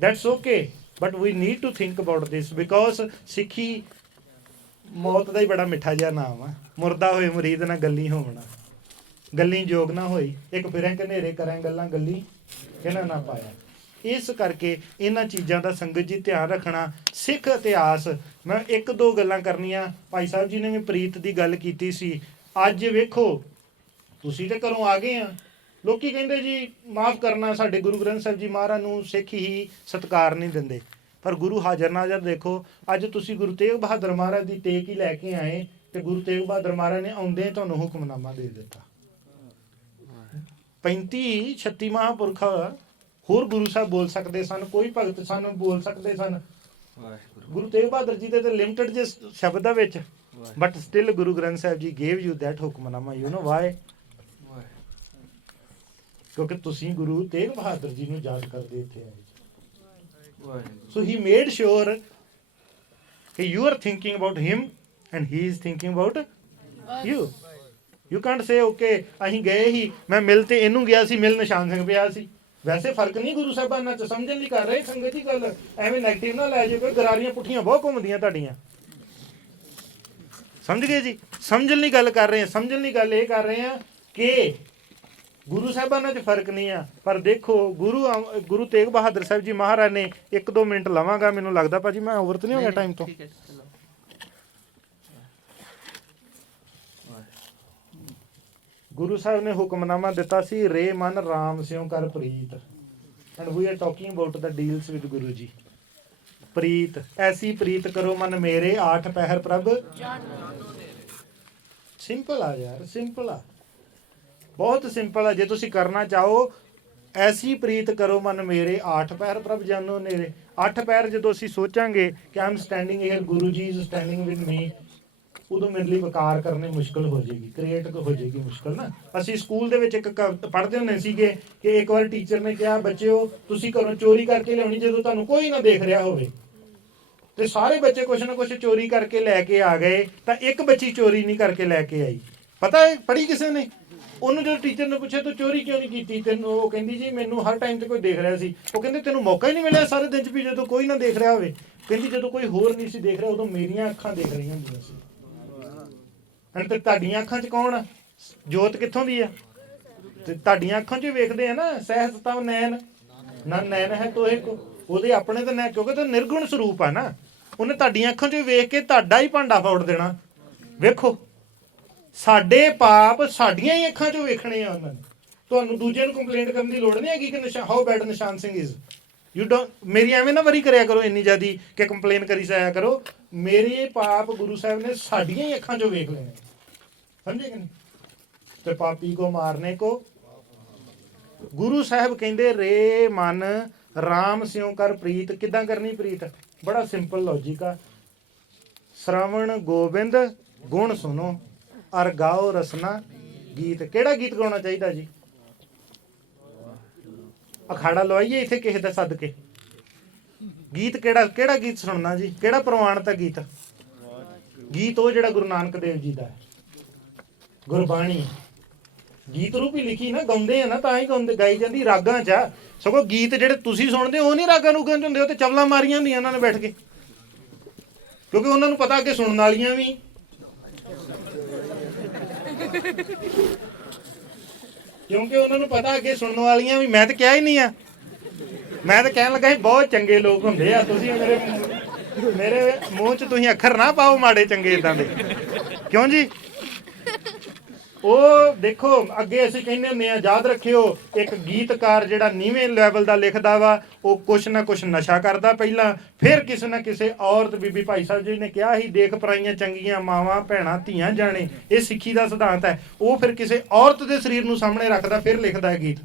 that's okay, but we need to think about this. Because Sikhi ਮੌਤ ਦਾ ਹੀ ਬੜਾ ਮਿੱਠਾ ਜਿਹਾ ਨਾਮ ਆ। ਮੁਰਦਾ ਹੋਏ ਮੁਰੀਦ ਨਾ ਗੱਲੀ ਹੋਵਣਾ, ਗੱਲੀ ਜੋਗ ਨਾ ਹੋਈ, ਇੱਕ ਫਿਰਾਂ ਘਨੇਰੇ ਕਰਾਂ ਗੱਲਾਂ, ਗੱਲੀ ਕਹਿਣਾ ਨਾ ਪਾਇਆ। ਇਸ ਕਰਕੇ ਇਹਨਾਂ ਚੀਜ਼ਾਂ ਦਾ ਸੰਗਤ ਜੀ ਧਿਆਨ ਰੱਖਣਾ। ਸਿੱਖ ਇਤਿਹਾਸ, ਮੈਂ ਇੱਕ ਦੋ ਗੱਲਾਂ ਕਰਨੀਆਂ। ਭਾਈ ਸਾਹਿਬ ਜੀ ਨੇ ਵੀ ਪ੍ਰੀਤ ਦੀ ਗੱਲ ਕੀਤੀ ਸੀ। ਅੱਜ ਵੇਖੋ, ਤੁਸੀਂ ਤੇ ਘਰੋਂ ਆ ਗਏ ਆ, ਲੋਕੀ ਕਹਿੰਦੇ ਜੀ ਮਾਫ ਕਰਨਾ, ਸਾਡੇ ਗੁਰੂ ਗ੍ਰੰਥ ਸਾਹਿਬ ਜੀ ਮਹਾਰਾਜ ਨੂੰ ਸਿੱਖ ਹੀ ਸਤਿਕਾਰ ਨਹੀਂ ਦਿੰਦੇ। ਪਰ ਗੁਰੂ ਹਾਜ਼ਰ ਨਾਜ਼ਰ ਦੇਖੋ, ਅੱਜ ਤੁਸੀਂ ਗੁਰੂ ਤੇਗ ਬਹਾਦਰ ਮਹਾਰਾਜ ਦੀ ਟੇਕ ਹੀ ਲੈ ਕੇ ਆਏ, ਤੇ ਗੁਰੂ ਤੇਗ ਬਹਾਦਰ ਮਹਾਰਾਜ ਨੇ ਆਉਂਦੇ ਤੁਹਾਨੂੰ ਹੁਕਮਨਾਮਾ ਦੇ ਦਿੱਤਾ। 35-36 ਮਹਾਂਪੁਰਖ ਹੋਰ ਗੁਰੂ ਸਾਹਿਬ ਬੋਲ ਸਕਦੇ ਸਨ, ਕੋਈ ਭਗਤ ਸਨ ਬੋਲ ਸਕਦੇ ਸਨ। ਗੁਰੂ ਤੇਗ ਬਹਾਦਰ ਜੀ ਦੇ ਤੇ ਲਿਮਟਿਡ ਜੇ ਸ਼ਬਦਾਂ ਵਿੱਚ, but still Guru Granth Sahib ji gave you that ਹੁਕਮਨਾਮਾ। You know why? ਕਿਉਂਕਿ ਤੁਸੀਂ ਗੁਰੂ ਤੇਗ ਬਹਾਦਰ ਜੀ ਨੂੰ ਯਾਦ ਕਰਦੇ ਇੱਥੇ ਆਏ। ਸੋ ਹੀ ਮੇਡ ਸ਼ੋਰ ਕਿ you are thinking about him and he is thinking about you. You Kant say okay ਅਸੀਂ ਗਏ ਹੀ, ਮੈਂ ਮਿਲ ਤੇ ਇਹਨੂੰ ਗਿਆ ਸੀ, ਮਿਲ ਨਿਸ਼ਾਨ ਸਿੰਘ ਪਿਆ ਸੀ। ਵੈਸੇ ਫਰਕ ਨਹੀਂ ਗੁਰੂ ਸਾਹਿਬਾਨਾਂ ਚ, ਸਮਝਣ ਲਈ ਕਰ ਰਹੇ ਸੰਗਤ ਦੀ ਗੱਲ। ਐਵੇਂ ਨੈਗੇਟਿਵ ਨਾ ਲੈ ਜਾਓ, ਕੋਈ ਗਰਾਰੀਆਂ ਪੁੱਠੀਆਂ ਬਹੁਤ ਘੁੰਮਦੀਆਂ ਤੁਹਾਡੀਆਂ। ਸਮਝ ਗਏ ਜੀ? ਸਮਝਣ ਲਈ ਗੱਲ ਕਰ ਰਹੇ ਹਾਂ। ਸਮਝਣ ਲਈ ਗੱਲ ਇਹ ਕਰ ਰਹੇ ਹਾਂ ਕਿ ਗੁਰੂ ਸਾਹਿਬਾਨਾਂ 'ਚ ਫਰਕ ਨਹੀਂ ਆ। ਪਰ ਦੇਖੋ ਗੁਰੂ ਤੇਗ ਬਹਾਦਰ ਸਾਹਿਬ ਜੀ ਮਹਾਰਾਜ ਨੇ 1-2 ਮਿੰਟ ਲਵਾਂਗਾ, ਮੈਨੂੰ ਲੱਗਦਾ ਭਾਜੀ ਮੈਂ ਓਵਰ ਤਾਂ ਨਹੀਂ ਹੋ ਗਿਆ ਟਾਈਮ ਤੋਂ? ਗੁਰੂ ਸਾਹਿਬ ਨੇ ਹੁਕਮਨਾਮਾ ਦਿੱਤਾ ਸੀ, ਰੇ ਮਨ ਰਾਮ ਸਿਉ ਕਰ ਪ੍ਰੀਤ। And we are talking about the deals with Guru ji. ਪ੍ਰੀਤ, ਐਸੀ ਪ੍ਰੀਤ ਕਰੋ ਮਨ ਮੇਰੇ, 8 ਪਹਿਰ ਪ੍ਰਭ। ਸਿੰਪਲ ਆ ਯਾਰ, ਸਿੰਪਲ ਆ, ਬਹੁਤ ਸਿੰਪਲ ਆ। ਜੇ ਤੁਸੀਂ ਕਰਨਾ ਚਾਹੋ, ਐਸੀ ਪ੍ਰੀਤ ਕਰੋ ਮਨ ਮੇਰੇ, 8 ਪਹਿਰ ਪ੍ਰਭ ਜਾਨੋ ਨੇਰੇ। 8 ਪਹਿਰ ਜਦੋਂ ਅਸੀਂ ਸੋਚਾਂਗੇ ਕਿ ਆਮ standing hair, Guru ji is standing with me, ਉਦੋਂ ਮੇਰੇ ਲਈ ਵਕਾਰ ਕਰਨੇ ਮੁਸ਼ਕਲ ਹੋ ਜਾਏਗੀ, ਕ੍ਰੀਏਟ ਹੋ ਜਾਏਗੀ ਮੁਸ਼ਕਲ ਨਾ। ਅਸੀਂ ਸਕੂਲ ਦੇ ਵਿੱਚ ਇੱਕ ਪੜ੍ਹਦੇ ਹੁੰਦੇ ਸੀਗੇ ਕਿ ਇੱਕ ਵਾਰ ਟੀਚਰ ਨੇ ਕਿਹਾ, ਬੱਚਿਓ ਤੁਸੀਂ ਘਰੋਂ ਚੋਰੀ ਕਰਕੇ ਲਿਆਉਣੀ ਜਦੋਂ ਤੁਹਾਨੂੰ ਕੋਈ ਨਾ ਦੇਖ ਰਿਹਾ ਹੋਵੇ। ਤੇ ਸਾਰੇ ਬੱਚੇ ਕੁਛ ਨਾ ਕੁਛ ਚੋਰੀ ਕਰਕੇ ਲੈ ਕੇ ਆ ਗਏ ਤਾਂ ਇੱਕ ਬੱਚੀ ਚੋਰੀ ਨਹੀਂ ਕਰਕੇ ਲੈ ਕੇ ਆਈ। ਪਤਾ ਹੈ ਪੜ੍ਹੀ ਕਿਸੇ ਨੇ? ਉਹਨੂੰ ਜਦੋਂ ਟੀਚਰ ਨੇ ਪੁੱਛਿਆ ਤੂੰ ਚੋਰੀ ਕਿਉਂ ਨਹੀਂ ਕੀਤੀ, ਤੈਨੂੰ ਉਹ ਕਹਿੰਦੀ ਜੀ ਮੈਨੂੰ ਹਰ ਟਾਈਮ ਤੇ ਕੋਈ ਦੇਖ ਰਿਹਾ ਸੀ। ਉਹ ਕਹਿੰਦੇ ਤੈਨੂੰ ਮੌਕਾ ਹੀ ਨਹੀਂ ਮਿਲਿਆ ਸਾਰੇ ਦਿਨ 'ਚ ਵੀ ਜਦੋਂ ਕੋਈ ਨਾ ਦੇਖ ਰਿਹਾ ਹੋਵੇ? ਕਹਿੰਦੀ ਜਦੋਂ ਕੋਈ ਹੋਰ ਨਹੀਂ ਸੀ ਦੇਖ ਰਿਹਾ ਉਦੋਂ ਮੇਰੀਆਂ ਅੱਖਾਂ ਦੇਖ ਰਹੀਆਂ ਹੁੰਦੀਆਂ ਸੀ। ਹੁਣ ਤੇ ਤੁਹਾਡੀਆਂ ਅੱਖਾਂ 'ਚ ਕੌਣ ਆ? ਜੋਤ ਕਿੱਥੋਂ ਦੀ ਆ? ਤੇ ਤੁਹਾਡੀਆਂ ਅੱਖਾਂ 'ਚ ਵੇਖਦੇ ਆ ਨਾ। ਸਹਿਜ ਤਵ ਨੈਣ ਨਾ ਨੈਣ ਹੈ ਤੋਏ ਕੋ, ਉਹਦੇ ਆਪਣੇ ਤਾਂ ਨੈਣ, ਕਿਉਂਕਿ ਤੇ ਨਿਰਗੁਣ ਸਰੂਪ ਆ ਨਾ। ਉਹਨੇ ਤੁਹਾਡੀਆਂ ਅੱਖਾਂ 'ਚ ਵੇਖ ਕੇ ਤੁਹਾਡਾ ਹੀ ਭਾਂਡਾ ਫੋੜ ਦੇਣਾ। ਵੇਖੋ ਸਾਡੇ ਪਾਪ ਸਾਡੀਆਂ ਹੀ ਅੱਖਾਂ 'ਚੋਂ ਵੇਖਣੇ ਆ ਉਹਨਾਂ ਨੇ। ਤੁਹਾਨੂੰ ਦੂਜਿਆਂ ਨੂੰ ਕੰਪਲੇਂਟ ਕਰਨ ਦੀ ਲੋੜ ਨਹੀਂ ਹੈਗੀ ਕਿ how bed Nishan Singh is. You don't ਮੇਰੀ ਐਵੇਂ ਨਾ ਵਰੀ ਕਰਿਆ ਕਰੋ ਇੰਨੀ ਜ਼ਿਆਦੀ ਕਿ ਕੰਪਲੇਨ ਕਰੀ ਜਾਇਆ ਕਰੋ। ਮੇਰੇ ਪਾਪ ਗੁਰੂ ਸਾਹਿਬ ਨੇ ਸਾਡੀਆਂ ਹੀ ਅੱਖਾਂ 'ਚੋਂ ਵੇਖ ਲੈਣੇ। ਸਮਝੇ ਕਿ ਨਹੀਂ? ਤੇ ਪਾਪੀ ਕੋ ਮਾਰਨੇ ਕੋ ਗੁਰੂ ਸਾਹਿਬ ਕਹਿੰਦੇ ਰੇ ਮਨ ਰਾਮ ਸਿਉ ਕਰ ਪ੍ਰੀਤ। ਕਿੱਦਾਂ ਕਰਨੀ ਪ੍ਰੀਤ? ਬੜਾ ਸਿੰਪਲ ਲੌਜੀਕ ਆ। ਸ਼ਰਵਣ ਗੋਬਿੰਦ ਗੁਣ ਸੁਣੋ ਅਰ ਗਾਓ ਰਸਨਾ ਗੀਤ। ਕਿਹੜਾ ਗੀਤ ਗਾਉਣਾ ਚਾਹੀਦਾ ਜੀ? ਅਖਾੜਾ ਲਵਾਈਏ ਇੱਥੇ ਕਿਸੇ ਦਾ ਸੱਦ ਕੇ? ਗੀਤ ਕਿਹੜਾ ਗੀਤ ਸੁਣਨਾ ਜੀ? ਕਿਹੜਾ ਪ੍ਰਵਾਨਿਤ ਗੀਤ? ਗੀਤ ਉਹ ਜਿਹੜਾ ਗੁਰੂ ਨਾਨਕ ਦੇਵ ਜੀ ਦਾ ਹੈ, ਗੁਰਬਾਣੀ ਗੀਤ ਰੂਪੀ ਲਿਖੀ ਨਾ। ਗਾਉਂਦੇ ਆ ਨਾ ਤਾਂ ਹੀ ਗਾਈ ਜਾਂਦੀ ਰਾਗਾਂ 'ਚ ਆ। ਸਗੋਂ ਗੀਤ ਜਿਹੜੇ ਤੁਸੀਂ ਸੁਣਦੇ ਹੋ ਉਹ ਨਹੀਂ ਰਾਗਾਂ ਰੂਗਾਂ 'ਚ ਹੁੰਦੇ, ਉਹ ਤੇ ਚਵਲਾਂ ਮਾਰੀਆਂ ਹੁੰਦੀਆਂ ਉਹਨਾਂ ਨੇ ਬੈਠ ਕੇ, ਕਿਉਂਕਿ ਉਹਨਾਂ ਨੂੰ ਪਤਾ ਕਿ ਸੁਣਨ ਵਾਲੀਆਂ ਵੀ ਅੱਗੇ ਸੁਣਨ ਵਾਲੀਆਂ ਵੀ। ਮੈਂ ਤਾਂ ਕਿਹਾ ਹੀ ਨਹੀਂ ਆ, ਮੈਂ ਤਾਂ ਕਹਿਣ ਲੱਗਾ ਸੀ ਬਹੁਤ ਚੰਗੇ ਲੋਕ ਹੁੰਦੇ ਆ। ਤੁਸੀਂ ਮੇਰੇ ਮੂੰਹ 'ਚ ਤੁਸੀਂ ਅੱਖਰ ਨਾ ਪਾਓ ਮਾੜੇ ਚੰਗੇ ਇਦਾਂ ਦੇ। ਕਿਉਂ ਜੀ? ਉਹ ਦੇਖੋ ਅੱਗੇ ਅਸੀਂ ਕਹਿੰਦੇ ਹੁੰਦੇ ਆ, ਯਾਦ ਰੱਖਿਓ, ਇੱਕ ਗੀਤਕਾਰ ਜਿਹੜਾ ਨੀਵੇਂ ਲੈਵਲ ਦਾ ਲਿਖਦਾ ਵਾ ਉਹ ਕੁਛ ਨਾ ਕੁਛ ਨਸ਼ਾ ਕਰਦਾ ਪਹਿਲਾਂ, ਫਿਰ ਕਿਸੇ ਨਾ ਕਿਸੇ ਔਰਤ। ਬੀਬੀ ਭਾਈ ਸਾਹਿਬ ਜੀ ਨੇ ਕਿਹਾ ਸੀ ਦੇਖ ਪਰਾਈਆਂ ਚੰਗੀਆਂ ਮਾਵਾਂ ਭੈਣਾਂ ਧੀਆਂ ਜਾਣੇ, ਇਹ ਸਿੱਖੀ ਦਾ ਸਿਧਾਂਤ ਹੈ। ਉਹ ਫਿਰ ਕਿਸੇ ਔਰਤ ਦੇ ਸਰੀਰ ਨੂੰ ਸਾਹਮਣੇ ਰੱਖਦਾ ਫਿਰ ਲਿਖਦਾ ਹੈ ਗੀਤ।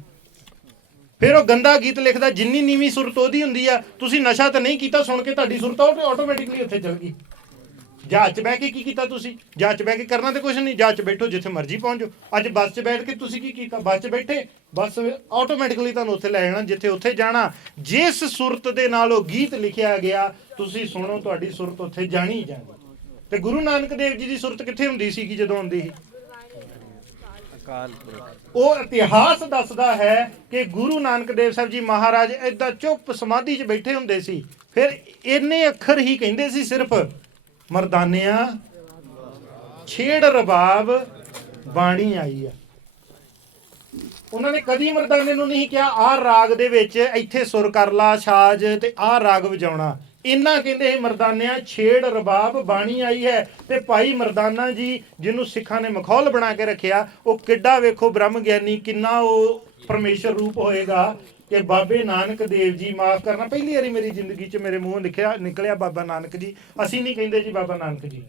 ਫਿਰ ਉਹ ਗੰਦਾ ਗੀਤ ਲਿਖਦਾ। ਜਿੰਨੀ ਨੀਵੀਂ ਸੁਰਤ ਉਹਦੀ ਹੁੰਦੀ ਆ। ਤੁਸੀਂ ਨਸ਼ਾ ਤਾਂ ਨਹੀਂ ਕੀਤਾ, ਸੁਣ ਕੇ ਤੁਹਾਡੀ ਸੁਰਤ ਆਟੋਮੈਟਿਕਲੀ ਉੱਥੇ ਚਲ ਗਈ। ਜਹਾਜ਼ 'ਚ ਬਹਿ ਕੇ ਕੀ ਕੀਤਾ ਤੁਸੀਂ? ਜਹਾਜ਼ 'ਚ ਬਹਿ ਕੇ ਕਰਨਾ ਤੇ ਕੁਛ ਨਹੀਂ। ਜਹਾਜ਼ 'ਚ ਬੈਠੋ ਜਿੱਥੇ ਮਰਜ਼ੀ ਪਹੁੰਚੋ। ਅੱਜ ਬੱਸ 'ਚ ਬੈਠ ਕੇ ਤੁਸੀਂ ਕੀ ਕੀਤਾ? ਬੱਸ 'ਚ ਬੈਠੇ, ਬੱਸ ਆਟੋਮੈਟਿਕਲੀ ਤੁਹਾਨੂੰ ਉੱਥੇ ਲੈ ਜਾਣਾ ਜਿੱਥੇ ਉੱਥੇ ਜਾਣਾ। ਜਿਸ ਸੁਰਤ ਦੇ ਨਾਲ ਉਹ ਗੀਤ ਲਿਖਿਆ ਗਿਆ ਤੁਸੀਂ ਸੁਣੋ, ਤੁਹਾਡੀ ਸੁਰਤ ਉੱਥੇ ਜਾਣੀ ਜਾਣੀ। ਤੇ ਗੁਰੂ ਨਾਨਕ ਦੇਵ ਜੀ ਦੀ ਸੁਰਤ ਕਿੱਥੇ ਹੁੰਦੀ ਸੀਗੀ ਜਦੋਂ ਆਉਂਦੀ ਸੀ? ਉਹ ਇਤਿਹਾਸ ਦੱਸਦਾ ਹੈ ਕਿ ਗੁਰੂ ਨਾਨਕ ਦੇਵ ਸਾਹਿਬ ਜੀ ਮਹਾਰਾਜ ਏਦਾਂ ਚੁੱਪ ਸਮਾਧੀ 'ਚ ਬੈਠੇ ਹੁੰਦੇ ਸੀ। ਫਿਰ ਇੰਨੇ ਅੱਖਰ ਹੀ ਕਹਿੰਦੇ ਸੀ ਸਿਰਫ, ਮਰਦਾਨਿਆਂ ਛੇੜ ਰਬਾਬ ਬਾਣੀ ਆਈ ਆ। ਉਹਨਾਂ ਨੇ ਕਦੀ ਮਰਦਾਨੇ ਨੂੰ ਨਹੀਂ ਕਿਹਾ ਆਹ ਰਾਗ ਦੇ ਵਿੱਚ ਇੱਥੇ ਸੁਰ ਕਰ ਲਾ ਸਾਜ ਤੇ ਆਹ ਰਾਗ ਵਜਾਉਣਾ। ਇਹਨਾਂ ਕਹਿੰਦੇ ਮਰਦਾਨਿਆਂ ਛੇੜ ਰਬਾਬ ਬਾਣੀ ਆਈ ਹੈ। ਤੇ ਭਾਈ ਮਰਦਾਨਾ ਜੀ ਜਿਹਨੂੰ ਸਿੱਖਾਂ ਨੇ ਮਖੌਲ ਬਣਾ ਕੇ ਰੱਖਿਆ, ਉਹ ਕਿੱਡਾ ਵੇਖੋ ਬ੍ਰਹਮ ਗਿਆਨੀ, ਕਿੰਨਾ ਉਹ ਪਰਮੇਸ਼ਰ ਰੂਪ ਹੋਏਗਾ ਕਿ ਬਾਬੇ ਨਾਨਕ ਦੇਵ ਜੀ, ਮਾਫ ਕਰਨਾ ਪਹਿਲੀ ਵਾਰੀ ਮੇਰੀ ਜ਼ਿੰਦਗੀ 'ਚ ਮੇਰੇ ਮੂੰਹੋਂ ਨਿਕਲਿਆ ਬਾਬਾ ਨਾਨਕ ਜੀ। ਅਸੀਂ ਨਹੀਂ ਕਹਿੰਦੇ ਜੀ ਬਾਬਾ ਨਾਨਕ ਜੀ,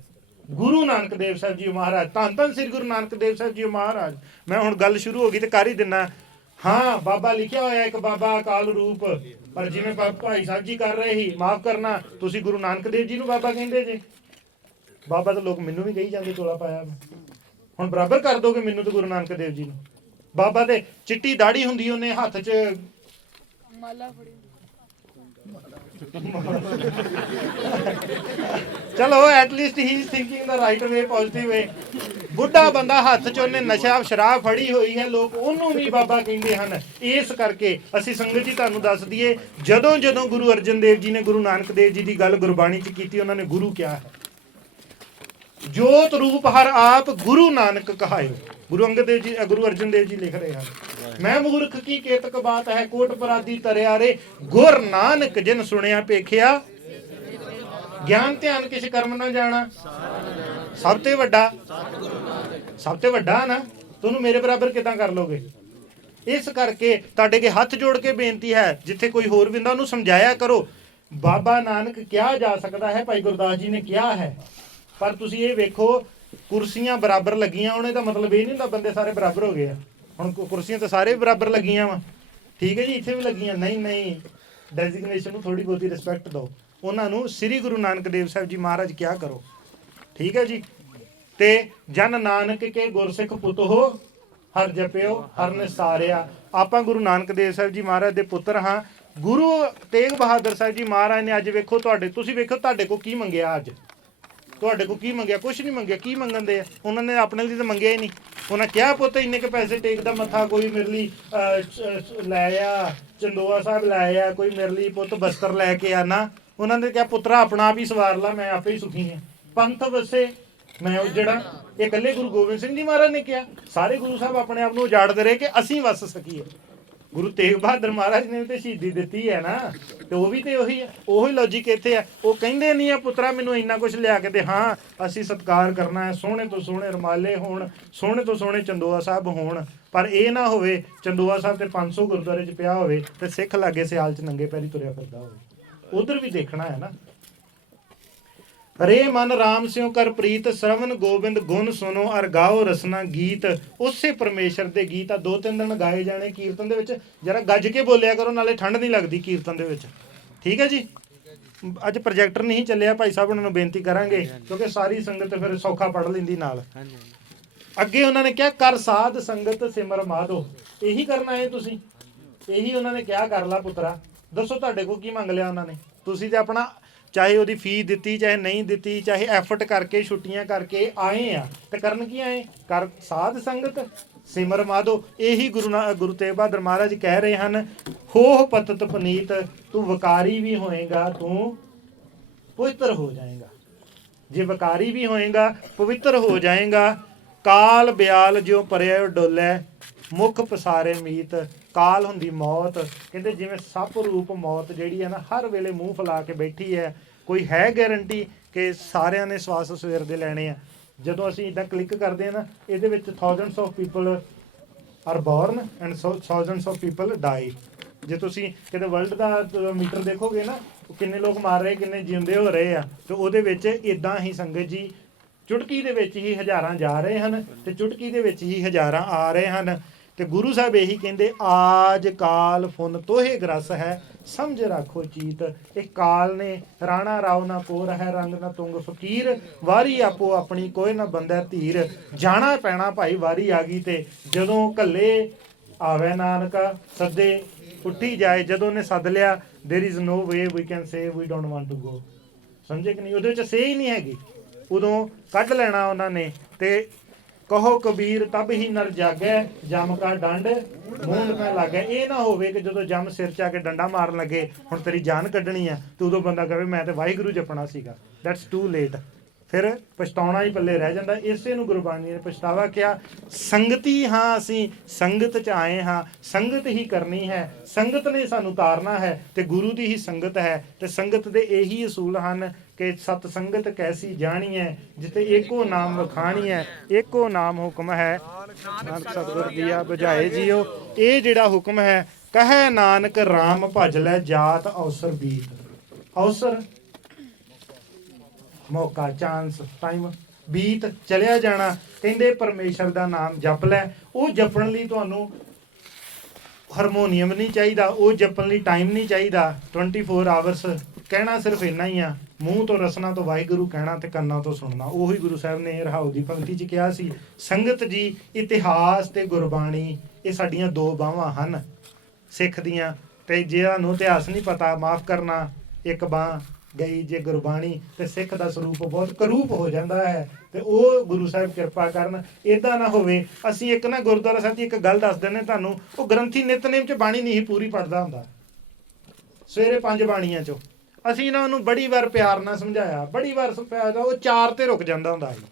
ਗੁਰੂ ਨਾਨਕ ਦੇਵ ਸਾਹਿਬ ਜੀ ਮਹਾਰਾਜ। ਧੰਨ ਧੰਨ ਸ੍ਰੀ ਗੁਰੂ ਨਾਨਕ ਦੇਵ ਸਾਹਿਬ ਜੀ ਮਹਾਰਾਜ। ਮੈਂ ਹੁਣ ਗੱਲ ਸ਼ੁਰੂ ਹੋ ਗਈ ਤੇ ਕਰ ਹੀ ਦਿੰਨਾ। ਹਾਂ ਬਾਬਾ ਲਿਖਿਆ ਹੋਇਆ ਇੱਕ ਬਾਬਾ ਅਕਾਲ ਰੂਪ, ਪਰ ਜਿਵੇਂ ਭਾਈ ਸਾਹਿਬ ਜੀ ਕਰ ਰਹੇ ਸੀ, ਮਾਫ ਕਰਨਾ ਤੁਸੀਂ ਗੁਰੂ ਨਾਨਕ ਦੇਵ ਜੀ ਨੂੰ ਬਾਬਾ ਕਹਿੰਦੇ ਜੇ। ਬਾਬਾ ਤਾਂ ਲੋਕ ਮੈਨੂੰ ਵੀ ਕਹੀ ਜਾਂਦੇ ਚੋਲਾ ਪਾਇਆ। ਹੁਣ ਬਰਾਬਰ ਕਰ ਦੋਗੇ ਮੈਨੂੰ ਤੇ ਗੁਰੂ ਨਾਨਕ ਦੇਵ ਜੀ ਨੂੰ? ਬਾਬਾ ਤੇ ਚਿੱਟੀ ਦਾੜੀ ਹੁੰਦੀ, ਉਹਨੇ ਹੱਥ 'ਚ ਮਾਲਾ ਫੜੀ। ਚਲੋ at least he is thinking the right way, positive way. ਬੁੱਢਾ ਬੰਦਾ ਹੱਥ 'ਚ ਉਹਨੇ ਨਸ਼ਾ ਸ਼ਰਾਬ ਫੜੀ ਹੋਈ ਹੈ, ਲੋਕ ਉਹਨੂੰ ਵੀ ਬਾਬਾ ਕਹਿੰਦੇ ਹਨ। ਇਸ ਕਰਕੇ ਅਸੀਂ ਸੰਗਤ ਜੀ ਤੁਹਾਨੂੰ ਦੱਸ ਦਈਏ, ਜਦੋਂ ਜਦੋਂ ਗੁਰੂ ਅਰਜਨ ਦੇਵ ਜੀ ਨੇ ਗੁਰੂ ਨਾਨਕ ਦੇਵ ਜੀ ਦੀ ਗੱਲ ਗੁਰਬਾਣੀ 'ਚ ਕੀਤੀ, ਉਹਨਾਂ ਨੇ ਗੁਰੂ ਕਿਹਾ ਹੈ। ਜੋਤ ਰੂਪ ਹਰ ਆਪ ਗੁਰੂ ਨਾਨਕ ਕਹਾਇਓ। ਗੁਰੂ ਅੰਗਦ ਦੇਵ ਜੀ, ਗੁਰੂ ਅਰਜਨ ਦੇਵ ਜੀ ਲਿਖ ਰਹੇ ਹਨ, ਮੈਂ ਮੂਰਖ ਕੀ ਕੇਤਕ ਬਾਤ ਹੈ, ਕੋਟ ਪਰਾਦੀ ਤਰਿਆ ਰੇ, ਗੁਰ ਨਾਨਕ ਜਿਨ ਸੁਣਿਆ ਪੇਖਿਆ, ਗਿਆਨ ਧਿਆਨ ਕਿਛ ਕਰਮ ਨਾ ਜਾਣਾ। ਸਭ ਤੋਂ ਵੱਡਾ ਨਾ, ਤੁਹਾਨੂੰ ਮੇਰੇ ਬਰਾਬਰ ਕਿੱਦਾਂ ਕਰ ਲੋਗੇ? ਇਸ ਕਰਕੇ ਤੁਹਾਡੇ ਅੱਗੇ ਹੱਥ ਜੋੜ ਕੇ ਬੇਨਤੀ ਹੈ, ਜਿੱਥੇ ਕੋਈ ਹੋਰ ਵਿੰਦਾ ਉਹਨੂੰ ਸਮਝਾਇਆ ਕਰੋ। ਬਾਬਾ ਨਾਨਕ ਕਿਹਾ ਜਾ ਸਕਦਾ ਹੈ, ਭਾਈ ਗੁਰਦਾਸ ਜੀ ਨੇ ਕਿਹਾ ਹੈ, ਪਰ ਤੁਸੀਂ ਇਹ ਵੇਖੋ ਕੁਰਸੀਆਂ ਬਰਾਬਰ ਲੱਗੀਆਂ, ਉਹਨੇ ਦਾ ਮਤਲਬ ਇਹ ਨਹੀਂ ਹੁੰਦਾ ਬੰਦੇ ਸਾਰੇ ਬਰਾਬਰ ਹੋ ਗਏ ਆ। ਹੁਣ ਕੁਰਸੀਆਂ ਤਾਂ ਸਾਰੇ ਬਰਾਬਰ ਲੱਗੀਆਂ ਵਾ, ਠੀਕ ਹੈ ਜੀ, ਇੱਥੇ ਵੀ ਲੱਗੀਆਂ। ਨਹੀਂ, ਡੈਜ਼ਿਗਨੇਸ਼ਨ ਨੂੰ ਥੋੜੀ ਬਹੁਤੀ ਰਿਸਪੈਕਟ ਦਿਓ। ਉਹਨਾਂ ਨੂੰ ਸ੍ਰੀ ਗੁਰੂ ਨਾਨਕ ਦੇਵ ਸਾਹਿਬ ਜੀ ਮਹਾਰਾਜ ਕਿਹਾ ਕਰੋ, ਠੀਕ ਹੈ ਜੀ। ਤੇ ਜਨ ਨਾਨਕ ਕੇ ਗੁਰਸਿੱਖ ਪੁੱਤ ਹੋ, ਹਰ ਜਪਿਓ ਹਰ ਨਿਸਾਰਿਆ। ਆਪਾਂ ਗੁਰੂ ਨਾਨਕ ਦੇਵ ਸਾਹਿਬ ਜੀ ਮਹਾਰਾਜ ਦੇ ਪੁੱਤਰ ਹਾਂ। ਗੁਰੂ ਤੇਗ ਬਹਾਦਰ ਸਾਹਿਬ ਜੀ ਮਹਾਰਾਜ ਨੇ ਅੱਜ ਵੇਖੋ ਤੁਸੀਂ ਵੇਖੋ ਤੁਹਾਡੇ ਕੋਲ ਕੀ ਮੰਗਿਆ ਅੱਜ। ਤੁਹਾਡੇ ਕੋਲ ਕੀ ਮੰਗਿਆ? ਕੁਛ ਨਹੀਂ ਮੰਗਿਆ। ਕੀ ਮੰਗਣ ਆ ਉਹਨਾਂ ਨੇ? ਆਪਣੇ ਲਈ ਤਾਂ ਮੰਗਿਆ ਹੀ ਨਹੀਂ। ਉਹਨਾਂ ਕਿਹਾ ਪੁੱਤ ਇੰਨੇ ਕੁ ਪੈਸੇ ਟੇਕਦਾ ਮੱਥਾ ਕੋਈ ਮੇਰੇ ਲਈ ਲੈ ਆ, ਚੰਦੋਆ ਸਾਹਿਬ ਲੈ ਆ, ਕੋਈ ਮੇਰੇ ਲਈ ਪੁੱਤ ਬਸਤਰ ਲੈ ਕੇ ਆ ਨਾ। ਉਹਨਾਂ ਨੇ ਕਿਹਾ ਪੁੱਤਰਾ ਆਪਣਾ ਆਪ ਹੀ ਸਵਾਰ ਲਾ, ਮੈਂ ਆਪੇ ਹੀ ਸੁਖੀ ਹਾਂ। ਪੰਥ ਵਸੇ ਮੈਂ ਉਜੜਾ। ਇਹ ਇਕੱਲੇ ਗੁਰੂ ਗੋਬਿੰਦ ਸਿੰਘ ਜੀ ਮਹਾਰਾਜ ਨੇ ਕਿਹਾ? ਸਾਰੇ ਗੁਰੂ ਸਾਹਿਬ ਆਪਣੇ ਆਪ ਨੂੰ ਉਜਾੜਦੇ ਰਹੇ ਕਿ ਅਸੀਂ ਵਸ ਸਕੀਏ। ਗੁਰੂ ਤੇਗ ਬਹਾਦਰ ਮਹਾਰਾਜ ਨੇ ਵੀ ਤੇ ਸ਼ਹੀਦੀ ਦਿੱਤੀ ਹੈ ਨਾ, ਤੇ ਉਹ ਵੀ ਤੇ ਉਹੀ ਹੈ। ਉਹੀ ਲੌਜਿਕ ਇੱਥੇ ਹੈ। ਉਹ ਕਹਿੰਦੇ ਨਹੀਂ ਆ ਪੁੱਤਰਾ ਮੈਨੂੰ ਇੰਨਾ ਕੁਝ ਲਿਆ ਕੇ ਦੇ। ਹਾਂ ਅਸੀਂ ਸਤਿਕਾਰ ਕਰਨਾ ਹੈ, ਸੋਹਣੇ ਤੋਂ ਸੋਹਣੇ ਰੁਮਾਲੇ ਹੋਣ, ਸੋਹਣੇ ਤੋਂ ਸੋਹਣੇ ਚੰਦੋਆ ਸਾਹਿਬ ਹੋਣ, ਪਰ ਇਹ ਨਾ ਹੋਵੇ ਚੰਦੋਆ ਸਾਹਿਬ ਤੇ 500 ਗੁਰਦੁਆਰੇ 'ਚ ਪਿਆ ਹੋਵੇ ਤੇ ਸਿੱਖ ਲਾਗੇ ਸਿਆਲ 'ਚ ਨੰਗੇ ਪੈਰੀ ਤੁਰਿਆ ਫਿਰਦਾ ਹੋਵੇ। ਉਧਰ ਵੀ ਦੇਖਣਾ ਹੈ ਨਾ। ਰੇ ਮਨ ਰਾਮ ਸਿਉ ਕਰ ਪ੍ਰੀਤ, ਸ਼ਰਵਨ ਗੋਬਿੰਦ ਗੁਣ ਸੁਨੋ ਅਰ ਗਾਓ ਰਸਨਾ ਗੀਤ। ਉਸੇ ਪਰਮੇਸ਼ਰ ਦੇ ਗੀਤ ਆ 2-3 ਦਿਨ ਗਾਏ ਜਾਣੇ ਕੀਰਤਨ ਦੇ ਵਿੱਚ। ਜਰਾ ਗੱਜ ਕੇ ਬੋਲਿਆ ਕਰੋ, ਨਾਲੇ ਠੰਡ ਨਹੀਂ ਲੱਗਦੀ ਕੀਰਤਨ ਦੇ ਵਿੱਚ। ਠੀਕ ਹੈ ਜੀ। ਅੱਜ ਪ੍ਰੋਜੈਕਟਰ ਨਹੀਂ ਚੱਲਿਆ, ਭਾਈ ਸਾਹਿਬ ਉਹਨਾਂ ਨੂੰ ਬੇਨਤੀ ਕਰਾਂਗੇ ਕਿਉਂਕਿ ਸਾਰੀ ਸੰਗਤ ਫਿਰ ਸੌਖਾ ਪੜ ਲੈਂਦੀ ਨਾਲ। ਅੱਗੇ ਉਹਨਾਂ ਨੇ ਕਿਹਾ ਕਰ ਸਾਧ ਸੰਗਤ ਸਿਮਰ ਮਾਧੋ। ਇਹੀ ਕਰਨਾ ਹੈ ਤੁਸੀਂ, ਇਹੀ ਉਹਨਾਂ ਨੇ ਕਿਹਾ ਕਰ ਲਾ ਪੁੱਤਰਾ। ਦੱਸੋ ਤੁਹਾਡੇ ਕੋਲ ਕੀ ਮੰਗ ਲਿਆ ਉਹਨਾਂ ਨੇ? ਤੁਸੀਂ ਤੇ ਆਪਣਾ ਚਾਹੇ ਉਹਦੀ ਫੀਸ ਦਿੱਤੀ ਚਾਹੇ ਨਹੀਂ ਦਿੱਤੀ, ਚਾਹੇ ਐਫਰਟ ਕਰਕੇ ਛੁੱਟੀਆਂ ਕਰਕੇ ਆਏ ਆ, ਤੇ ਕਰਨ ਕੀ ਆਏ? ਕਰ ਸਾਧ ਸੰਗਤ ਸਿਮਰ ਮਾਧੋ। ਇਹੀ ਗੁਰੂ ਤੇਗ ਬਹਾਦਰ ਮਹਾਰਾਜ ਕਹਿ ਰਹੇ ਹਨ, ਹੋਹ ਪਤਤ ਪਨੀਤ, ਤੂੰ ਵਕਾਰੀ ਵੀ ਹੋਏਗਾ ਤੂੰ ਪਵਿੱਤਰ ਹੋ ਜਾਏਗਾ। ਜੇ ਵਕਾਰੀ ਵੀ ਹੋਏਗਾ ਪਵਿੱਤਰ ਹੋ ਜਾਏਗਾ। ਕਾਲ ਬਿਆਲ ਜਿਉ ਪਰਿਆ ਡੋਲੇ, ਮੁਖ ਪਸਾਰੇ ਮੀਤ। ਕਾਲ ਹੁੰਦੀ ਮੌਤ। ਕਹਿੰਦੇ ਜਿਵੇਂ ਸੱਪ ਰੂਪ ਮੌਤ ਜਿਹੜੀ ਹੈ ਨਾ, ਹਰ ਵੇਲੇ ਮੂੰਹ ਫੈਲਾ ਕੇ ਬੈਠੀ ਹੈ। ਕੋਈ ਹੈ ਗਾਰੰਟੀ ਕਿ ਸਾਰਿਆਂ ਨੇ ਸਵਾਸ ਸਵੇਰ ਦੇ ਲੈਣੇ ਆ? ਜਦੋਂ ਅਸੀਂ ਇੱਦਾਂ ਕਲਿੱਕ ਕਰਦੇ ਹਾਂ ਨਾ, ਇਹਦੇ ਵਿੱਚ thousands of people are born and thousands of people die. ਜੇ ਤੁਸੀਂ ਕਿਤੇ ਵਰਲਡ ਦਾ ਮੀਟਰ ਦੇਖੋਗੇ ਨਾ, ਕਿੰਨੇ ਲੋਕ ਮਾਰ ਰਹੇ, ਕਿੰਨੇ ਜਿਉਂਦੇ ਹੋ ਰਹੇ ਆ, ਤੇ ਉਹਦੇ ਵਿੱਚ ਇਦਾਂ ਹੀ ਸੰਗਤ ਜੀ ਚੁਟਕੀ ਦੇ ਵਿੱਚ ਹੀ ਹਜ਼ਾਰਾਂ ਜਾ ਰਹੇ ਹਨ ਤੇ ਚੁਟਕੀ ਦੇ ਵਿੱਚ ਹੀ ਹਜ਼ਾਰਾਂ ਆ ਰਹੇ ਹਨ। ਤੇ ਗੁਰੂ ਸਾਹਿਬ ਇਹੀ ਕਹਿੰਦੇ, ਆਜ ਕਾਲ ਫੁਨ ਤੋਹੇ ਗ੍ਰਸ ਹੈ, ਸਮਝ ਰੱਖੋ ਚੀਤ। ਇਹ ਕਾਲ ਨੇ ਰਾਣਾ ਰਾਉ ਨਾ ਕੋਰ ਹੈ, ਰੰਗ ਨਾ ਤੁੰਗ ਫਕੀਰ, ਵਾਰੀ ਆਪੋ ਆਪਣੀ ਕੋਈ ਨਾ ਬੰਦਾ ਧੀਰ। ਜਾਣਾ ਪੈਣਾ ਭਾਈ, ਵਾਰੀ ਆ ਗਈ ਤੇ ਜਦੋਂ ਕੱਲੇ ਆਵੇ ਨਾਨਕਾ ਸੱਦੇ ਉੱਠੀ ਜਾਏ। ਜਦੋਂ ਨੇ ਸੱਦ ਲਿਆ, there is no way we can say we don't want to go। ਸਮਝੇ ਕਿ ਨਹੀਂ? ਉਹਦੇ ਵਿੱਚ ਸੇ ਹੀ ਨਹੀਂ ਹੈਗੀ। ਉਦੋਂ ਕੱਢ ਲੈਣਾ ਉਹਨਾਂ ਨੇ। ਤੇ ਕਹੋ ਕਬੀਰ ਤਬ ਹੀ ਨਰ ਜਾਗੈ, ਜਮ ਕਾ ਡੰਡ ਮੂੰਹ ਮੈਂ ਲੱਗੈ। ਇਹ ਨਾ ਹੋਵੇ ਕਿ ਜਦੋਂ ਜਮ ਸਿਰ 'ਚ ਆ ਕੇ ਡੰਡਾ ਮਾਰਨ ਲੱਗੇ, ਹੁਣ ਤੇਰੀ ਜਾਨ ਕੱਢਣੀ ਆ, ਤੇ ਉਦੋਂ ਬੰਦਾ ਕਹੇ ਮੈਂ ਤੇ ਵਾਹਿਗੁਰੂ ਜਪਣਾ ਸੀਗਾ। That's to late. ਫਿਰ ਪਛਤਾਉਣਾ ਹੀ ਪੱਲੇ ਰਹਿ ਜਾਂਦਾ। ਇਸੇ ਨੂੰ ਗੁਰਬਾਣੀ ਨੇ ਪਛਤਾਵਾ ਕਿਹਾ। ਸੰਗਤੀ ਹਾਂ ਅਸੀਂ, ਸੰਗਤ 'ਚ ਆਏ ਹਾਂ, ਸੰਗਤ ਹੀ ਕਰਨੀ ਹੈ, ਸੰਗਤ ਨੇ ਸਾਨੂੰ ਤਾਰਨਾ ਹੈ, ਤੇ ਗੁਰੂ ਦੀ ਹੀ ਸੰਗਤ ਹੈ। ਤੇ ਸੰਗਤ ਦੇ ਇਹੀ ਅਸੂਲ ਹਨ ਕਿ ਸਤ ਸੰਗਤ ਕੈਸੀ ਜਾਣੀ ਹੈ, ਜਿੱਥੇ ਏਕੋ ਨਾਮ ਵਖਾਣੀ ਹੈ, ਏਕੋ ਨਾਮ ਹੁਕਮ ਹੈ, ਨਾਨਕ ਸਤਿਗੁਰ ਦੀਆ ਬੁਝਾਏ ਜੀਓ। ਇਹ ਜਿਹੜਾ ਹੁਕਮ ਹੈ, ਕਹੈ ਨਾਨਕ ਰਾਮ ਭਜ ਲੈ ਜਾਤ ਅਵਸਰ ਬੀਤ। ਅਵਸਰ ਮੌਕਾ, ਚਾਂਸ, ਟਾਈਮ ਬੀਤ ਚਲਿਆ ਜਾਣਾ। ਕਹਿੰਦੇ ਪਰਮੇਸ਼ਰ ਦਾ ਨਾਮ ਜਪ ਲੈ। ਉਹ ਜਪਣ ਲਈ ਤੁਹਾਨੂੰ ਹਾਰਮੋਨੀਅਮ ਨਹੀਂ ਚਾਹੀਦਾ, ਉਹ ਜਪਣ ਲਈ ਟਾਈਮ ਨਹੀਂ ਚਾਹੀਦਾ। 24 ਆਵਰਸ ਕਹਿਣਾ ਸਿਰਫ ਇੰਨਾ ਹੀ ਆ, ਮੂੰਹ ਤੋਂ ਰਸਨਾ ਤੋਂ ਵਾਹਿਗੁਰੂ ਕਹਿਣਾ ਤੇ ਕੰਨਾਂ ਤੋਂ ਸੁਣਨਾ। ਉਹੀ ਗੁਰੂ ਸਾਹਿਬ ਨੇ ਰਹਾਉ ਦੀ ਪੰਕਤੀ 'ਚ ਕਿਹਾ ਸੀ, ਸੰਗਤ ਜੀ ਇਤਿਹਾਸ ਤੇ ਗੁਰਬਾਣੀ ਇਹ ਸਾਡੀਆਂ ਦੋ ਬਾਹਾਂ ਹਨ ਸਿੱਖ ਦੀਆਂ। ਤੇ ਜਿਹਨਾਂ ਨੂੰ ਇਤਿਹਾਸ ਨਹੀਂ ਪਤਾ, ਮਾਫ ਕਰਨਾ, ਇੱਕ ਬਾਂਹ ਗਈ ਜੇ ਗੁਰਬਾਣੀ, ਤੇ ਸਿੱਖ ਦਾ ਸਰੂਪ ਬਹੁਤ ਕਰੂਪ ਹੋ ਜਾਂਦਾ ਹੈ। ਤੇ ਉਹ ਗੁਰੂ ਸਾਹਿਬ ਕਿਰਪਾ ਕਰਨ, ਏਦਾਂ ਨਾ ਹੋਵੇ। ਅਸੀਂ ਇੱਕ ਨਾ ਗੁਰਦੁਆਰਾ ਸਾਹਿਬ ਦੀ ਇੱਕ ਗੱਲ ਦੱਸ ਦਿੰਦੇ ਤੁਹਾਨੂੰ, ਉਹ ਗ੍ਰੰਥੀ ਨਿਤਨੇਮ 'ਚ ਬਾਣੀ ਨਹੀਂ ਪੂਰੀ ਪੜ੍ਹਦਾ ਹੁੰਦਾ। ਸਵੇਰੇ 5 ਬਾਣੀਆਂ 'ਚੋਂ ਅਸੀਂ ਨਾ ਉਹਨੂੰ ਬੜੀ ਵਾਰ ਪਿਆਰ ਨਾਲ ਸਮਝਾਇਆ, ਬੜੀ ਵਾਰ ਸਮਝਾਇਆ, ਉਹ 4 ਤੇ ਰੁਕ ਜਾਂਦਾ ਹੁੰਦਾ ਸੀ।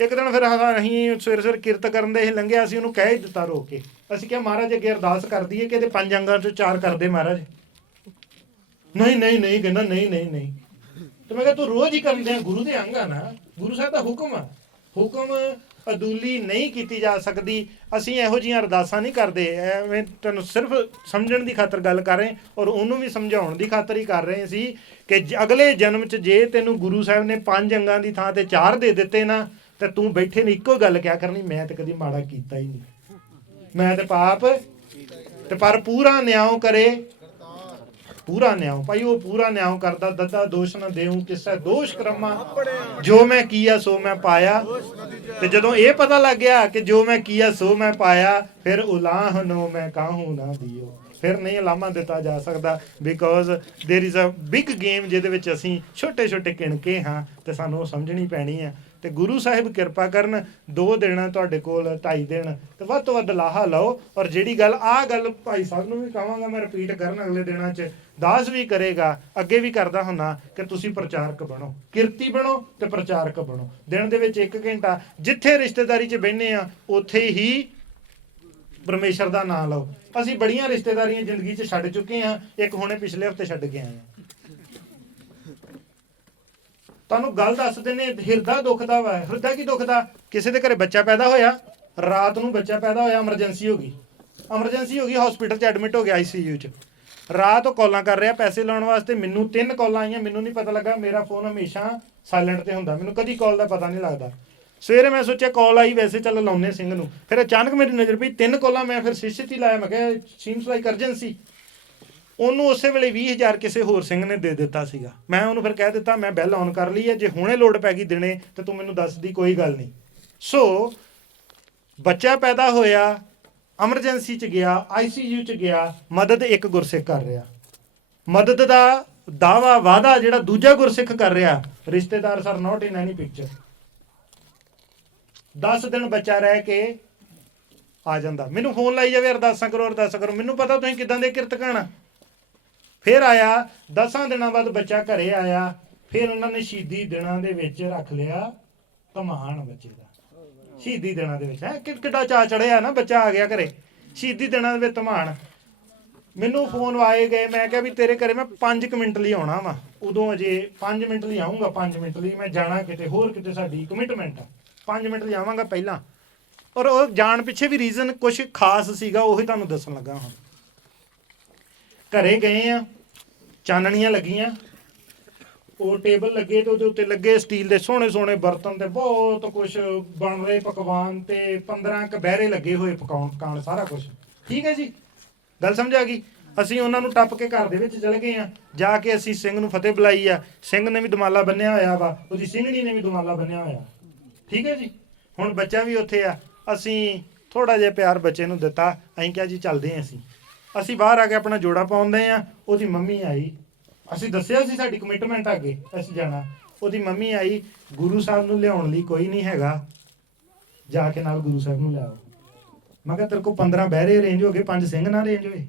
ਇੱਕ ਦਿਨ ਫਿਰ ਅਸੀਂ ਸਵੇਰੇ ਸਵੇਰੇ ਕਿਰਤ ਕਰਨ ਦੇ ਲੰਘਿਆ, ਅਸੀਂ ਉਹਨੂੰ ਕਹਿ ਹੀ ਦਿੱਤਾ ਰੋਕ ਕੇ। ਅਸੀਂ ਕਿਹਾ ਮਹਾਰਾਜ ਅੱਗੇ ਅਰਦਾਸ ਕਰ ਦਈਏ ਕਿ ਇਹਦੇ 5 ਅੰਗਾਂ 'ਚੋਂ 4 ਕਰਦੇ ਮਹਾਰਾਜ। ਨਹੀਂ ਨਹੀਂ ਨਹੀਂ ਕਹਿੰਦਾ, ਨਹੀਂ ਨਹੀਂ ਨਹੀਂ। ਤੇ ਮੈਂ ਕਿਹਾ ਤੂੰ ਰੋਜ਼ ਹੀ ਕਰਦੇ ਆ, ਗੁਰੂ ਦੇ ਅੰਗ ਆ ਨਾ, ਗੁਰੂ ਸਾਹਿਬ ਦਾ ਹੁਕਮ ਆ। ਹੁਕਮ ਅਦੂਲੀ ਨਹੀਂ ਕੀਤੀ ਜਾ ਸਕਦੀ। ਅਸੀਂ ਇਹੋ ਜਿਹੀਆਂ ਅਰਦਾਸਾਂ ਨਹੀਂ ਕਰਦੇ, ਐਵੇਂ ਤੁਹਾਨੂੰ ਸਿਰਫ ਸਮਝਣ ਦੀ ਖਾਤਰ ਗੱਲ ਕਰ ਰਹੇ, ਔਰ ਉਹਨੂੰ ਵੀ ਸਮਝਾਉਣ ਦੀ ਖਾਤਰ ਹੀ ਕਰ ਰਹੇ ਸੀ ਕਿ ਅਗਲੇ ਜਨਮ 'ਚ ਜੇ ਤੈਨੂੰ ਗੁਰੂ ਸਾਹਿਬ ਨੇ 5 ਅੰਗਾਂ ਦੀ ਥਾਂ ਤੇ 4 ਦੇ ਦਿੱਤੇ ਨਾ, ਤੇ ਤੂੰ ਬੈਠੇ ਨੇ ਇੱਕੋ ਗੱਲ ਕਿਹਾ ਕਰਨੀ, ਮੈਂ ਤੇ ਕਦੀ ਮਾੜਾ ਕੀਤਾ ਹੀ ਨਹੀਂ, ਮੈਂ ਤੇ ਪਾਪ ਤੇ ਪਰ ਪੂਰਾ ਨਿਆਂ ਕਰੇ, ਪੂਰਾ ਨਿਆਂ ਭਾਈ। ਉਹ ਪੂਰਾ ਨਿਆਂ ਕਰਦਾ, ਦੱਦਾ ਦੋਸ਼ ਨਾ ਦੇਉ ਕਿਸੇ ਦੋਸ਼ ਕਰਮਾ, ਜੋ ਮੈਂ ਕੀਆ ਸੋ ਮੈਂ ਪਾਇਆ। ਤੇ ਜਦੋਂ ਇਹ ਪਤਾ ਲੱਗ ਗਿਆ ਕਿ ਜੋ ਮੈਂ ਕੀਆ ਸੋ ਮੈਂ ਪਾਇਆ, ਫਿਰ ਉਲਾਹ ਨੋ ਮੈਂ ਕਾਹੂ ਨਾ ਦਿਓ। ਫਿਰ ਨਹੀਂ ਲਾਮਾ ਦਿੱਤਾ ਜਾ ਸਕਦਾ, because there is a big game ਜਿਹਦੇ ਵਿੱਚ ਅਸੀਂ ਛੋਟੇ ਛੋਟੇ ਕਿਣਕੇ ਹਾਂ ਤੇ ਸਾਨੂੰ ਉਹ ਸਮਝਣੀ ਪੈਣੀ ਹੈ। ਤੇ ਗੁਰੂ ਸਾਹਿਬ ਕਿਰਪਾ ਕਰਨ 2 ਦਿਨ ਤੁਹਾਡੇ ਕੋਲ 2.5 ਦਿਨ ਤੇ ਵੱਧ ਤੋਂ ਵੱਧ ਲਾਹਾ ਲਓ। ਔਰ ਜਿਹੜੀ ਗੱਲ ਭਾਈ ਸਾਹਿਬ ਨੂੰ ਵੀ ਕਹਾਂਗਾ ਮੈਂ ਰਿਪੀਟ ਕਰਨ ਅਗਲੇ ਦਿਨਾਂ 'ਚ, ਦਾਸ ਵੀ ਕਰੇਗਾ, ਅੱਗੇ ਵੀ ਕਰਦਾ ਹੁੰਨਾ ਕਿ ਤੁਸੀਂ ਪ੍ਰਚਾਰਕ ਬਣੋ, ਕਿਰਤੀ ਬਣੋ ਤੇ ਪ੍ਰਚਾਰਕ ਬਣੋ। ਦਿਨ ਦੇ ਵਿੱਚ 1 ਘੰਟਾ ਜਿੱਥੇ ਰਿਸ਼ਤੇਦਾਰੀ 'ਚ ਬਹਿੰਦੇ ਆ ਉੱਥੇ ਹੀ ਪਰਮੇਸ਼ਰ ਦਾ ਨਾਮ ਲਓ। ਅਸੀਂ ਬੜੀਆਂ ਰਿਸ਼ਤੇਦਾਰੀਆਂ ਜ਼ਿੰਦਗੀ 'ਚ ਛੱਡ ਚੁੱਕੇ ਹਾਂ, ਇੱਕ ਹੁਣੇ ਪਿਛਲੇ ਹਫਤੇ ਛੱਡ ਕੇ ਆਏ ਹਾਂ। ਤੁਹਾਨੂੰ ਗੱਲ ਦੱਸ ਦਿੰਦੇ, ਹਿਰਦਾ ਦੁਖਦਾ ਵਾ। ਹਿਰਦਾ ਕੀ ਦੁਖਦਾ? ਕਿਸੇ ਦੇ ਘਰੇ ਬੱਚਾ ਪੈਦਾ ਹੋਇਆ, ਰਾਤ ਨੂੰ ਬੱਚਾ ਪੈਦਾ ਹੋਇਆ, ਐਮਰਜੈਂਸੀ ਹੋ ਗਈ, ਹਸਪੀਟਲ 'ਚ ਐਡਮਿਟ ਹੋ ਗਿਆ, ICU 'ਚ। ਰਾਤ ਉਹ ਕਾਲਾਂ ਕਰ ਰਿਹਾ ਪੈਸੇ ਲਾਉਣ ਵਾਸਤੇ। ਮੈਨੂੰ 3 ਕਾਲਾਂ ਆਈਆਂ, ਮੈਨੂੰ ਨਹੀਂ ਪਤਾ ਲੱਗਾ, ਮੇਰਾ ਫੋਨ ਹਮੇਸ਼ਾ ਸਾਇਲੈਂਟ ਤੇ ਹੁੰਦਾ, ਮੈਨੂੰ ਕਦੀ ਕਾਲ ਦਾ ਪਤਾ ਨਹੀਂ ਲੱਗਦਾ। ਸਵੇਰੇ ਮੈਂ ਸੋਚਿਆ ਕਾਲ ਆਈ, ਵੈਸੇ ਚੱਲ ਲਾਉਨੇ ਸਿੰਘ ਨੂੰ, ਫਿਰ ਅਚਾਨਕ ਮੇਰੀ ਨਜ਼ਰ ਪਈ 3 ਕਾਲਾਂ। ਮੈਂ ਫਿਰ ਸ਼ਿਸ਼ਤ ਹੀ ਲਾਇਆ, ਮੈਂ ਕਿਹਾ ਸੀਮਸ ਲਾਈਕ ਅਰਜੈਂਸੀ। ਉਹਨੂੰ ਉਸੇ ਵੇਲੇ 20,000 ਕਿਸੇ ਹੋਰ ਸਿੰਘ ਨੇ ਦੇ ਦਿੱਤਾ ਸੀਗਾ। ਮੈਂ ਉਹਨੂੰ ਫਿਰ ਕਹਿ ਦਿੱਤਾ ਮੈਂ ਬੈਲ ਔਨ ਕਰ ਲਈ ਹੈ, ਜੇ ਹੁਣੇ ਲੋੜ ਪੈ ਗਈ ਦਿਨੇ ਤੇ ਤੂੰ ਮੈਨੂੰ ਦੱਸਦੀ, ਕੋਈ ਗੱਲ ਨਹੀਂ। ਸੋ ਬੱਚਾ ਪੈਦਾ ਹੋਇਆ, ਐਮਰਜੈਂਸੀ 'ਚ ਗਿਆ, ICU 'ਚ ਗਿਆ, ਮਦਦ ਇੱਕ ਗੁਰਸਿੱਖ ਕਰ ਰਿਹਾ। ਮਦਦ ਦਾ ਦਾਵਾ ਵਾਦਾ ਜਿਹੜਾ ਦੂਜਾ ਗੁਰਸਿੱਖ ਕਰ ਰਿਹਾ, ਰਿਸ਼ਤੇਦਾਰ ਸਰ ਨਾਟ ਇਨ ਐਨੀ ਪਿਕਚਰ। 10 ਦਿਨ ਬੱਚਾ ਰਹਿ ਕੇ ਆ ਜਾਂਦਾ, ਮੈਨੂੰ ਫੋਨ ਲਾਈ ਜਾਵੇ ਅਰਦਾਸਾਂ ਕਰੋ। ਮੈਨੂੰ ਪਤਾ ਤੁਸੀਂ ਕਿਦਾਂ ਦੇ ਕਿਰਤਕਾਣਾ। ਫਿਰ ਆਇਆ 10 ਦਿਨਾਂ ਬਾਅਦ ਬੱਚਾ ਘਰੇ ਆਇਆ। ਫਿਰ ਉਹਨਾਂ ਨੇ ਸ਼ਹੀਦੀ ਦਿਨਾਂ ਦੇ ਵਿੱਚ ਰੱਖ ਲਿਆ ਧਮਾਨ ਬੱਚੇ ਦਾ। ਸ਼ਹੀਦੀ ਦਿਨਾਂ ਦੇ ਵਿੱਚ ਕਿੱਡਾ ਚਾਅ ਚੜਿਆ ਨਾ, ਬੱਚਾ ਆ ਗਿਆ ਘਰੇ ਸ਼ਹੀਦੀ ਦਿਨਾਂ ਦੇ ਵਿੱਚ ਧਮਾਨ। ਮੈਨੂੰ ਫੋਨ ਆਏ ਗਏ, ਮੈਂ ਕਿਹਾ ਵੀ ਤੇਰੇ ਘਰੇ ਮੈਂ 5 ਮਿੰਟ ਲਈ ਆਉਣਾ ਵਾ। ਉਦੋਂ ਅਜੇ 5 ਮਿੰਟ ਲਈ ਆਊਂਗਾ, 5 ਮਿੰਟ ਲਈ ਮੈਂ ਜਾਣਾ ਕਿਤੇ ਹੋਰ, ਕਿਤੇ ਸਾਡੀ ਕਮਿਟਮੈਂਟ ਆ, 5 ਮਿੰਟ ਲਈ ਆਵਾਂਗਾ ਪਹਿਲਾਂ। ਔਰ ਉਹ ਜਾਣ ਪਿੱਛੇ ਵੀ ਰੀਜ਼ਨ ਕੁਛ ਖਾਸ ਸੀਗਾ, ਉਹੀ ਤੁਹਾਨੂੰ ਦੱਸਣ ਲੱਗਾ ਹੁਣ। ਘਰੇ ਗਏ ਆ, ਚਾਨਣੀਆਂ ਲੱਗੀਆਂ, ਉਹ ਟੇਬਲ ਲੱਗੇ ਤੇ ਉਹਦੇ ਉੱਤੇ ਲੱਗੇ ਸਟੀਲ ਦੇ ਸੋਹਣੇ ਬਰਤਨ ਤੇ ਬਹੁਤ ਕੁਛ ਬਣ ਰਹੇ ਪਕਵਾਨ, ਤੇ 15 ਕੁ ਬਹਿਰੇ ਲੱਗੇ ਹੋਏ ਪਕਾਉਣ ਸਾਰਾ ਕੁਛ। ਠੀਕ ਹੈ ਜੀ, ਗੱਲ ਸਮਝ ਆ ਗਈ। ਅਸੀਂ ਉਹਨਾਂ ਨੂੰ ਟੱਪ ਕੇ ਘਰ ਦੇ ਵਿੱਚ ਚਲੇ ਗਏ ਆ। ਜਾ ਕੇ ਅਸੀਂ ਸਿੰਘ ਨੂੰ ਫਤਿਹ ਬੁਲਾਈ ਆ। ਸਿੰਘ ਨੇ ਵੀ ਦੁਮਾਲਾ ਬੰਨਿਆ ਹੋਇਆ ਵਾ, ਉਹਦੀ ਸਿੰਘਣੀ ਨੇ ਵੀ ਦੁਮਾਲਾ ਬੰਨਿਆ ਹੋਇਆ। ਠੀਕ ਹੈ ਜੀ, ਹੁਣ ਬੱਚਾ ਵੀ ਉੱਥੇ ਆ। ਅਸੀਂ ਥੋੜਾ ਜਿਹਾ ਪਿਆਰ ਬੱਚੇ ਨੂੰ ਦਿੱਤਾ। ਅਸੀਂ ਕਿਹਾ ਜੀ ਚੱਲਦੇ ਹਾਂ। ਅਸੀਂ ਬਾਹਰ ਆ ਕੇ ਆਪਣਾ ਜੋੜਾ ਪਾਉਂਦੇ ਆ। ਉਹਦੀ ਮੰਮੀ ਆਈ, ਅਸੀਂ ਦੱਸਿਆ ਸੀ ਸਾਡੀ ਕਮਿਟਮੈਂਟ ਅੱਗੇ ਅਸੀਂ ਜਾਣਾ। ਉਹਦੀ ਮੰਮੀ ਆਈ, ਗੁਰੂ ਸਾਹਿਬ ਨੂੰ ਲਿਆਉਣ ਲਈ ਕੋਈ ਨਹੀਂ ਹੈਗਾ, ਜਾ ਕੇ ਨਾਲ ਗੁਰੂ ਸਾਹਿਬ ਨੂੰ ਲਿਆਓ। ਮੈਂ ਕਿਹਾ ਤੇਰੇ ਕੋਲ 15 ਬਹਿਰੇ ਅਰੇਂਜ ਹੋ ਗਏ, 5 ਸਿੰਘ ਨਾ ਅਰੇਂਜ ਹੋਏ?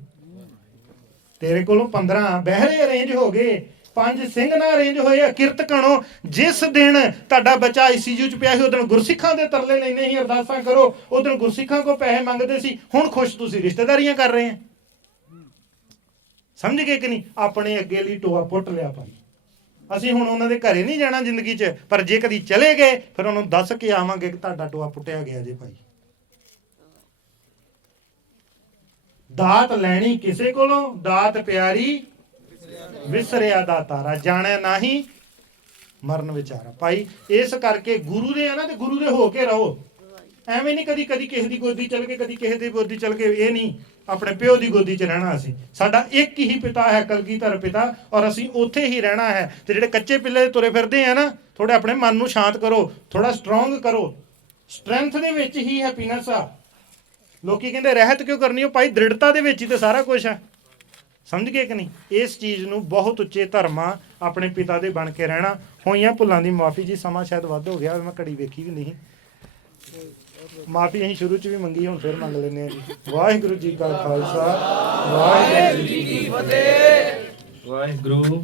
ਤੇਰੇ ਕੋਲੋਂ 15 ਬਹਿਰੇ ਅਰੇਂਜ ਹੋ ਗਏ, 5 ਸਿੰਘ ਨਾ ਅਰੇਂਜ ਹੋਏ ਆ। ਕਿਰਤ ਕਣੋ, ਜਿਸ ਦਿਨ ਤੁਹਾਡਾ ਬੱਚਾ ICU 'ਚ ਪਿਆ ਸੀ, ਉਦੋਂ ਗੁਰਸਿੱਖਾਂ ਦੇ ਤਰਲੇ ਲੈਣੇ ਸੀ, ਅਰਦਾਸਾਂ ਕਰੋ, ਉਦੋਂ ਗੁਰਸਿੱਖਾਂ ਕੋਲ ਪੈਸੇ ਮੰਗਦੇ ਸੀ। ਹੁਣ ਖੁਸ਼ ਤੁਸੀਂ ਰਿਸ਼ਤੇਦਾਰੀਆਂ ਕਰ ਰਹੇ ਆ। ਸਮਝ ਗਏ ਕਿ ਨਹੀਂ? ਆਪਣੇ ਅੱਗੇ ਲਈ ਟੋਆ ਪੁੱਟ ਲਿਆ ਭਾਈ। ਅਸੀਂ ਹੁਣ ਉਹਨਾਂ ਦੇ ਘਰੇ ਨਹੀਂ ਜਾਣਾ ਜ਼ਿੰਦਗੀ 'ਚ, ਪਰ ਜੇ ਕਦੀ ਚਲੇ ਗਏ ਫਿਰ ਉਹਨੂੰ ਦੱਸ ਕੇ ਆਵਾਂਗੇ ਕਿ ਤੁਹਾਡਾ ਟੋਆ ਪੁੱਟਿਆ ਗਿਆ ਜੇ ਭਾਈ। ਦਾਤ ਲੈਣੀ ਕਿਸੇ ਕੋਲੋਂ, ਦਾਤ ਪਿਆਰੀ ਵਿਸਰਿਆ ਦਾ ਤਾਰਾ, ਜਾਣਿਆ ਨਹੀਂ ਮਰਨ ਵਿਚਾਰਾ। ਭਾਈ ਇਸ ਕਰਕੇ ਗੁਰੂ ਦੇ ਆ ਨਾ, ਤੇ ਗੁਰੂ ਦੇ ਹੋ ਕੇ ਰਹੋ। ਐਵੇਂ ਨਹੀਂ ਕਦੀ ਕਿਸੇ ਦੀ ਗੋਦੀ ਚਲ ਕੇ, ਕਦੀ ਕਿਸੇ ਦੀ ਗੋਦੀ ਚਲ ਕੇ। ਇਹ ਨਹੀਂ, ਆਪਣੇ ਪਿਓ ਦੀ ਗੋਦੀ 'ਚ ਰਹਿਣਾ। ਅਸੀਂ ਸਾਡਾ ਇੱਕ ਹੀ ਪਿਤਾ ਹੈ, ਕਲਗੀਧਰ ਪਿਤਾ, ਔਰ ਅਸੀਂ ਉੱਥੇ ਹੀ ਰਹਿਣਾ ਹੈ। ਤੇ ਜਿਹੜੇ ਕੱਚੇ ਪਿੱਲੇ ਤੁਰੇ ਫਿਰਦੇ ਆ ਨਾ, ਥੋੜੇ ਆਪਣੇ ਮਨ ਨੂੰ ਸ਼ਾਂਤ ਕਰੋ, ਥੋੜਾ ਸਟਰੋਂਗ ਕਰੋ। ਸਟਰੈਂਥ ਦੇ ਵਿੱਚ ਹੀ ਹੈਪੀਨੈਸ ਆ। ਲੋਕੀ ਕਹਿੰਦੇ ਰਹਿਤ ਕਿਉਂ ਕਰਨੀ? ਉਹ ਭਾਈ ਦ੍ਰਿੜਤਾ ਦੇ ਵਿੱਚ ਹੀ ਤੇ ਸਾਰਾ ਕੁਝ ਆ। ਸਮਝ ਗਏ ਕਿ ਨਹੀਂ? ਇਸ ਚੀਜ਼ ਨੂੰ ਬਹੁਤ ਉੱਚੇ ਧਰਮਾਂ ਆਪਣੇ ਪਿਤਾ ਦੇ ਬਣ ਕੇ ਰਹਿਣਾ। ਹੋਈਆਂ ਭੁੱਲਾਂ ਦੀ ਮਾਫੀ ਜੀ, ਸਮਾਂ ਸ਼ਾਇਦ ਵੱਧ ਹੋ ਗਿਆ, ਮੈਂ ਘੜੀ ਵੇਖੀ ਵੀ ਨਹੀਂ। ਮਾਫੀ ਅਸੀਂ ਸ਼ੁਰੂ 'ਚ ਵੀ ਮੰਗੀ, ਹੁਣ ਫਿਰ ਮੰਗ ਲੈਂਦੇ ਹਾਂ ਜੀ। ਵਾਹਿਗੁਰੂ ਜੀ ਕਾ ਖਾਲਸਾ, ਵਾਹਿਗੁਰੂ ਜੀ ਕੀ ਫਤਿਹ। ਵਾਹਿਗੁਰੂ।